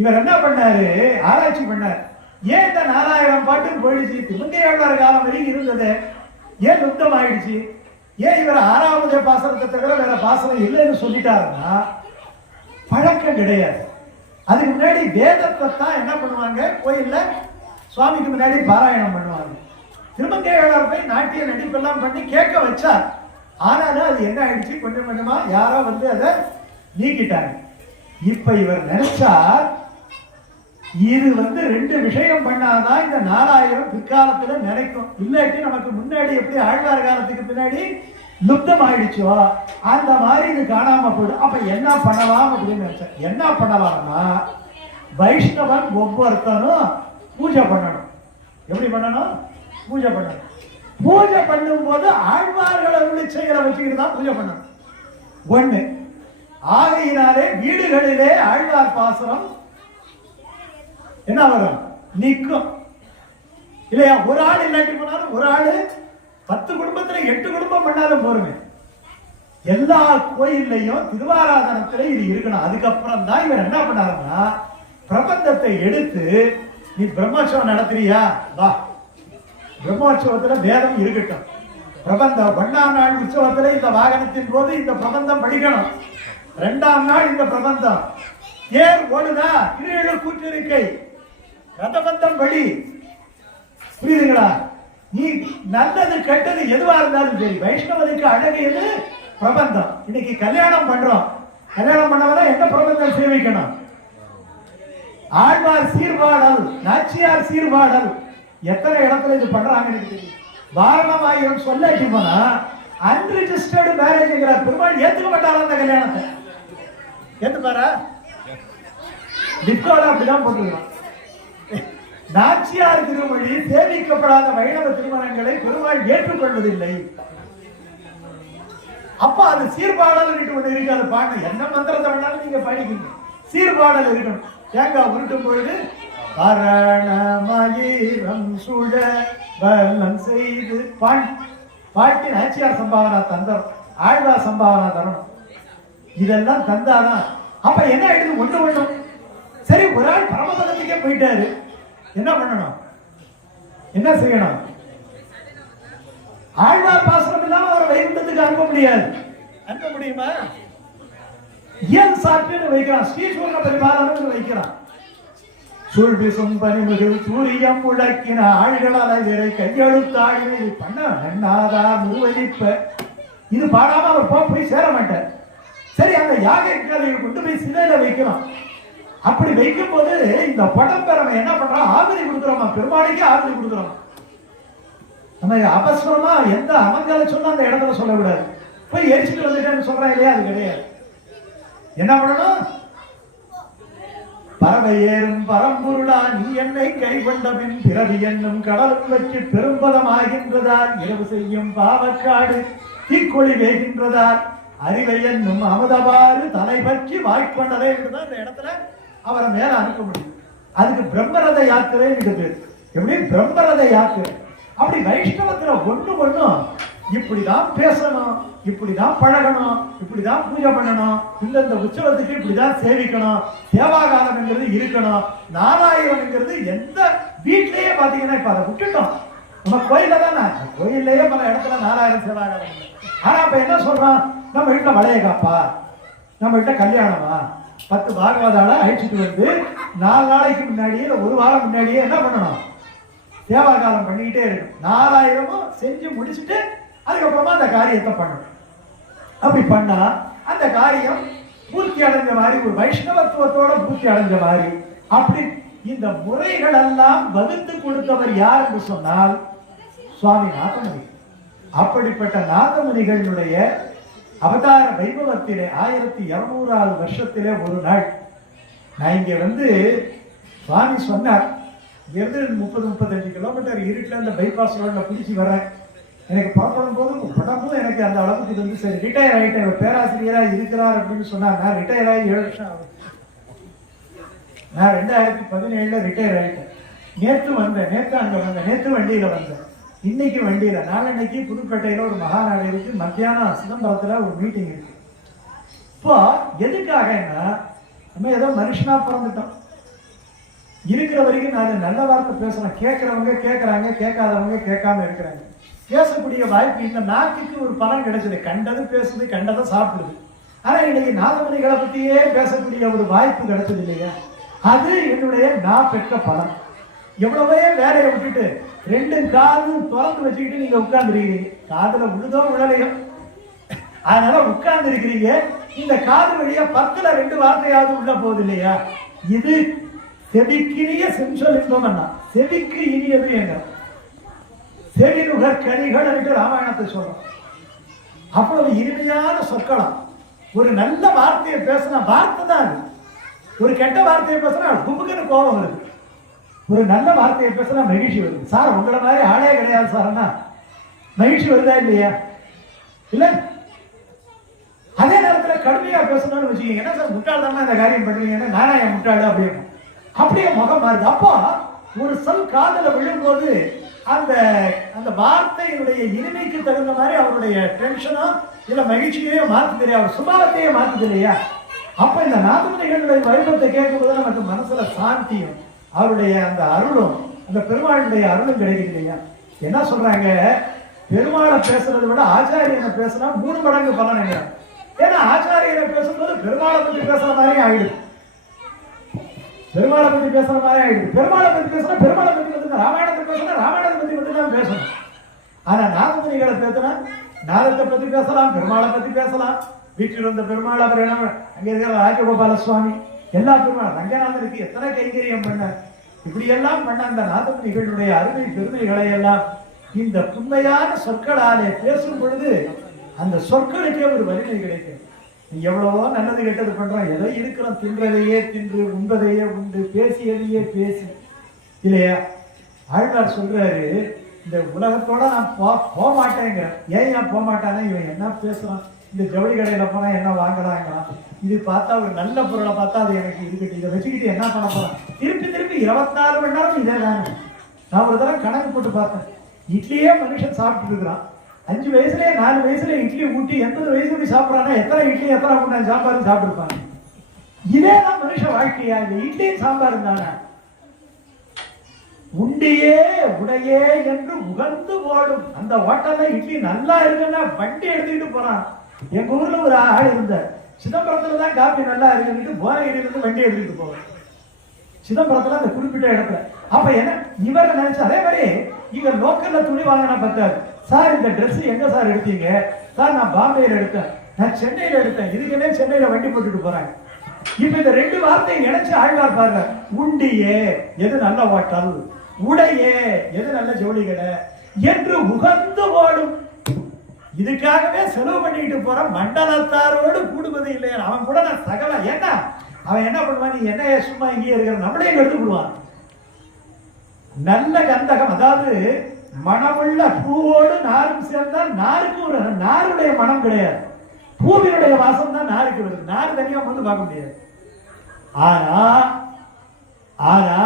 இவர் என்ன பண்ணாரு? ஆராய்ச்சி பண்ணார். ஏன் இந்த 4000 பாட்டு போயிடுச்சு? திருமங்கையாளர் காலம் வரைக்கும் இருந்தது ஏன் லுப்தம் ஆயிடுச்சு? ஏன் இவர் 6வது பாசனத்தை தவிர வேற பாசனம் இல்லைன்னு சொல்லிட்டாருன்னா பழக்கம் கிடையாது. அதுக்கு முன்னாடி வேதத்தை தான் என்ன பண்ணுவாங்க, கோயில்ல சுவாமிக்கு முன்னாடி பாராயணம் பண்ணுவாங்க. திருமங்கையாளர் போய் நாட்டிய நடிப்பெல்லாம் பண்ணி கேட்க வச்சார். ஆனாலும் அது என்ன ஆயிடுச்சு, கொஞ்சம் கொஞ்சமா யாரோ வந்து அதை நீக்கிட்டாங்க. இப்ப இவர் நினைச்சார், இது வந்து 2 விஷயம் பண்ணாதான் இந்த 4000 பிற்காலத்துல நினைக்கும். இல்லாட்டி நமக்கு முன்னாடி எப்படி ஆழ்வார் காலத்துக்கு பின்னாடி லுப்தம் ஆயிடுச்சோ அந்த மாதிரி இது காணாம போயிடும். அப்ப என்ன பண்ணலாம் அப்படின்னு நினைச்சேன். என்ன பண்ணலாம்னா, வைஷ்ணவன் ஒவ்வொருத்தனும் பூஜை பண்ணணும். எப்படி பண்ணணும்? பூஜை பண்ணணும். பூஜை பண்ணும் போது ஆழ்வார்களை உள்ளிச்சைகளை வச்சுக்கிட்டு தான் பூஜை பண்ணணும். ஒண்ணு. ஆகையினாலே வீடுகளிலே ஆழ்வார் பாசனம் என்ன வரும்? நிற்கும் இல்லையா? ஒரு ஆள் இல்லாட்டி போனாலும் ஒரு ஆளு 10 குடும்பத்துல 8 குடும்பம் பண்ணாலும் போருமே. எல்லா கோயில்லையும் திருவாராதனத்துல இது இருக்கணும். அதுக்கப்புறம் தான் இவர் என்ன பண்ணாருன்னா, பிரபந்தத்தை எடுத்து, நீ பிரம்மோற்சவம் நடத்துறியா, வா, பிரம்மோற்சவத்துல வேதம் இருக்கட்டும். பிரபந்தம் 1ஆம் நாள் உற்சவத்துல இந்த வாகனத்தின் போது இந்த பிரபந்தம் படிக்கணும். 2ஆம் நாள் இந்த பிரபந்தம். ஏர் ஓடுதா, கீழே கூற்றிருக்கை, ரதபந்தம் படி. புரியுதுங்களா? நீ நல்லது கெட்டது எதுவா இருந்தாலும் சரி, வைஷ்ணவனுக்கு அழகு எது? பிரபந்தம். இன்னைக்கு கல்யாணம் பண்றோம். கல்யாணம் பண்ணவனா என்ன பிரபந்தம் சேவிக்கணும்? ஆழ்வார் சீர்பாடல், நாச்சியார் சீர்பாடல். எத்தனை இடத்துல இது பண்றாங்கன்னு தெரியும். வாரணமாயிரம் சொல்லாட்டி போனா அன்ரிஜிஸ்டர்டு மேரேஜ்ங்கிற பெருமாள் ஏத்துக்க மாட்டாரா அந்த கல்யாணத்தை? ஏத்துப்பாரா? டிப்டோல அப்படிதான் போட்டுருக்கான். நாச்சியார் திருமொழி சேவிக்கப்படாத வைணவ திருமணங்களை பெருமாள் ஏற்றுக்கொள்வதில்லை. அப்ப அது சீர்பாடல் ஒண்ணு இருக்கு. அது பாட்டு என்ன மந்திரத்தை வேணாலும் நீங்க பாடிக்கீங்க, சீர்பாடல் இருக்கணும். தேங்காய் உருட்டும் பொழுது பரணமயிரம் சுழ வல்லம் செய்து பாட்டி நாச்சியார் சம்பாவனா தந்தரும், ஆழ்வார் சம்பாவனா தரணும். இதெல்லாம் தந்தாதான். அப்ப என்ன ஆயிடுது? ஒண்ணு சரி, ஒரு ஆள் பரமபதத்துக்கே போயிட்டாரு, என்ன பண்ணணும்? என்ன செய்யணும்? ஆழ்வார் பாசனம் இல்லாம அவரை வைகுண்டத்துக்கு அனுப்ப முடியாது. அனுப்ப முடியுமா? இயல் சாற்றுன்னு வைக்கிறான், ஸ்ரீசூர்ண பரிபாலனம் வைக்கிறான். சூழ்பிசும் பனிமுகில் சூரியம் முழக்கின ஆழ்களால் இவரை கையெழுத்தாழி பண்ண நன்னாதா முருவலிப்ப. இது பாடாம அவர் போய் சேர மாட்டார். சரி, அந்த யாகங்களை கொண்டு போய் சிலையில வைக்கிறோம். அப்படி வைக்கும் போது இந்த படம்பெறமை என்ன பண்றோம்? ஆதரி கொடுக்குறோமா? பெருமாளுக்கே ஆதரி கொடுக்குறோம். நம்ம அவசரமா எந்த அமங்கல சொன்னா அந்த இடத்துல சொல்லக்கூடாது. போய் எரிச்சுட்டு வந்துட்டேன்னு சொல்றேன் இல்லையா? அது கிடையாது. என்ன பண்ணணும்? பறவை ஏறும் பரம்பொருளா நீ என்னை கைகொண்டபின் பிறவி என்னும் கடலும் வச்சு பெரும்பதம் ஆகின்றதால் இரவு செய்யும் பாவக்காடு தீக்கொழி வேகின்றதால் அறிவை என்னும் அமுதவாறு தலை பற்றி வாய்ப்பண்டதே என்றுதான் இந்த இடத்துல அவரை மேல அனுப்ப முடியும். அதுக்கு பிரம்மரத யாத்திரை இருக்குது. எப்படி? பிரம்மரத யாத்திரை. அப்படி வைஷ்ணவத்துல ஒண்ணும் இப்படிதான் பேசணும், இப்படிதான் பழகணும், இப்படிதான் பூஜை பண்ணணும், இந்த உற்சவத்துக்கு இப்படிதான் சேவிக்கணும், தேவாகாலம்ங்கிறது இருக்கணும். 4000ங்கிறது எந்த வீட்லயே பாத்தீங்கன்னா இப்ப அதை விட்டுட்டோம். நம்ம கோயில்ல தானே, கோயிலேயே பல இடத்துல 4000 சேவாகாலம். ஆனா இப்ப என்ன சொல்றோம்? நம்ம வீட்டுல வளைய காப்பா, நம்ம வீட்டுல கல்யாணமா, 10 பாகவதால அழைச்சிட்டு வந்து 4 நாளைக்கு முன்னாடியே, ஒரு வாரம் முன்னாடியே என்ன பண்ணணும்? தேவாகாலம் பண்ணிக்கிட்டே இருக்கணும். 4000 செஞ்சு முடிச்சுட்டு அதுக்கப்புறமா அந்த காரியத்தை பண்ணணும். அப்படி பண்ணா அந்த காரியம் பூர்த்தி அடைஞ்ச மாதிரி, ஒரு வைஷ்ணவத்துவத்தோட பூர்த்தி அடைஞ்ச மாதிரி. அப்படி இந்த முறைகள் எல்லாம் வகுத்து கொடுத்தவர் யார் என்று சொன்னால் சுவாமி நாதமுனி. அப்படிப்பட்ட நாதமுனிகளுடைய அவதார வைபவத்திலே 1200வது வருஷத்திலே ஒரு நாள் நான் இங்க வந்து சுவாமி சொன்னார், இங்கேருந்து 30-35 கிலோமீட்டர் இருட்டில் இந்த பைபாஸ் ரோடில் பிடிச்சி வரேன். எனக்கு புறப்படும் போது உடம்பும் எனக்கு அந்த அளவுக்கு இது வந்து சரி ரிட்டையர் ஆகிட்டேன், பேராசிரியராக இருக்கிறார் அப்படின்னு சொன்னார். நான் ரிட்டையர் ஆகி 7 வருஷம் ஆகும். நான் 2017 ரிட்டையர் ஆகிட்டேன். நேற்று வந்தேன், நேற்று அங்கே வந்தேன், நேற்று வண்டியில் வந்தேன், இன்னைக்கு வண்டியில். நாளன்னைக்கு புதுப்பேட்டையில் ஒரு மகாநாடு இருக்கு, மத்தியானம் சிதம்பரத்தில் ஒரு மீட்டிங் இருக்கு. இப்போ எதுக்காகன்னா நம்ம ஏதோ மனுஷனா பிறந்துட்டோம். இருக்கிற வரைக்கும் நான் நல்ல வார்த்தை பேசுறேன், கேட்கறவங்க கேட்கறாங்க, கேட்காதவங்க கேட்காம இருக்கிறாங்க. பேசக்கூடிய வாய்ப்பு இந்த நாட்டுக்கு ஒரு பலன் கிடைச்சது, கண்டது பேசுது, கண்டதை சாப்பிடுது. ஆனா இன்னைக்கு நாதமணிகளை பத்தியே பேசக்கூடிய ஒரு வாய்ப்பு கிடைச்சது இல்லையா? அது என்னுடைய நான் பெற்ற பலன். எவ்வளவே வேலையை விட்டுட்டு 2 காதும் திறந்து வச்சுக்கிட்டு நீங்க உட்கார்ந்து இருக்கிறீங்க, காதுல விழுதோ விழலையோ, அதனால உட்கார்ந்து இருக்கிறீங்க. இந்த காது வழியா 10ல் 2 வார்த்தையாவது உள்ள போகுது இல்லையா? இது செவிக்கினிய செஞ்சொல் இன்பம் என்ன, செவிக்கு இனியது எங்க செவி நுகர் கனிகள் என்று ராமாயணத்தை சொல்றோம். அவ்வளவு இனிமையான சொற்களம். ஒரு நல்ல வார்த்தையை பேசினா வார்த்தை தான் அது. ஒரு கெட்ட வார்த்தையை பேசினா கும்புக்குன்னு கோபம் வருது, ஒரு நல்ல வார்த்தையை பேசினா மகிழ்ச்சி வருது. சார் உங்களை மாதிரி ஆளே கிடையாது சார்னா மகிழ்ச்சி வருதா இல்லையா? இல்ல அதே நேரத்தில் கடுமையா பேசணும்னு வச்சுக்கீங்க, என்ன சார் முட்டாள் தானே இந்த காரியம் பண்ணுவீங்கன்னா, நானா என் முட்டாள் அப்படின்னு அப்படியே முகம் மாறுது. அப்போ ஒரு சொல் காதல விழும்போது அந்த அந்த வார்த்தையினுடைய இனிமைக்கு தகுந்த மாதிரி அவருடைய டென்ஷனோ இல்ல மகிழ்ச்சியையோ மாற்றுது இல்லையா, அவர் சுபாவத்தையே மாற்றுது இல்லையா? அப்ப இந்த நாதமுனிகளுடைய வைபவத்தை கேட்கும்போது நமக்கு மனசுல சாந்தியும் அவருடைய அந்த அருளும் அந்த பெருமாளுடைய அருளும் கிடைக்குது இல்லையா? என்ன சொல்றாங்க, பெருமாளை பேசுறதை விட ஆச்சாரியனை பேசினா 3 மடங்கு பலன். ஏன்னா ஆச்சாரியனை பேசும்போது பெருமாளை பத்தி பேசுற மாதிரி ஆயிடுது, பெருமாளை பத்தி பேசுற மாதிரி ஆயிடுது. பெருமாளை பத்தி பேசுனா பெருமாளை பத்தி வந்து, ராமாயணத்தை பேசுனா ராமாயணத்தை பத்தி மட்டும் தான் பேசணும். ஆனா நாதமுனிகளை பேசினா நாதத்தை பத்தி பேசலாம், பெருமாளை பத்தி பேசலாம். வீட்டில் இருந்த பெருமாள், அவர் என்ன அங்க இருக்கிற ராஜகோபால சுவாமி, எல்லா பெருமாள் ரங்கநாதனுக்கு எத்தனை கைங்கரியம் பண்ண, இப்படி எல்லாம் பண்ண அந்த நாதமுனிகளுடைய அருமை பெருமைகளை எல்லாம் இந்த உண்மையான சொற்களாலே பேசும் பொழுது அந்த சொற்களுக்கே ஒரு வலிமை கிடைக்கும். எவ்வளவோ நல்லது கெட்டது பண்றோம், ஏதோ இருக்கிறோம், தின்றதையே தின்று உண்பதையே உண்டு பேசியதையே பேசி இல்லையா? ஆழ்வார் சொல்றாரு, இந்த உலகத்தோட நான் போக மாட்டேங்கிற. ஏன் போக மாட்டானே, இவன் என்ன பேசுறான், இந்த ஜவுளி கடையில போனா என்ன வாங்கலாங்கிறான், இது பார்த்தா ஒரு நல்ல பொருளை பார்த்தா அது எனக்கு இருக்கட்டும், இதை வச்சுக்கிட்டு என்ன பண்ண போறான், திருப்பி 24 மணி நேரம் இதே தானே. நான் ஒரு தடவை கணக்கு போட்டு பார்த்தேன், இட்லியே மனுஷன் சாப்பிட்டு இருக்கிறான், 5 வயசுலயே 4 வயசுல இட்லி ஊட்டி 80 வயசுல சாப்பிட்றானா எத்தனை இட்லி எத்தனை உண்டான சாம்பார் சாப்பிட்டுருப்பாங்க. இதேதான் மனுஷ வாழ்க்கையா? இந்த இட்லியும் சாம்பார் தானே. உண்டியே உடையே என்று உகந்து போடும் அந்த ஹோட்டல்ல இட்லி நல்லா இருக்குன்னா வண்டி எடுத்துக்கிட்டு போறான். எங்க ஊர்ல ஒரு ஆள் இருந்தார், சிதம்பரத்துல தான் காப்பி நல்லா இருக்குன்னு போனகிரியில இருந்து வண்டி எடுத்துக்கிட்டு போவார் சிதம்பரத்துல அந்த குறிப்பிட்ட இடத்துல. அப்ப என்ன இவர் நினைச்சு, அதே மாதிரி இவர் லோக்கல்ல துணி வாங்கினா பத்தாது. சார் இந்த ட்ரெஸ் எங்க சார் எடுத்தீங்க? சார் நான் பாம்பேல எடுத்தேன், நான் சென்னையில எடுத்தேன், இதுக்குன்னே சென்னையில வண்டி போட்டுட்டு போறாங்க. இப்ப இந்த 2 வார்த்தையை நினைச்சு ஆழ்வார் பாருங்க, உண்டியே எது நல்ல ஹோட்டல், உடையே எது நல்ல ஜவுளி கடை என்று உகந்து ஓடும். இதுக்காகவே செலவு பண்ணிட்டு போற மண்டலத்தாரோடு கூடுவது இல்லையா? அவன் கூட நான் சகல, ஏன்னா அவன் என்ன பண்ணுவான், நீ என்ன சும்மா இங்கே இருக்கிற நம்மளே எடுத்து விடுவான். நல்ல கந்தகம், அதாவது மனமுள்ள பூவோடு நாரும் சேர்ந்தால் நாருக்கு ஒரு நாருடைய மனம் கிடையாது, பூவினுடைய வாசம் தான் நாருக்கு வருது, நார் தனியா வந்து பார்க்க முடியாது. ஆனா ஆனா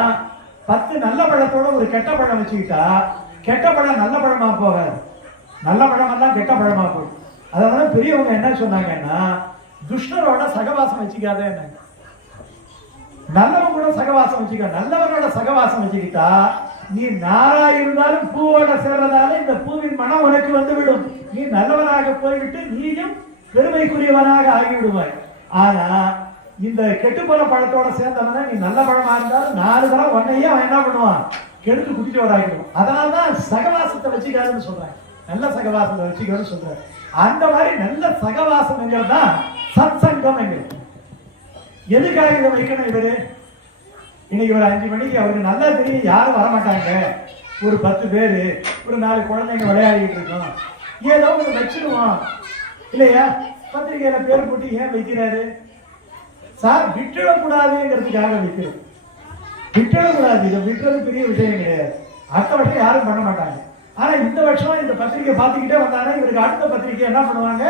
10 நல்ல பழத்தோட ஒரு கெட்ட பழம் வச்சுக்கிட்டா கெட்ட பழம் நல்ல பழமா போகாது, நல்ல பழமெல்லாம் கெட்ட பழமா போகும். அதனால பெரியவங்க என்ன சொன்னாங்கன்னா, துஷ்டரோட சகவாசம் வச்சுக்காத, நல்லவன் கூட சகவாசம் வச்சுக்க, நல்லவனோட சகவாசம் வச்சுக்கிட்டா நீ நாரா இருந்தாலும் பூவோட சேர்றதால இந்த பூவின் மனம் உனக்கு வந்து விடும், நீ நல்லவனாக போய்விட்டு நீயும் பெருமைக்குரியவனாக ஆகிவிடுவாய். ஆனா இந்த கெட்டுப்போன பழத்தோட சேர்ந்தவன நீ நல்ல பழமா இருந்தாலும் 4 தடவை உன்னையே அவன் என்ன பண்ணுவான், கெடுத்து குடிச்சவராகிடுவான். அதனாலதான் சகவாசத்தை வச்சுக்காதுன்னு சொல்றேன், நல்ல சகவாசத்தை வச்சுக்கணும்னு சொல்றேன். அந்த மாதிரி நல்ல சகவாசம் என்கிறதா சத் சங்கம் என்கிறது. எதுக்காக இதை வைக்கணும்? இவரு இன்னைக்கு ஒரு 5 மணிக்கு அவருக்கு நல்லா தெரியும் யாரும் வரமாட்டாங்க, ஒரு 10 பேரு ஒரு 4 குழந்தைங்க விளையாடிட்டு இருக்கோம், ஏதோ ஒரு வச்சிருவோம் இல்லையா? பத்திரிகையில பேர் போட்டு ஏன் வைக்கிறாரு? சார் விட்டுடக்கூடாதுங்கிறதுக்காக வைக்கிறோம். விட்டுறக்கூடாது. இதை விட்டுறது பெரிய விஷயம் கிடையாது. அடுத்த வருஷம் யாரும் பண்ண மாட்டாங்க. ஆனா இந்த வருஷம் இந்த பத்திரிக்கை பார்த்துக்கிட்டே வந்தாங்கன்னா இவருக்கு அடுத்த பத்திரிக்கை என்ன பண்ணுவாங்க,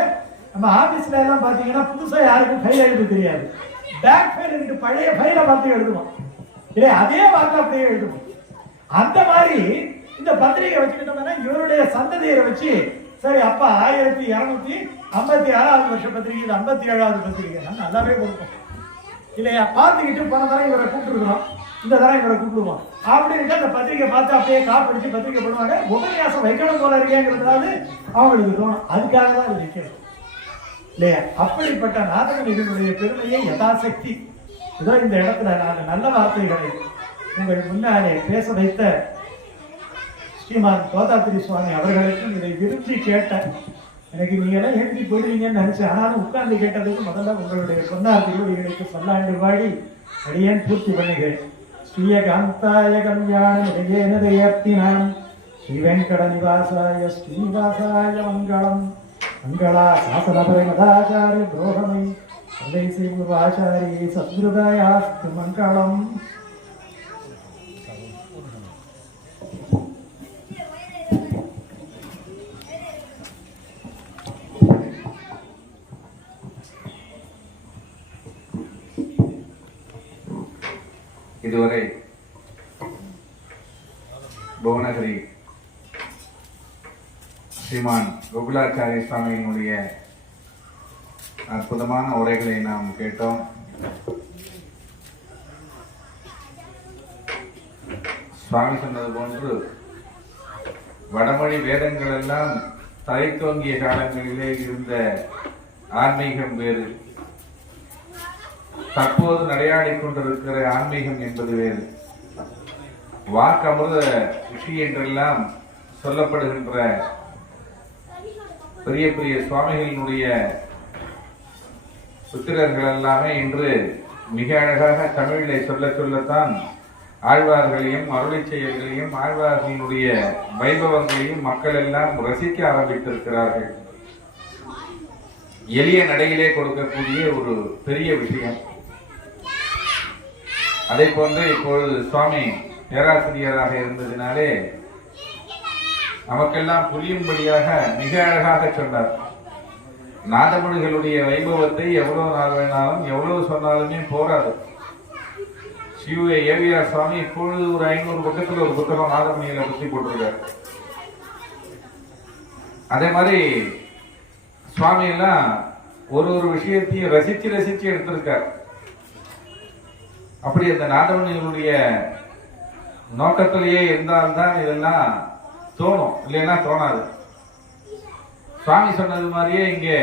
நம்ம ஆபீஸ்ல எல்லாம் பாத்தீங்கன்னா புதுசா யாருக்கும் ஃபைல் எழுத தெரியாது. பேக் ஃபைல் இருக்கு, பழைய ஃபைலை பார்த்து எழுதுவோம் இல்லையா, அதே வார்த்தை அப்படியே எழுதுவோம். அந்த மாதிரி இந்த பத்திரிகை வச்சுக்கிட்டோம்னா இவருடைய சந்ததியரை வச்சு சரி அப்பா 1256வது வருஷ பத்திரிகை, இது 57வது பத்திரிகை நல்லாவே கொடுப்போம் இல்லையா. பார்த்துக்கிட்டு போன தரம் இவரை கூப்பிட்டுருக்கணும், இந்த தரம் இவரை கூப்பிடுவோம் அப்படின்னு அந்த பத்திரிகை பார்த்து அப்படியே காப்பிடிச்சு பத்திரிகை பண்ணுவாங்க. உபன்யாசம் வைக்கணும் போல இருக்கேங்கிறதுனால அவங்களுக்கு தோணும், அதுக்காக தான் அது வைக்கணும் இல்லையா. அப்படிப்பட்ட நாதகனிகளுடைய பெருமையை யதாசக்தி இதோ இந்த இடத்துல நான் நல்ல வார்த்தைகளை உங்கள் முன்னாலே பேச வைத்த ஸ்ரீமான் கோதாத்திரி சுவாமி அவர்களுக்கும் இதை விரும்பி கேட்டேன். எனக்கு நீங்க எல்லாம் எழுதி போயிடுவீங்கன்னு நினைச்சேன். ஆனாலும் உட்கார்ந்து கேட்டதுக்கு முதல்ல உங்களுடைய பொன்னார் திருவடிகளுக்கு பல்லாண்டு வாடி அடியேன் பூர்த்தி பண்ணுகிறேன். ஸ்ரீய காந்தாய கல்யாண நிலையேனதையர்த்தினான் ஸ்ரீ வெங்கட நிவாசாய ஸ்ரீனிவாசாய மங்களம். மங்களா சாசனபரிமதாச்சாரிய துரோகமை சந்தைசைவாச்சாரியை சத்ருதயாஸ்து மங்களம். இதுவரை புவனகிரி ஸ்ரீமான் கோகுலாச்சாரிய சுவாமியினுடைய அற்புதமான உரைகளை நாம் கேட்டோம். சுவாமி சொன்னது போன்று வடமொழி வேதங்கள் எல்லாம் தலைத்தோங்கிய காலங்களிலே இருந்த ஆன்மீகம் வேறு, தற்போது நடையாடிக் கொண்டிருக்கிற ஆன்மீகம் என்பது வேறு. வாக்கமிர்த ரிஷி என்றெல்லாம் சொல்லப்படுகின்ற பெரிய பெரிய சுவாமிகளினுடைய புத்திரர்கள் எல்லாமே இன்று மிக அழகாக தமிழிலே சொல்லத்தான் ஆழ்வார்களையும் அருளை செயல்களையும் ஆழ்வார்களினுடைய வைபவங்களையும் மக்கள் எல்லாம் ரசிக்க ஆரம்பித்திருக்கிறார்கள். எளிய நடையிலே கொடுக்கக்கூடிய ஒரு பெரிய விஷயம். அதே போன்று இப்பொழுது சுவாமி பேராசிரியராக இருந்ததினாலே நமக்கெல்லாம் புரியும்படியாக மிக அழகாக சொன்னார். நாதமொழிகளுடைய வைபவத்தை எவ்வளவு நாள் வேணாலும் எவ்வளவு சொன்னாலுமே போராது. ஏவிஆர் சுவாமி இப்பொழுது ஒரு 500 பக்கத்தில் ஒரு புத்தகம் நாதமொழிகளை பற்றி போட்டிருக்கார். அதே மாதிரி சுவாமி எல்லாம் ஒரு விஷயத்தையும் ரசிச்சு ரசிச்சு எடுத்திருக்கார். அப்படி அந்த நாதமணிகளுடைய நோக்கத்திலேயே இருந்தால்தான் இதெல்லாம் தோணும், இல்லைன்னா தோணாது. சுவாமி சொன்னது மாதிரியே இங்கே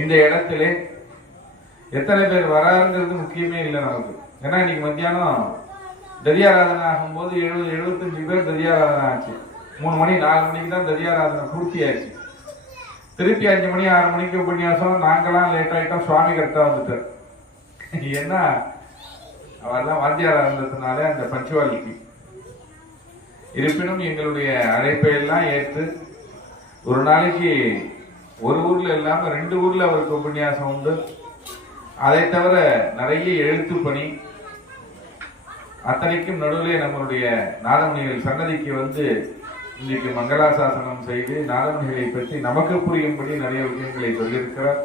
இந்த இடத்திலே எத்தனை பேர் வராருங்கிறது முக்கியமே இல்லை நமக்கு. ஏன்னா இன்னைக்கு மத்தியானம் ததியாராதனை ஆகும்போது 70-75 பேர் ததியாராதனை ஆச்சு. 3 மணி 4 மணிக்கு தான் ததியாராதனை பூர்த்தி ஆச்சு. திருப்பி 5 மணி 6 மணிக்கு உபன்யாசம். நாங்களாம் லேட் ஆயிட்டோம், சுவாமி கரெக்டா வந்துட்டார். ஏன்னா அவரெல்லாம் வாத்தியாரா இருந்ததுனால அந்த பஞ்சுவாலிட்டி. இருப்பினும் எங்களுடைய அழைப்பை எல்லாம் ஏற்று ஒரு நாளைக்கு ஒரு ஊர்ல இல்லாம 2 ஊர்ல அவருக்கு உபன்யாசம் உண்டு. அதை தவிர நிறைய எழுத்து பணி, அத்தனைக்கும் நடுவிலே நம்மளுடைய நாதமணிகள் சன்னதிக்கு வந்து இன்னைக்கு மங்களாசாசனம் செய்து நாதமணிகளை பற்றி நமக்கு புரியும்படி நிறைய விஷயங்களை சொல்லியிருக்கிறார்.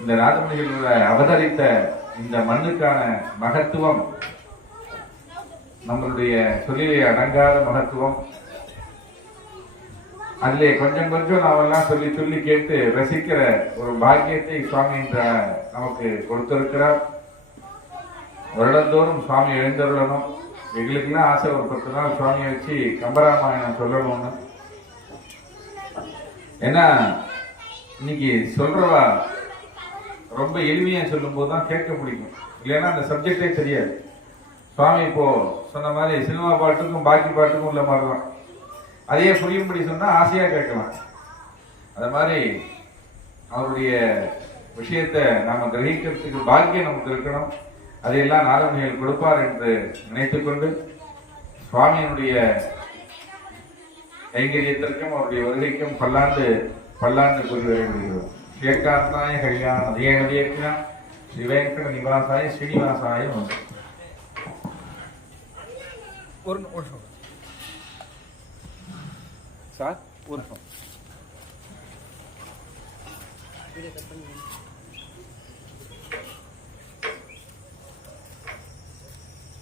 இந்த நாதமணிகளோட அவதரித்த இந்த மண்ணுக்கான மகத்துவம், நம்மளுடைய சொல்லிலே அடங்காத மகத்துவம். அதிலே கொஞ்சம் நாமெல்லாம் சொல்லி சொல்லி கேட்டு ரசிக்கிற ஒரு பாக்கியத்தை சுவாமி நமக்கு கொடுத்திருக்கிறார். வருடந்தோறும் சுவாமி எழுந்தருளணும். எங்களுக்கெல்லாம் ஆசை ஒரு 10 நாள் சுவாமியை வச்சு கம்பராமாயணம் சொல்லணும்னு. ஏன்னா இன்னைக்கு சொல்றவா ரொம்ப எளிமையா சொல்லும் போதுதான் கேட்க பிடிக்கும், இல்லைன்னா அந்த சப்ஜெக்டே தெரியாது. சுவாமி இப்போ சொன்ன மாதிரி சினிமா பாட்டுக்கும் பாக்கி பாட்டுக்கும் உள்ள மாதிரிதான். அதையே புரியும்படி சொன்னா ஆசையா கேட்கலாம். அது மாதிரி அவருடைய விஷயத்தை நாம கிரகிக்கிறதுக்கு பாக்கியம் நமக்கு இருக்கணும். அதையெல்லாம் நாதமணிகள் கொடுப்பார் என்று நினைத்துக்கொண்டு சுவாமியினுடைய கைங்கரியத்திற்கும் அவருடைய வருகைக்கும் பல்லாண்டு கூறி வருகிறோம். ஏகாந்தாய கல்யாண அதே ஸ்ரீ வெங்கட நிவாசாய ஸ்ரீனிவாசாய ஒரு நிமிஷம் சார் ஒரு நிமிஷம்.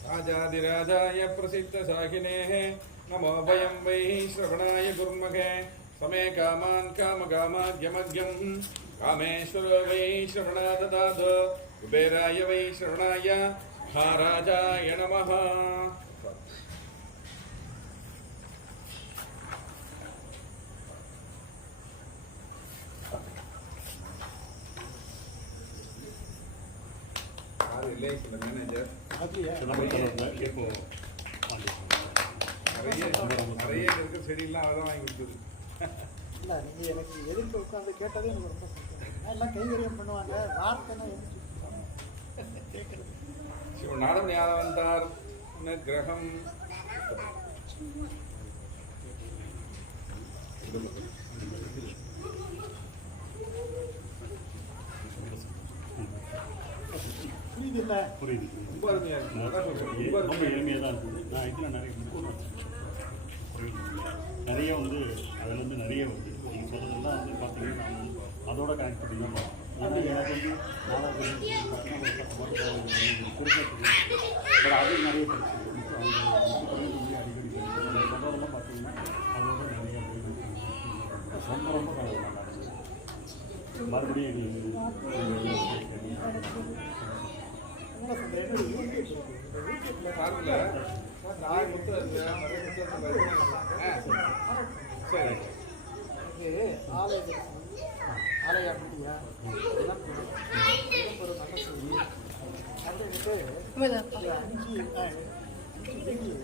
राजाधिराजाय प्रसिद्धशाहिनेः नमो वयं वै श्रवणाय गुर्महे समे कामान् कामकामाद्यमद्यं कामेश्वरो वै श्रवणा ददातु कुबेराय वै श्रवणाय महाराजाय नमः. ரிலேஷன் மேனேஜர் நிறைய இருக்க செடியெல்லாம் அதெல்லாம் வாங்கி கொடுத்தது. இல்லை நீங்கள் எனக்கு எதிர்த்து உட்காந்து கேட்டதே எனக்கு ரொம்ப சந்தோஷம். எல்லாம் கைகரியம் பண்ணுவாங்க, வார்த்தைன்னா கேட்குறது. சிவநாதம் யாதவந்தார் கிரகம் புரியுது இல்லை? புரியுது. ரொம்ப அருமையா இருக்கு. ரொம்ப எளிமையாக தான் இருக்குது. நான் இதில் நிறைய நிறைய வந்து அதில் வந்து நிறைய வந்து நீங்கள் சொல்கிறதெல்லாம் வந்து பார்த்தீங்கன்னா நான் வந்து அதோட கனெக்ட் பண்ணி தான் பார்ப்பேன். ஏன்னா எனக்கு வந்து நாலாவது பட் அது நிறைய படிச்சு அடிக்கடி சொல்கிறதெல்லாம் பார்த்தீங்கன்னா அதோட நிறைய ரொம்ப ரொம்ப மறுபடியும் சரி ஆலய அப்படியா ஒரு நல்ல சொல்லி அப்படின்ட்டு 5 வீடியோ